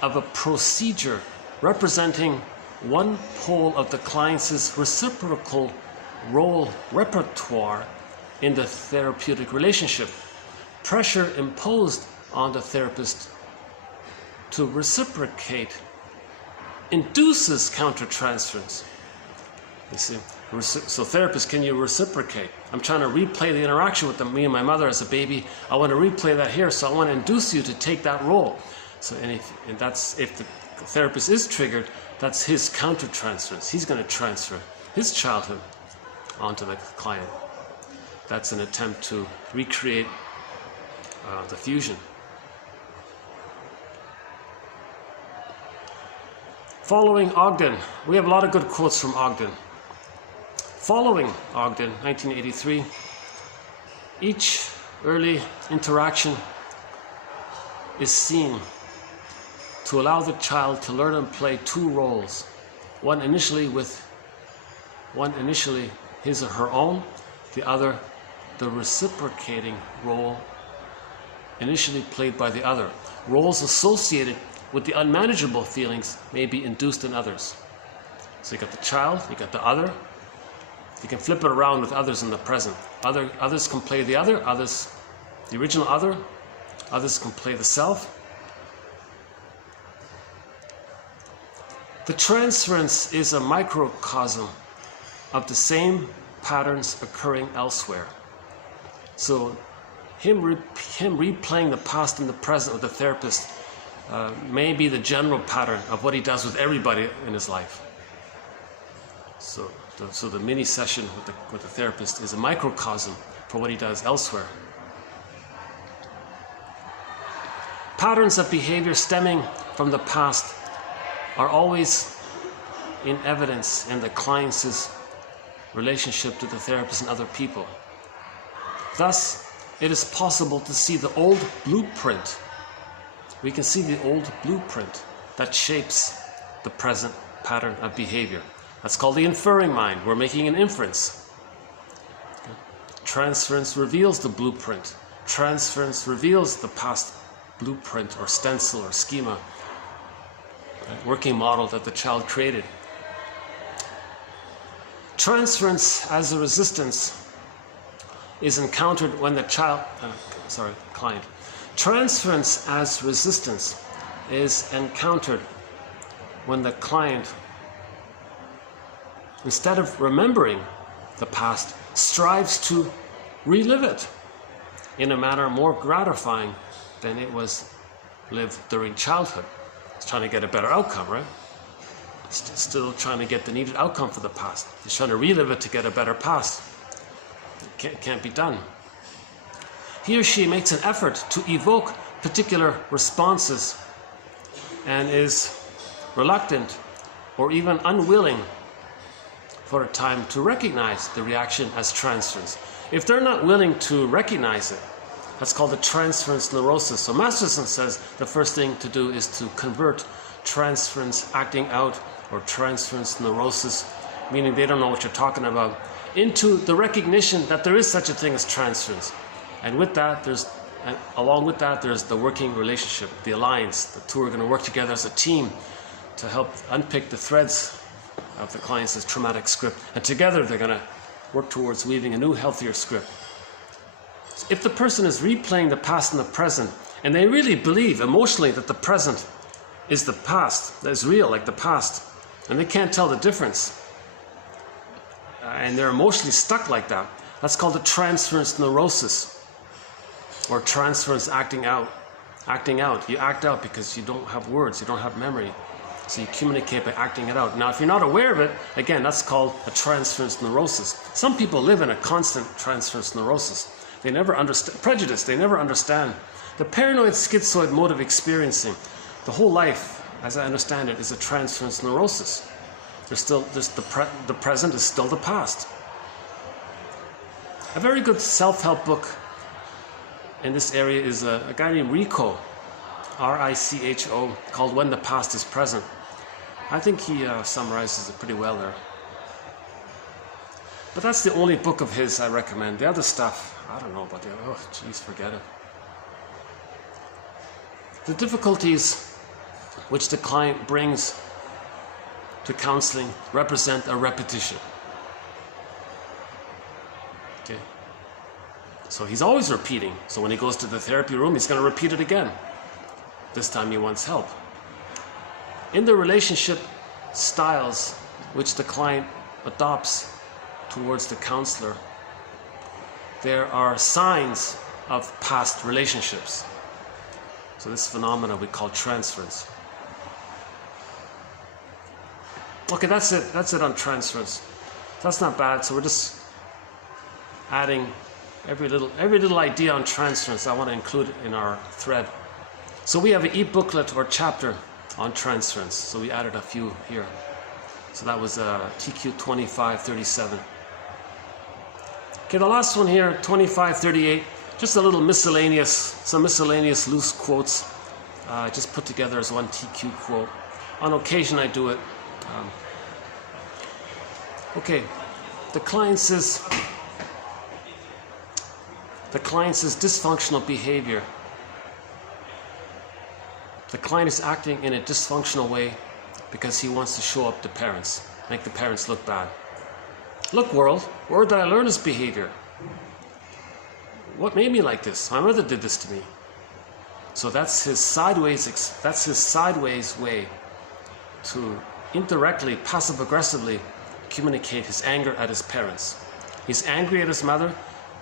of a procedure representing one pole of the client's reciprocal role repertoire in the therapeutic relationship. Pressure imposed on the therapist to reciprocate induces countertransference. You see, so therapist, can you reciprocate? I'm trying to replay the interaction with me and my mother as a baby. I want to replay that here, so I want to induce you to take that role. So, and that's if the therapist is triggered, that's his countertransference. He's going to transfer his childhood onto the client. That's an attempt to recreate the fusion. Following Ogden, we have a lot of good quotes from Ogden. Following Ogden, 1983, each early interaction is seen to allow the child to learn and play two roles, one initially his or her own, the other the reciprocating role initially played by the other. Roles associated with the unmanageable feelings may be induced in others. So you got the child, you got the other. You can flip it around with others in the present. Others can play the other, others the original other, others can play the self. The transference is a microcosm of the same patterns occurring elsewhere. So him replaying the past and the present with the therapist may be the general pattern of what he does with everybody in his life. So the mini session with the therapist is a microcosm for what he does elsewhere. Patterns of behavior stemming from the past are always in evidence in the client's relationship to the therapist and other people. Thus, it is possible to see the old blueprint. We can see the old blueprint that shapes the present pattern of behavior. That's called the inferring mind. We're making an inference. Transference reveals the blueprint. Transference reveals the past blueprint or stencil or schema, working model that the child created. Transference as a resistance is encountered when the client. Transference as resistance is encountered when the client, instead of remembering the past, strives to relive it in a manner more gratifying than it was lived during childhood. It's trying to get a better outcome, right? Still trying to get the needed outcome for the past. He's trying to relive it to get a better past. It can't be done. He or she makes an effort to evoke particular responses and is reluctant or even unwilling for a time to recognize the reaction as transference. If they're not willing to recognize it, That's called the transference neurosis. So Masterson says the first thing to do is to convert transference acting out or transference neurosis, meaning they don't know what you're talking about, into the recognition that there is such a thing as transference. And with that, along with that, there's the working relationship, the alliance. The two are going to work together as a team to help unpick the threads of the client's traumatic script. And together they're going to work towards weaving a new, healthier script. If the person is replaying the past and the present, and they really believe emotionally that the present is the past, that is real, like the past, and they can't tell the difference, and they're emotionally stuck like that, that's called a transference neurosis, or transference acting out. Acting out. You act out because you don't have words, you don't have memory. So you communicate by acting it out. Now, if you're not aware of it, again, that's called a transference neurosis. Some people live in a constant transference neurosis. They never understand prejudice. They never understand the paranoid schizoid mode of experiencing. The whole life, as I understand it, is a transference neurosis. The present is still the past. A very good self-help book in this area is a guy named Rico, R-I-C-H-O, called When the Past is Present. I think he summarizes it pretty well there. But that's the only book of his I recommend. The other stuff, I don't know about the other. Oh, geez, forget it. The difficulties which the client brings to counseling represent a repetition. Okay. So he's always repeating. So when he goes to the therapy room, he's going to repeat it again. This time he wants help. In the relationship styles which the client adopts towards the counselor, there are signs of past relationships. So this phenomena we call transference. Okay, that's it. That's it on transference. That's not bad. So we're just adding every little idea on transference I want to include in our thread. So we have an e-booklet or chapter on transference. So we added a few here. So that was TQ 2537. Okay, the last one here, 2538. Just a little miscellaneous, some miscellaneous loose quotes. Just put together as one TQ quote. On occasion I do it. Okay, the client says dysfunctional behavior. The client is acting in a dysfunctional way because he wants to show up to parents, make the parents look bad. Look, world, where did I learn this behavior? What made me like this? My mother did this to me. So that's his sideways way to indirectly, passive-aggressively communicate his anger at his parents. He's angry at his mother,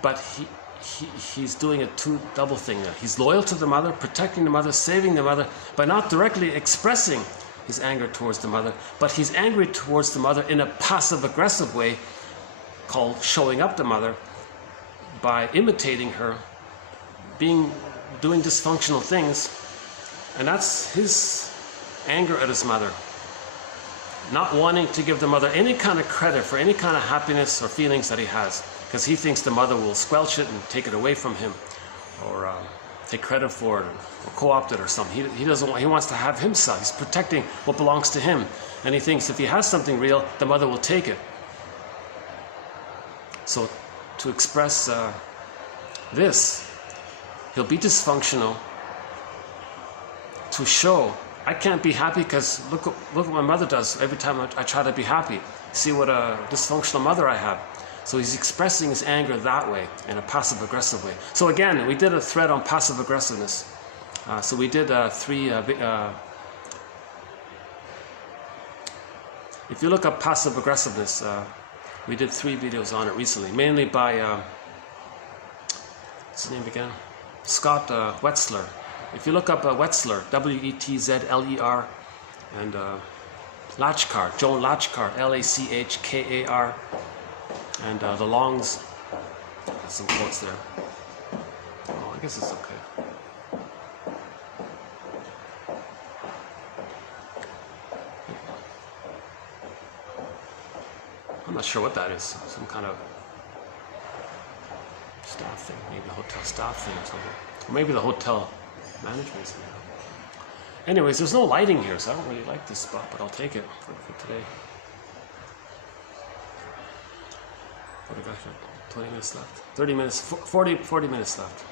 but he's doing a double thing there. He's loyal to the mother, protecting the mother, saving the mother, by not directly expressing his anger towards the mother, but he's angry towards the mother in a passive-aggressive way called showing up the mother by imitating her, doing dysfunctional things, and that's his anger at his mother. Not wanting to give the mother any kind of credit for any kind of happiness or feelings that he has, because he thinks the mother will squelch it and take it away from him, or take credit for it, or co-opt it or something. He doesn't want. He wants to have himself. He's protecting what belongs to him, and he thinks if he has something real, the mother will take it. So, to express this, he'll be dysfunctional to show. I can't be happy because look what my mother does every time I try to be happy. See what a dysfunctional mother I have. So he's expressing his anger that way, in a passive-aggressive way. So again, we did a thread on passive-aggressiveness. So we did three. If you look up passive-aggressiveness, we did 3 videos on it recently, mainly by what's his name again? Scott Wetzler. If you look up Wetzler, W-E-T-Z-L-E-R, and Lachkar, Joan Lachkar, L-A-C-H-K-A-R, and the Longs, some quotes there. Oh, I guess it's okay. I'm not sure what that is. Some kind of staff thing, maybe a hotel staff thing or something. Or maybe the hotel management thing. Anyways, there's no lighting here, so I don't really like this spot, but I'll take it for today. What have I got? 20 minutes left. 30 minutes, 40 minutes left.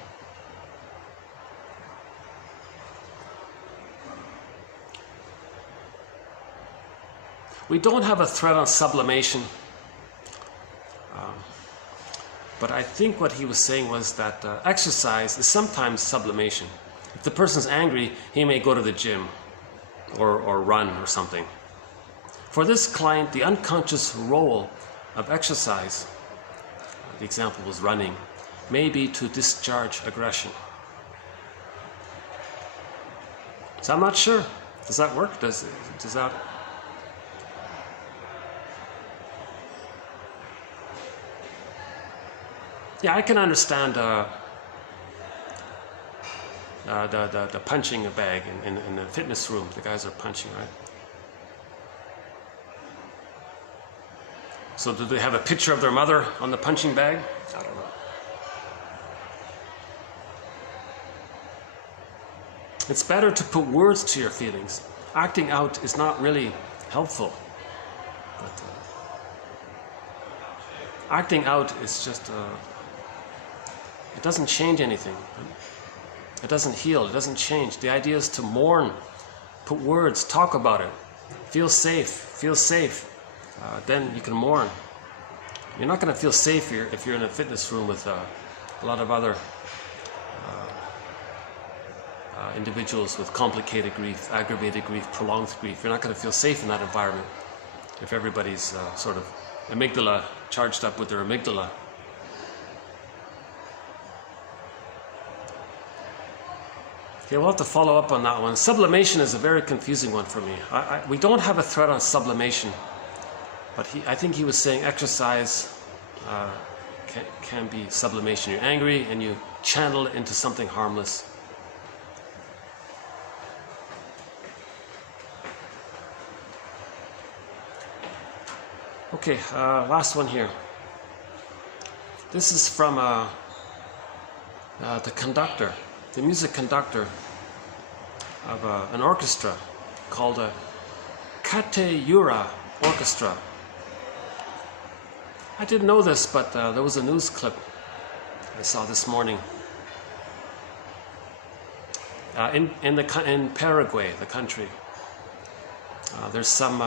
We don't have a thread on sublimation. But I think what he was saying was that exercise is sometimes sublimation. If the person's angry, he may go to the gym or run or something. For this client, the unconscious role of exercise, the example was running, may be to discharge aggression. So I'm not sure. Does that work? Does that... Yeah, I can understand the punching a bag in the fitness room. The guys are punching, right? So do they have a picture of their mother on the punching bag? I don't know. It's better to put words to your feelings. Acting out is not really helpful. But acting out is just... it doesn't change anything. It doesn't heal. It doesn't change. The idea is to mourn, put words, talk about it. Feel safe. Feel safe. Then you can mourn. You're not going to feel safe if you're in a fitness room with a lot of other individuals with complicated grief, aggravated grief, prolonged grief. You're not going to feel safe in that environment if everybody's sort of amygdala charged up with their amygdala. Okay, we'll have to follow up on that one. Sublimation is a very confusing one for me. We don't have a thread on sublimation, but I think he was saying exercise can be sublimation. You're angry and you channel it into something harmless. Okay, last one here. This is from the conductor, the music conductor of an orchestra called a Kateura Orchestra. I didn't know this, but there was a news clip I saw this morning. In Paraguay, the country, there's some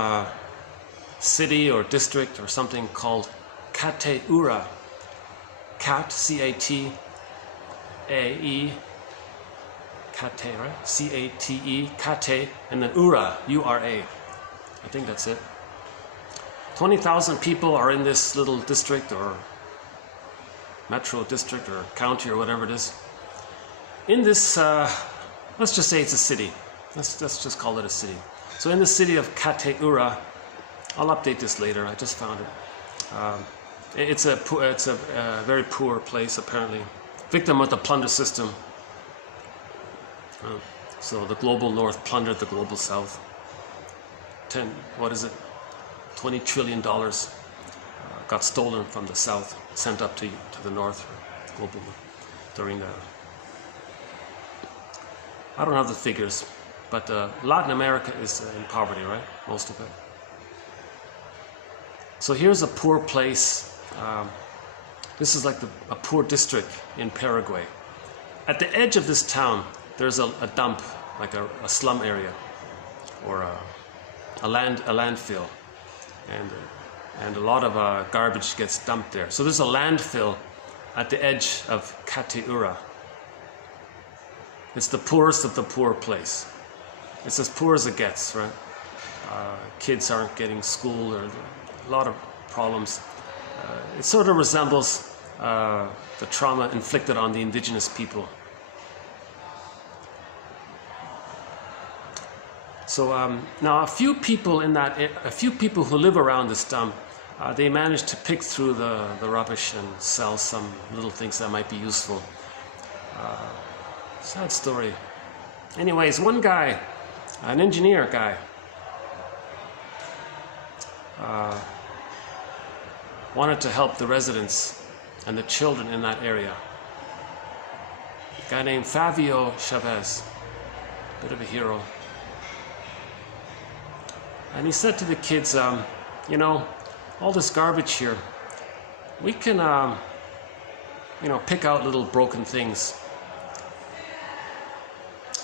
city or district or something called Cateura. Cat, C-A-T-A-E, Cate, right? C-A-T-E, Cate, and then Ura, U-R-A. I think that's it. 20,000 people are in this little district or metro district or county or whatever it is. In this, let's just say it's a city. Let's just call it a city. So in the city of Cateura, I'll update this later. I just found it. It's a very poor place apparently, victim of the plunder system. So the global north plundered the global south. $20 trillion got stolen from the south, sent up to the north, global, during the... I don't have the figures, but Latin America is in poverty, right? Most of it. So here's a poor place. This is like a poor district in Paraguay. At the edge of this town, there's a dump, like a slum area, or a landfill, and a lot of garbage gets dumped there. So there's a landfill at the edge of Cateura. It's the poorest of the poor place. It's as poor as it gets, right? Kids aren't getting school, or a lot of problems. It sort of resembles the trauma inflicted on the indigenous people. So now a few people who live around this dump, they managed to pick through the rubbish and sell some little things that might be useful. Sad story. Anyways, one guy, an engineer guy, wanted to help the residents and the children in that area. A guy named Fabio Chavez, bit of a hero. And he said to the kids, you know, all this garbage here, we can, you know, pick out little broken things.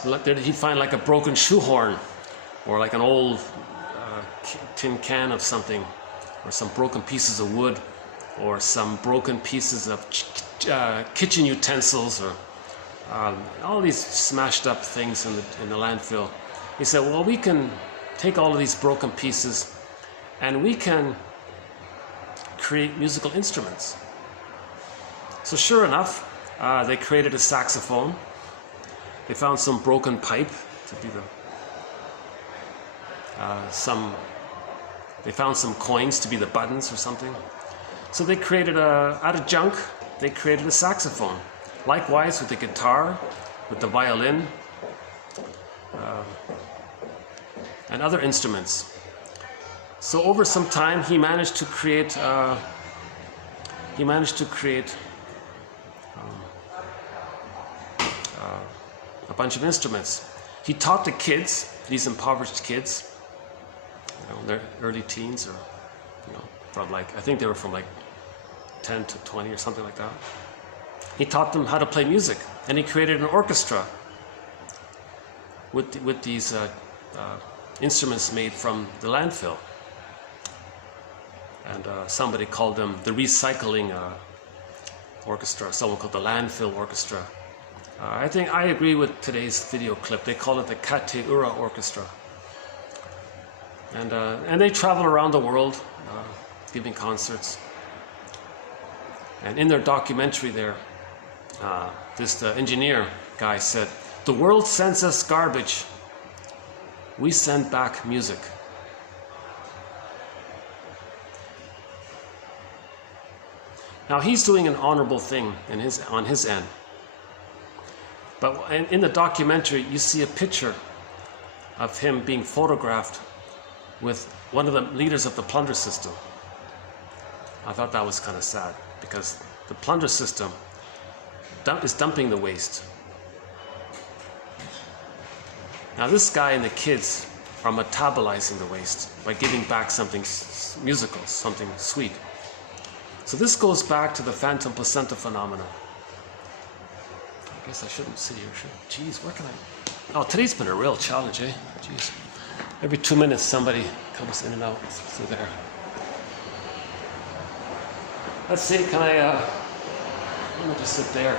He'd find like a broken shoehorn, or like an old tin can of something, or some broken pieces of wood, or some broken pieces of kitchen utensils, or all these smashed up things in the landfill. He said, well, we can take all of these broken pieces and we can create musical instruments. So sure enough, they created a saxophone. They found some broken pipe to be the they found some coins to be the buttons or something. So they created out of junk, they created a saxophone. Likewise with the guitar, with the violin, and other instruments. So over some time, he managed to create a bunch of instruments. He taught the kids, these impoverished kids, you know, their early teens, or you know, from like, I think they were from like 10 to 20 or something like that. He taught them how to play music, and he created an orchestra with these instruments made from the landfill. And somebody called them the recycling orchestra. Someone called the landfill orchestra. I think I agree with today's video clip. They call it the Kateura Orchestra. And they travel around the world giving concerts. And in their documentary there, this engineer guy said, "The world sends us garbage. We send back music." Now he's doing an honorable thing on his end. But in the documentary, you see a picture of him being photographed with one of the leaders of the plunder system. I thought that was kind of sad, because the plunder system is dumping the waste. Now this guy and the kids are metabolizing the waste by giving back something musical, something sweet. So this goes back to the phantom placenta phenomena. I guess I shouldn't sit here, should I? Jeez, where can I? Oh, today's been a real challenge, eh? Jeez. Every 2 minutes somebody comes in and out through there. Let's see, can I, let me just sit there.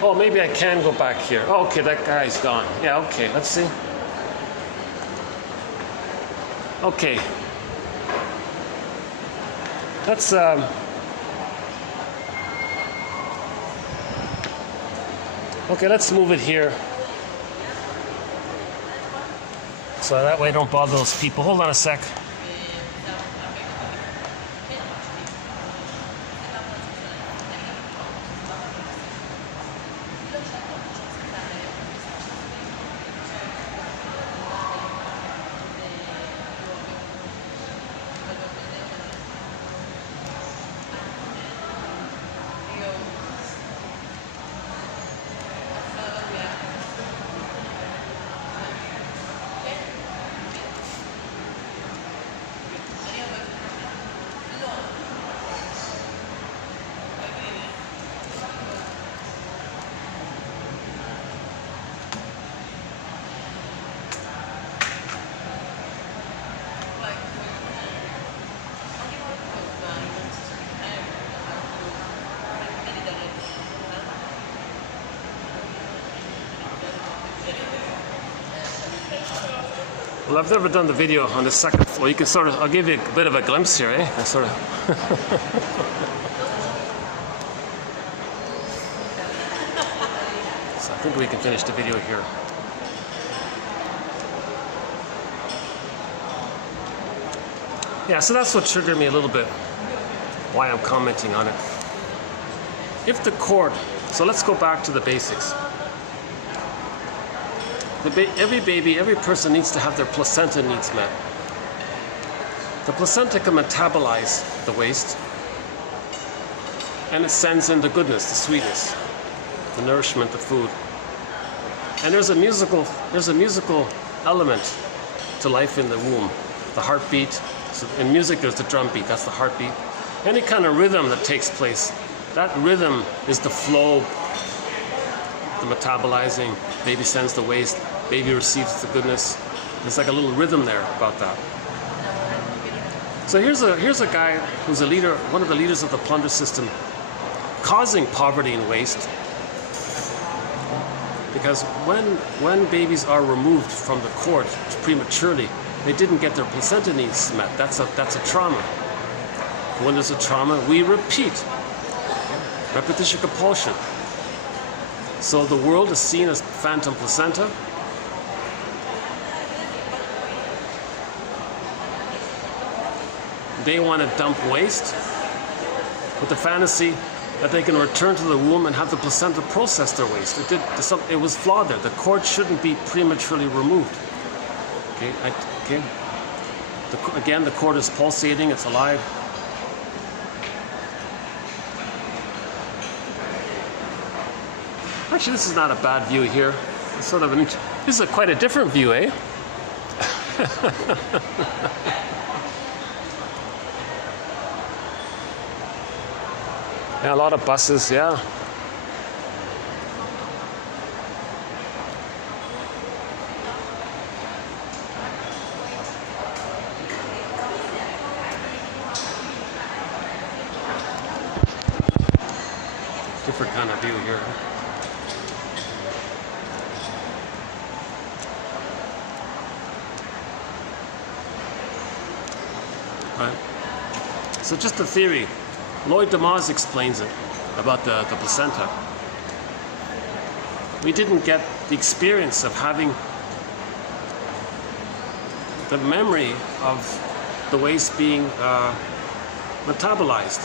Oh, maybe I can go back here. Oh, okay, that guy's gone. Yeah, okay, let's see. Okay. Let's, okay, let's move it here. So that way I don't bother those people. Hold on a sec. Well, I've never done the video on the second floor. You can sort of, I'll give you a bit of a glimpse here, eh? I sort of. So I think we can finish the video here. Yeah, so that's what triggered me a little bit, why I'm commenting on it. If the cord, so let's go back to the basics. Every baby, every person needs to have their placenta needs met. The placenta can metabolize the waste, and it sends in the goodness, the sweetness, the nourishment, the food. And there's a musical element to life in the womb. The heartbeat. So in music, there's the drum beat. That's the heartbeat. Any kind of rhythm that takes place, that rhythm is the flow, the metabolizing. Baby sends the waste. Baby receives the goodness. There's like a little rhythm there about that. So here's a guy who's a leader, one of the leaders of the plunder system, causing poverty and waste. Because when babies are removed from the cord prematurely, they didn't get their placenta needs met. That's a trauma. When there's a trauma, we repeat. Repetition compulsion. So the world is seen as phantom placenta. They want to dump waste with the fantasy that they can return to the womb and have the placenta process their waste. It was flawed there. The cord shouldn't be prematurely removed. Okay. Again, the cord is pulsating. It's alive. Actually, this is not a bad view here. It's sort of this is quite a different view, eh? Yeah, a lot of buses, yeah. Different kind of view here. Right. So just the theory. Lloyd DeMause explains it about the placenta. We didn't get the experience of having the memory of the waste being metabolized.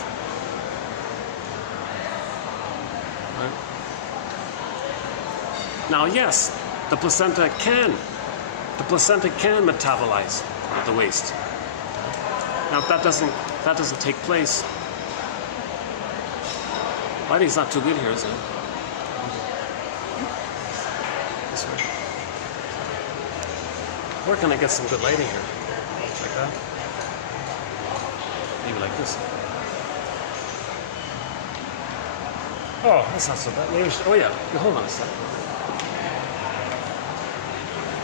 Right? Now, yes, the placenta can metabolize the waste. Now, if that doesn't take place, lighting's not too good here, is it? This way. Where can I get some good lighting here? Like that? Maybe like this. Oh, that's not so bad. Maybe oh yeah, hold on a second.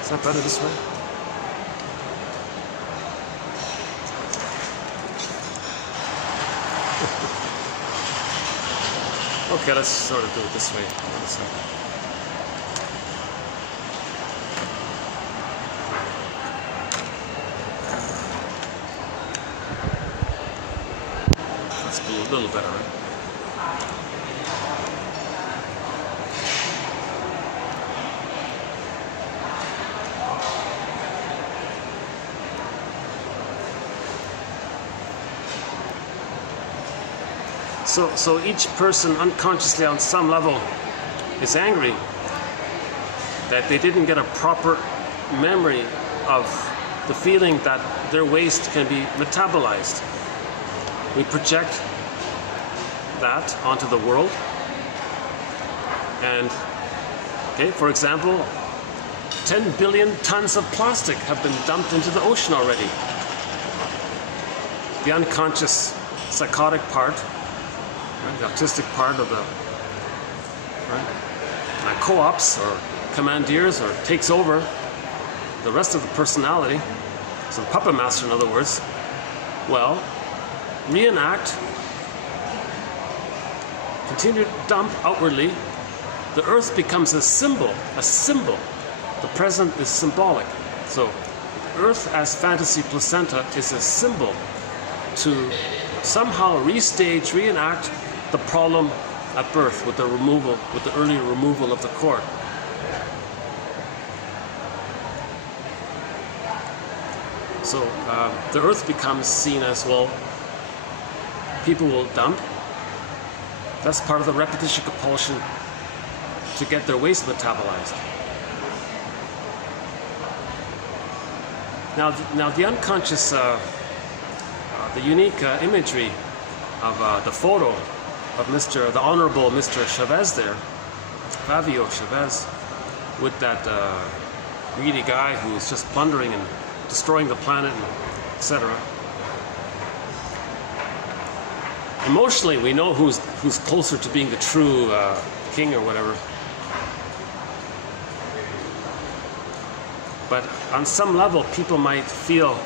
Is that better this way? Okay, let's sort of do it this way. That's a little better, right? So each person unconsciously on some level is angry that they didn't get a proper memory of the feeling that their waste can be metabolized. We project that onto the world. And, okay, for example, 10 billion tons of plastic have been dumped into the ocean already. The unconscious psychotic part, the autistic part of the co-ops or commandeers or takes over the rest of the personality, so the puppet master in other words, well, reenact, continue to dump outwardly, the earth becomes a symbol. The present is symbolic. So earth as fantasy placenta is a symbol to somehow restage, reenact the problem at birth with the early removal of the cord. So the earth becomes seen as, well, people will dump. That's part of the repetition compulsion to get their waste metabolized. Now the unconscious, the unique imagery of the photo the Honorable Mr. Chavez there, Fabio Chavez, with that greedy guy who's just plundering and destroying the planet, etc. Emotionally, we know who's closer to being the true king or whatever. But on some level, people might feel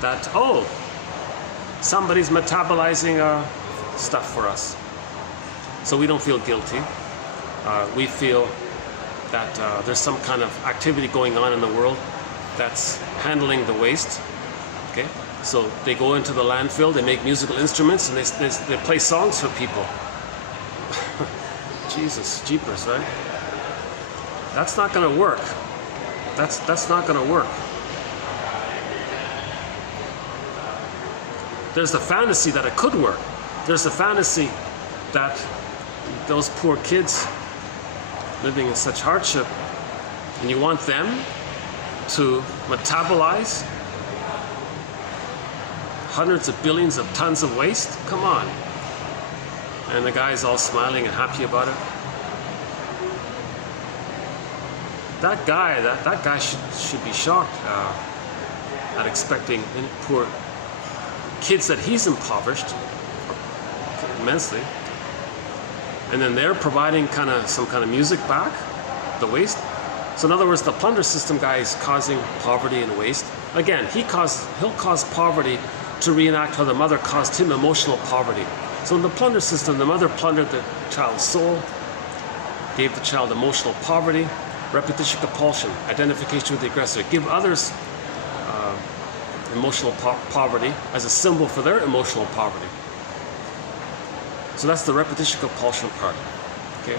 that, oh, somebody's metabolizing stuff for us. So we don't feel guilty. We feel that there's some kind of activity going on in the world that's handling the waste. Okay, so they go into the landfill, they make musical instruments, and they play songs for people. Jesus, jeepers, right? That's not going to work. That's not going to work. There's the fantasy that it could work. There's the fantasy that those poor kids living in such hardship, and you want them to metabolize hundreds of billions of tons of waste? Come on. And the guy's all smiling and happy about it. That guy should be shocked at expecting poor kids that he's impoverished immensely, and then they're providing some kind of music back, the waste. So in other words, the plunder system guy is causing poverty and waste. Again, he'll cause poverty to reenact how the mother caused him emotional poverty. So in the plunder system, the mother plundered the child's soul, gave the child emotional poverty, repetition compulsion, identification with the aggressor, give others emotional poverty as a symbol for their emotional poverty. So that's the repetition compulsion part. Okay.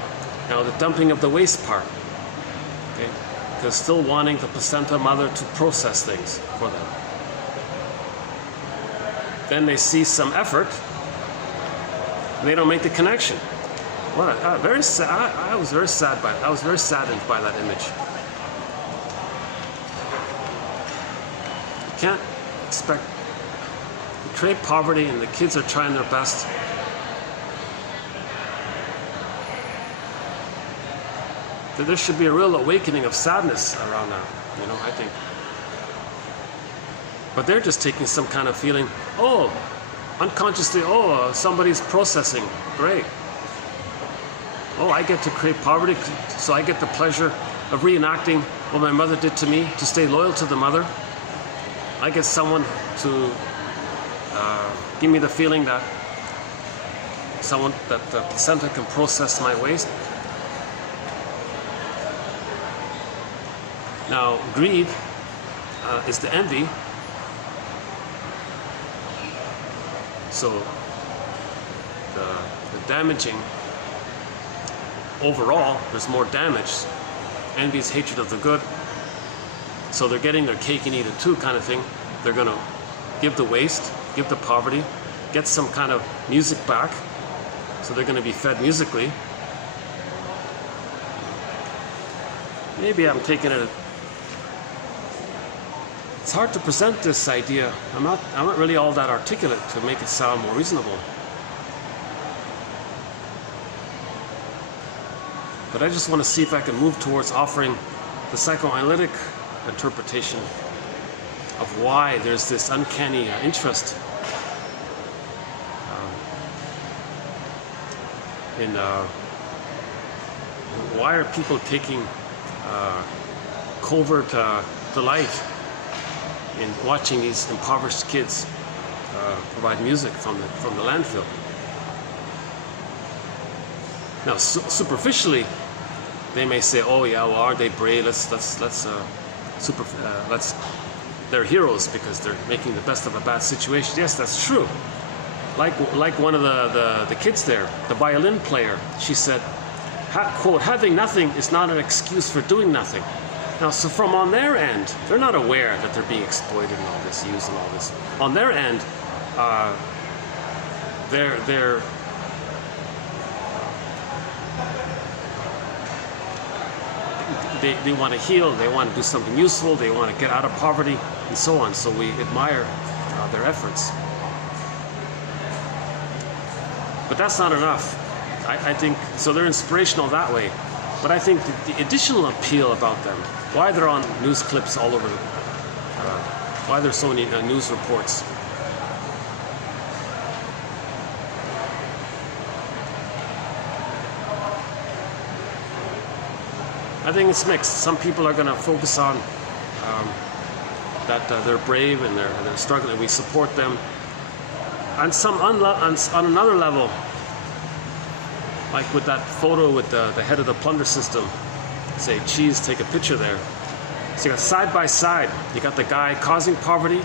Now the dumping of the waste part. Okay. Because still wanting the placenta mother to process things for them. Then they see some effort, and they don't make the connection. Very sad. I was very sad by it. I was very saddened by that image. You can't expect to create poverty, and the kids are trying their best. There should be a real awakening of sadness around that, I think. But they're just taking some kind of feeling, oh, unconsciously, oh, somebody's processing, great. Oh, I get to create poverty, so I get the pleasure of reenacting what my mother did to me, to stay loyal to the mother. I get someone to give me the feeling that the placenta can process my waste. Now, greed is the envy. So the damaging, overall, there's more damage. Envy is hatred of the good. So they're getting their cake and eat it too kind of thing. They're going to give the waste, give the poverty, get some kind of music back. So they're going to be fed musically. Maybe I'm taking it. It's hard to present this idea. I'm not really all that articulate to make it sound more reasonable. But I just want to see if I can move towards offering the psychoanalytic interpretation of why there's this uncanny interest in why are people taking covert delight in watching these impoverished kids provide music from the landfill. Now, superficially, they may say, "Oh yeah, well, aren't they brave? They're heroes because they're making the best of a bad situation." Yes, that's true. Like one of the kids there, the violin player, she said, quote, "Having nothing is not an excuse for doing nothing." Now, so from on their end, they're not aware that they're being exploited and all this, used and all this. On their end, they want to heal, they want to do something useful, they want to get out of poverty, and so on. So we admire their efforts. But that's not enough. I think, so they're inspirational that way. But I think the additional appeal about them, why they're on news clips all over, why there's so many news reports. I think it's mixed. Some people are going to focus on that they're brave and they're struggling, and we support them. And some on another level, like with that photo with the head of the plunder system, say, cheese, take a picture there. So you got side by side, you got the guy causing poverty.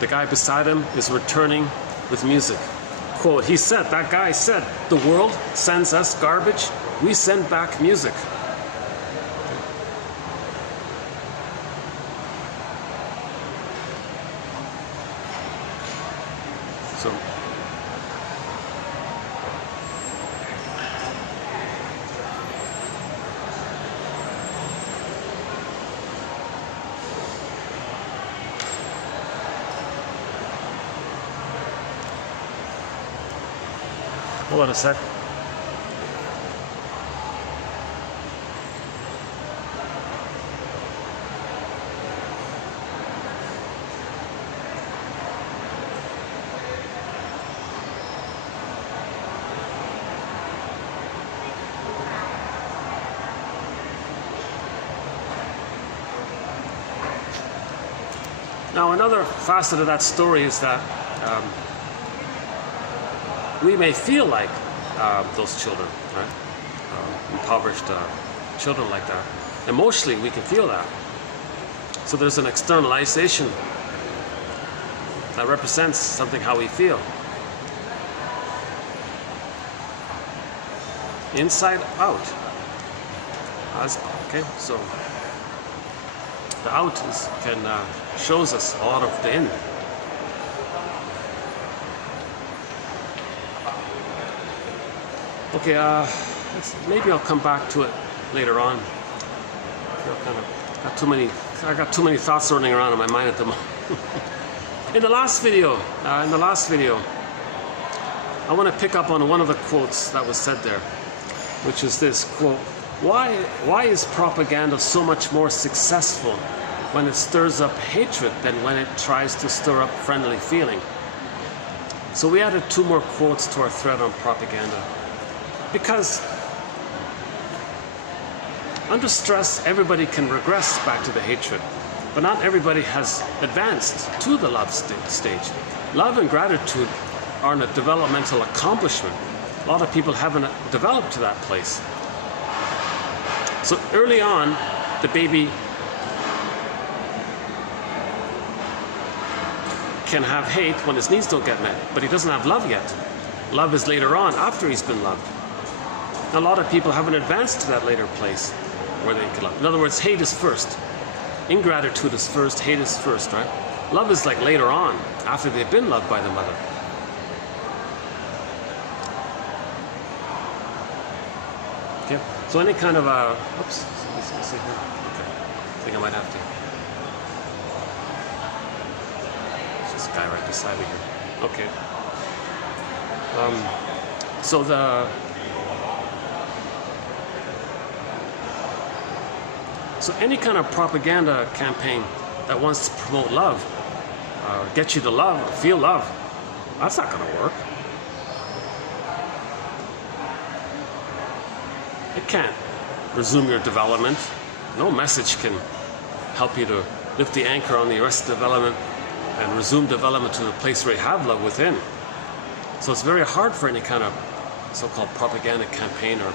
The guy beside him is returning with music. Quote, he said, that guy said, the world sends us garbage, we send back music. So, hold on a sec. Now, another facet of that story is that we may feel like those children, right? Impoverished children like that. Emotionally, we can feel that. So there's an externalization that represents something how we feel. Inside out. Okay, so the out shows us a lot of the in. Okay, maybe I'll come back to it later on. I got too many thoughts running around in my mind at the moment. In the last video, I want to pick up on one of the quotes that was said there, which is this quote: Why is propaganda so much more successful when it stirs up hatred than when it tries to stir up friendly feeling? So we added 2 more quotes to our thread on propaganda. Because under stress, everybody can regress back to the hatred, but not everybody has advanced to the love stage. Love and gratitude aren't a developmental accomplishment. A lot of people haven't developed to that place. So early on, the baby can have hate when his needs don't get met, but he doesn't have love yet. Love is later on, after he's been loved. A lot of people haven't advanced to that later place where they can love. In other words, hate is first. Ingratitude is first, hate is first, right? Love is like later on, after they've been loved by the mother. Okay, so any kind of oops, let's see here. Okay, I think I might have to. There's this guy right beside me here. Okay. So any kind of propaganda campaign that wants to promote love, get you to love, or feel love, that's not going to work. It can't resume your development. No message can help you to lift the anchor on the arrested development and resume development to the place where you have love within. So it's very hard for any kind of so-called propaganda campaign. Or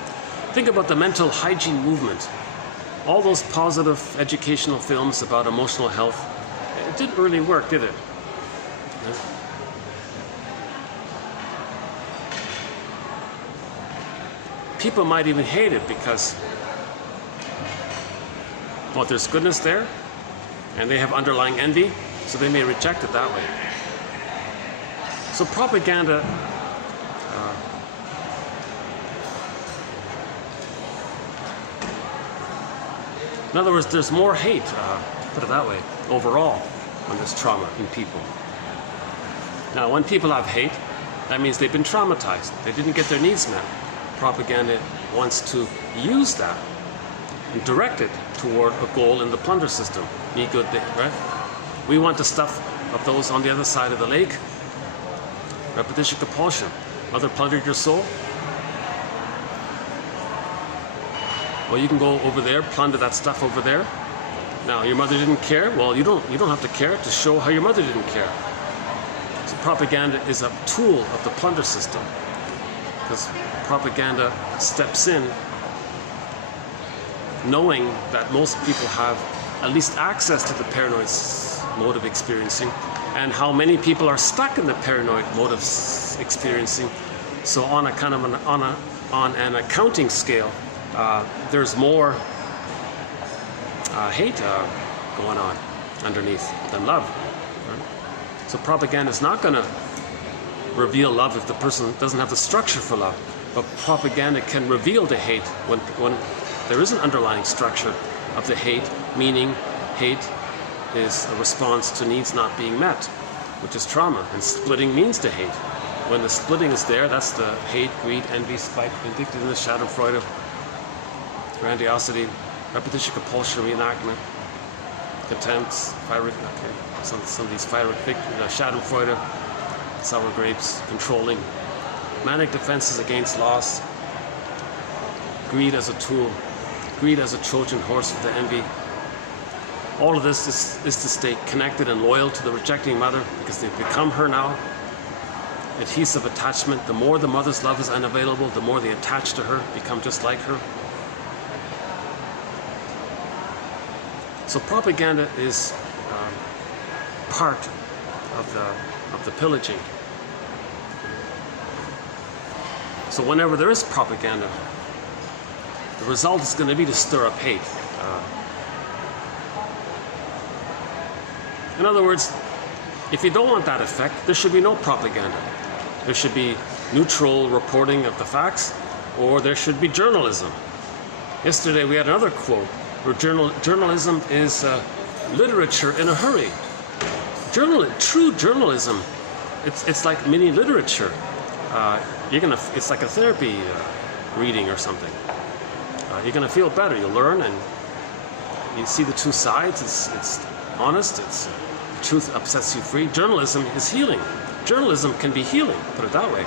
think about the mental hygiene movement. All those positive educational films about emotional health, it didn't really work, did it? People might even hate it because, well, there's goodness there, and they have underlying envy, so they may reject it that way. So propaganda in other words, there's more hate, put it that way, overall, when there's trauma in people. Now, when people have hate, that means they've been traumatized. They didn't get their needs met. Propaganda wants to use that and direct it toward a goal in the plunder system. Me good, right? We want the stuff of those on the other side of the lake. Repetition, compulsion. Mother plundered your soul. Well, you can go over there, plunder that stuff over there. Now, your mother didn't care. Well, you don't have to care to show how your mother didn't care. So propaganda is a tool of the plunder system, because propaganda steps in knowing that most people have at least access to the paranoid mode of experiencing, and how many people are stuck in the paranoid mode of experiencing. So on a kind of on an accounting scale, there's more hate going on underneath than love. Right? So propaganda is not going to reveal love if the person doesn't have the structure for love. But propaganda can reveal the hate when there is an underlying structure of the hate, meaning hate is a response to needs not being met, which is trauma, and splitting means to hate. When the splitting is there, that's the hate, greed, envy, spite, vindictiveness, schadenfreude, grandiosity, repetition, compulsion, reenactment, contempt, fiery, some of these fiery, schadenfreude, sour grapes, controlling, manic defenses against loss, greed as a tool, greed as a Trojan horse for the envy. All of this is to stay connected and loyal to the rejecting mother, because they've become her now. Adhesive attachment. The more the mother's love is unavailable, the more they attach to her, become just like her. So propaganda is part of the pillaging. So whenever there is propaganda, the result is going to be to stir up hate. In other words, if you don't want that effect, there should be no propaganda. There should be neutral reporting of the facts, or there should be journalism. Yesterday we had another quote where journalism is literature in a hurry. True journalism, it's like mini literature. It's like a therapy reading or something. You're gonna feel better. You'll learn, and you see the two sides. It's honest. It's truth upsets you free. Journalism is healing. Journalism can be healing, put it that way.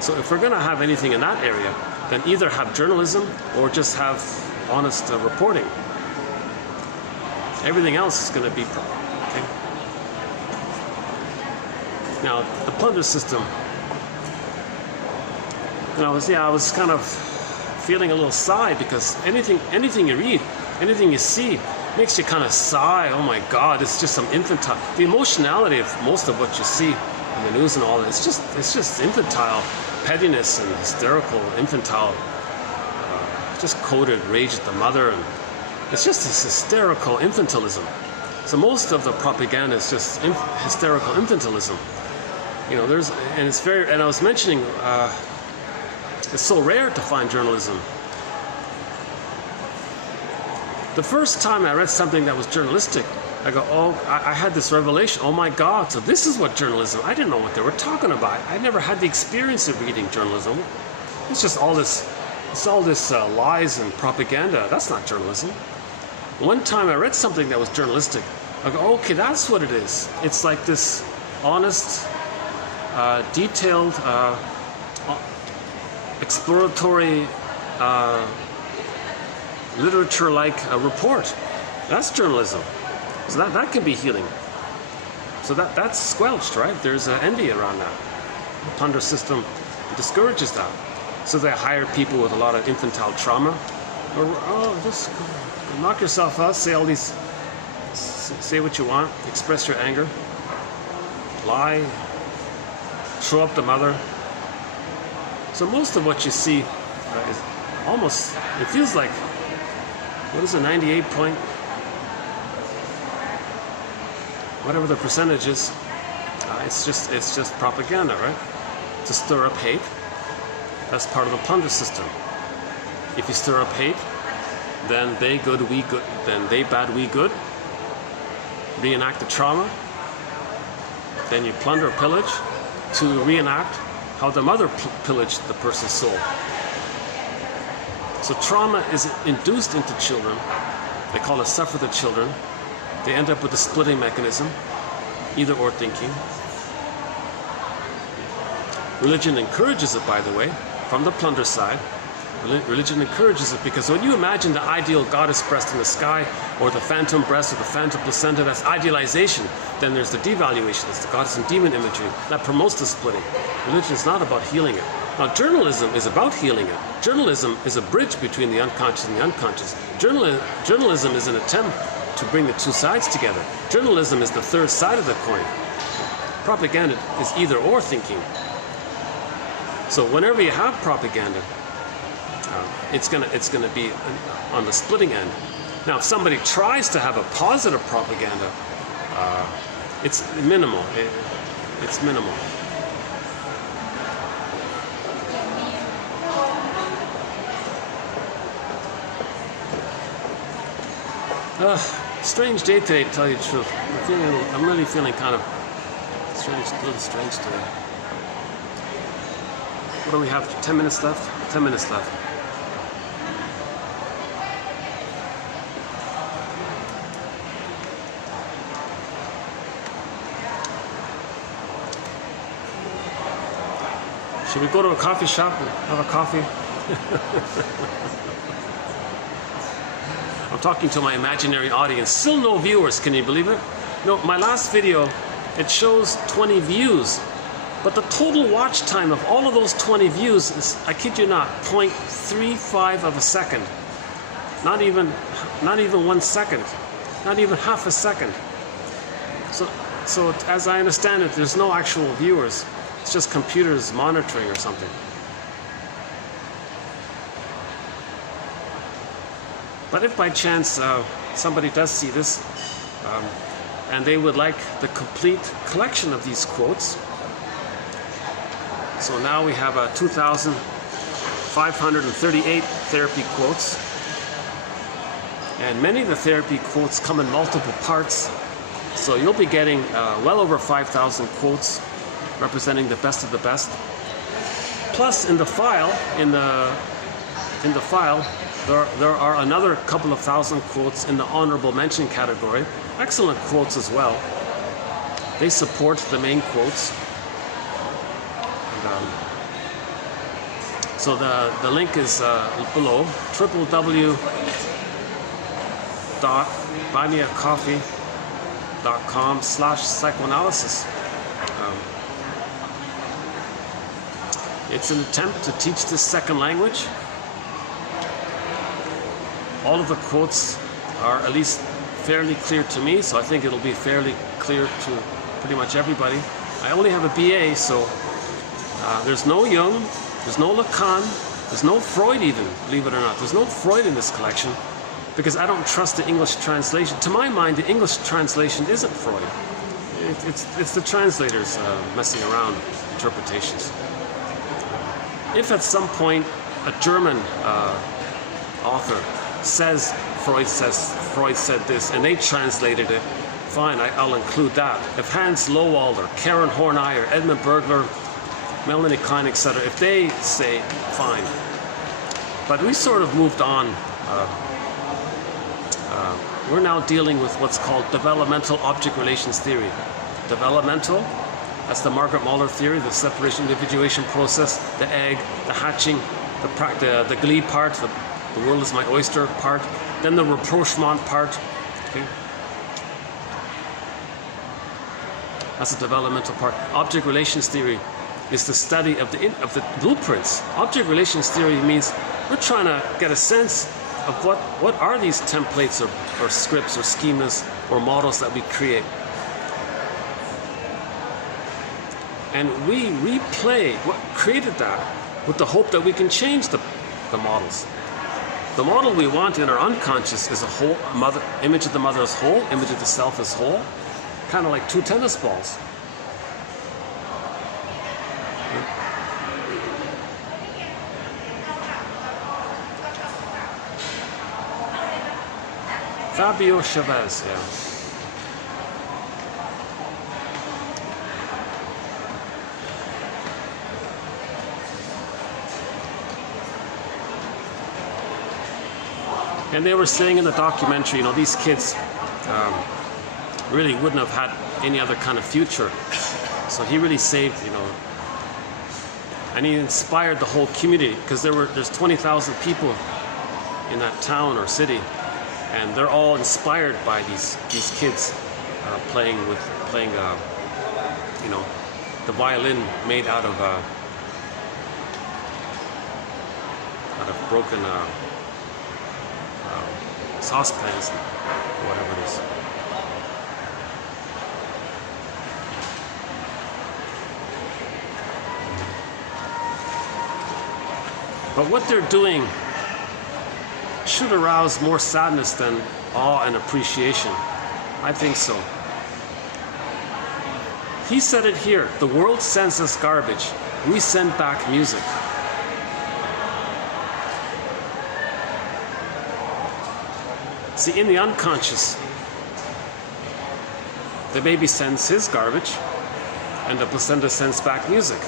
So if we're going to have anything in that area, then either have journalism or just have honest reporting. Everything else is going to be okay. Now the plunder system. I was kind of feeling a little sigh, because anything you read, anything you see, makes you kind of sigh. Oh my God, it's just some infantile. The emotionality of most of what you see in the news and all that, it's just infantile pettiness and hysterical infantile, just coded rage at the mother, and it's just this hysterical infantilism. So most of the propaganda is just hysterical infantilism. And I was mentioning, it's so rare to find journalism. The first time I read something that was journalistic, I go, I had this revelation. Oh my God, so this is what journalism, I didn't know what they were talking about. I never had the experience of reading journalism. It's just all this lies and propaganda. That's not journalism. One time I read something that was journalistic. I go, okay, that's what it is. It's like this honest, detailed, exploratory, literature-like report. That's journalism. So that can be healing. So that's squelched, right? There's envy around that. The plunder system discourages that. So they hire people with a lot of infantile trauma. Or just knock yourself out, say what you want, express your anger, lie, throw up the mother. So most of what you see is almost, it feels like, what is it, 98 point? Whatever the percentage is, it's just propaganda, right? To stir up hate. That's part of the plunder system. If you stir up hate, then they good, we good, then they bad, we good. Reenact the trauma, then you plunder, pillage, to reenact how the mother pillaged the person's soul. So trauma is induced into children. They call it suffer the children. They end up with a splitting mechanism, either or thinking. Religion encourages it, by the way, from the plunder side. Religion encourages it because when you imagine the ideal goddess breast in the sky, or the phantom breast, or the phantom placenta, that's idealization. Then there's the devaluation, that's the goddess and demon imagery. That promotes the splitting. Religion is not about healing it. Now, journalism is about healing it. Journalism is a bridge between the unconscious and the unconscious. Journalism is an attempt to bring the two sides together. Journalism is the third side of the coin. Propaganda is either or thinking. So whenever you have propaganda, it's gonna be on the splitting end. Now, if somebody tries to have a positive propaganda, it's minimal. It's minimal. Strange day today, to tell you the truth. I'm really feeling kind of strange, a little strange today. What do we have? 10 minutes left? 10 minutes left. Should we go to a coffee shop and have a coffee? I'm talking to my imaginary audience. Still no viewers, can you believe it? No, my last video, it shows 20 views. But the total watch time of all of those 20 views is, I kid you not, 0.35 of a second. Not even 1 second. Not even half a second. So as I understand it, there's no actual viewers. It's just computers monitoring or something. But if by chance somebody does see this and they would like the complete collection of these quotes, so now we have 2,538 therapy quotes, and many of the therapy quotes come in multiple parts. So you'll be getting well over 5,000 quotes representing the best of the best. Plus, in the file, there are another couple of thousand quotes in the honorable mention category. Excellent quotes as well. They support the main quotes. And, so the link is below, www.buymeacoffee.com/psychoanalysis. It's an attempt to teach this second language. All of the quotes are at least fairly clear to me, so I think it'll be fairly clear to pretty much everybody. I only have a BA, so there's no Jung, there's no Lacan, there's no Freud even, believe it or not. There's no Freud in this collection because I don't trust the English translation. To my mind, the English translation isn't Freud. It's the translators messing around with interpretations. If at some point a German author says Freud said this and they translated it, fine, I'll include that. If Hans Lowalder, Karen Horney, or Edmund Bergler, Melanie Klein, etc., if they say, fine. But we sort of moved on. We're now dealing with what's called developmental object relations theory. Developmental, that's the Margaret Muller theory, the separation individuation process, the egg, the hatching, the glee part, the world is my oyster part, then the rapprochement part. Okay. That's the developmental part. Object relations theory is the study of the blueprints. Object relations theory means we're trying to get a sense of what are these templates or scripts or schemas or models that we create. And we replay what created that with the hope that we can change the models. The model we want in our unconscious is a whole image of the mother as whole, image of the self as whole, kind of like two tennis balls. Fabio Chavez, yeah. And they were saying in the documentary, you know, these kids really wouldn't have had any other kind of future. So he really saved, you know, and he inspired the whole community, because there's 20,000 people in that town or city, and they're all inspired by these kids playing you know, the violin made out of broken saucepans, or whatever it is. But what they're doing should arouse more sadness than awe and appreciation. I think so. He said it here, the world sends us garbage, we send back music. See, in the unconscious, the baby sends his garbage, and the placenta sends back music.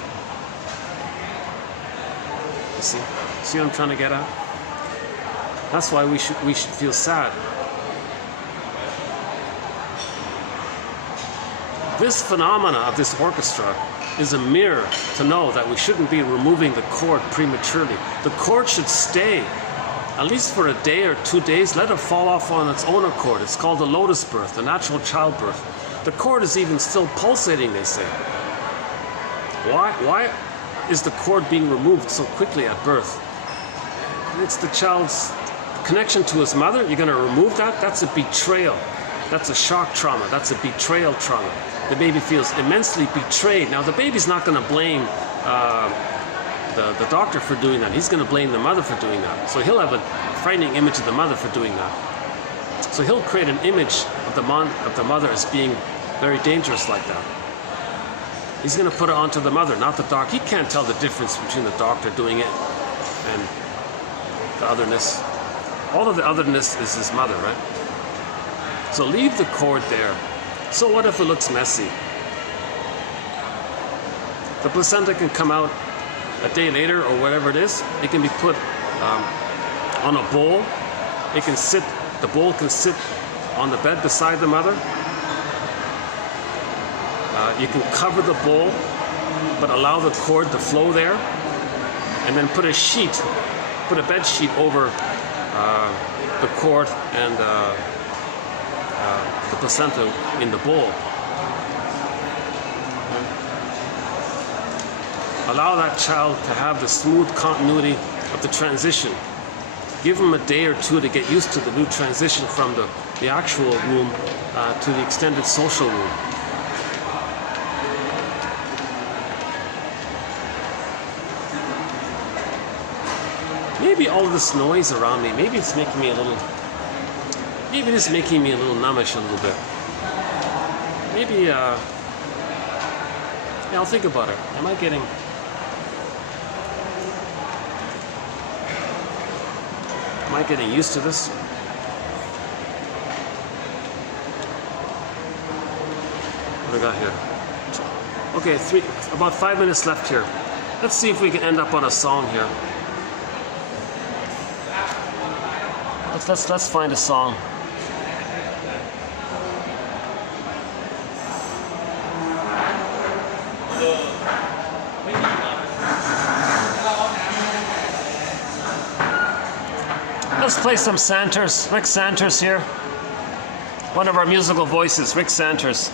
You see what I'm trying to get at? That's why we should feel sad. This phenomena of this orchestra is a mirror to know that we shouldn't be removing the cord prematurely. The cord should stay, at least for a day or 2 days. Let it fall off on its own accord. It's called the lotus birth, the natural childbirth. The cord is even still pulsating, they say. Why is the cord being removed so quickly at birth? It's the child's connection to his mother. You're going to remove that? That's a betrayal. That's a shock trauma. That's a betrayal trauma. The baby feels immensely betrayed. Now, the baby's not going to blame the doctor for doing that. He's going to blame the mother for doing that. So he'll have a frightening image of the mother for doing that. So he'll create an image of the mother as being very dangerous like that. He's going to put it onto the mother, not the doctor. He can't tell the difference between the doctor doing it and the otherness. All of the otherness is his mother, right? So leave the cord there. So what if it looks messy? The placenta can come out a day later or whatever it is. It can be put on a bowl. The bowl can sit on the bed beside the mother. You can cover the bowl, but allow the cord to flow there, and then put a bed sheet over the cord and the placenta in the bowl. Allow that child to have the smooth continuity of the transition. Give him a day or two to get used to the new transition from the actual room to the extended social room. Maybe all this noise around me, maybe it's making me a little numbish a little bit. Maybe, yeah, I'll think about it. Am I getting used to this? What do we got here? Okay, about 5 minutes left here. Let's see if we can end up on a song here. Let's find a song. Let's play some Santers. Rick Santers here. One of our musical voices, Rick Santers.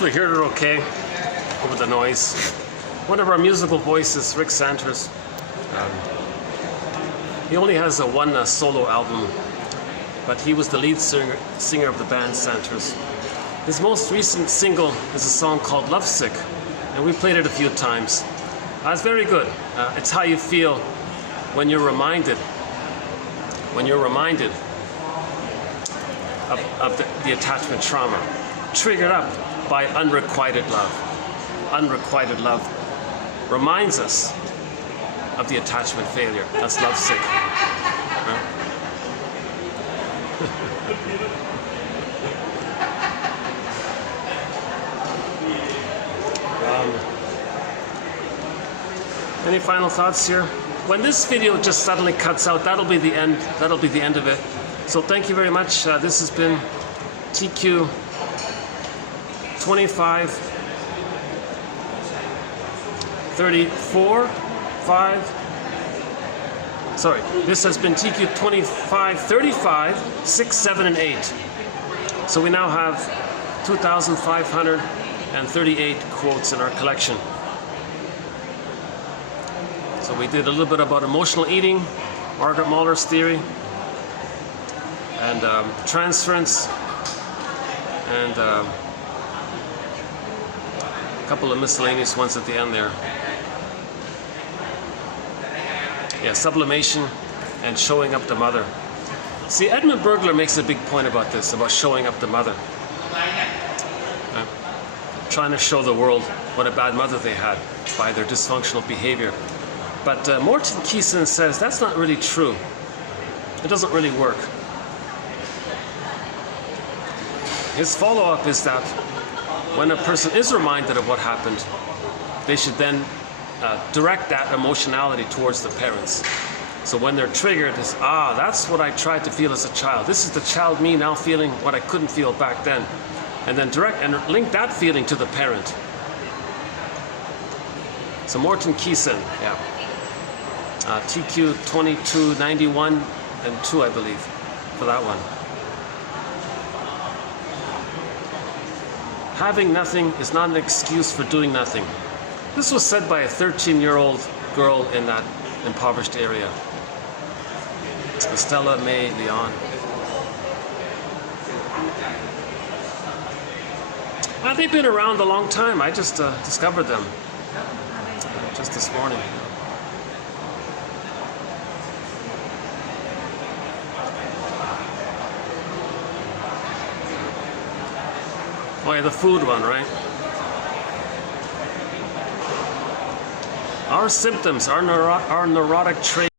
hopefully heard it okay over the noise. One of our musical voices, Rick Sanders. He only has one solo album, but he was the lead singer of the band Sanders. His most recent single is a song called Lovesick, and we played it a few times. It's very good. It's how you feel when you're reminded of the attachment trauma, triggered up by unrequited love. Unrequited love reminds us of the attachment failure. That's lovesick. Right? Any final thoughts here? When this video just suddenly cuts out, that'll be the end. That'll be the end of it. So thank you very much. This has been TQ this has been TQ 25, 35, 6, 7, and 8. So we now have 2,538 quotes in our collection. So we did a little bit about emotional eating, Margaret Muller's theory, and transference, and a couple of miscellaneous ones at the end there. Yeah, sublimation and showing up the mother. See, Edmund Burglar makes a big point about this, about showing up the mother. Trying to show the world what a bad mother they had by their dysfunctional behavior. But Morton Keyson says that's not really true. It doesn't really work. His follow-up is that when a person is reminded of what happened, they should then direct that emotionality towards the parents. So when they're triggered, it's, that's what I tried to feel as a child. This is the child me now feeling what I couldn't feel back then. And then direct and link that feeling to the parent. So Morton Keyson, yeah. TQ 2291 and 2, I believe, for that one. Having nothing is not an excuse for doing nothing. This was said by a 13-year-old girl in that impoverished area. Stella May Leon. They've been around a long time. I just discovered them just this morning. Oh yeah, the food one, right? Our symptoms, our neurotic traits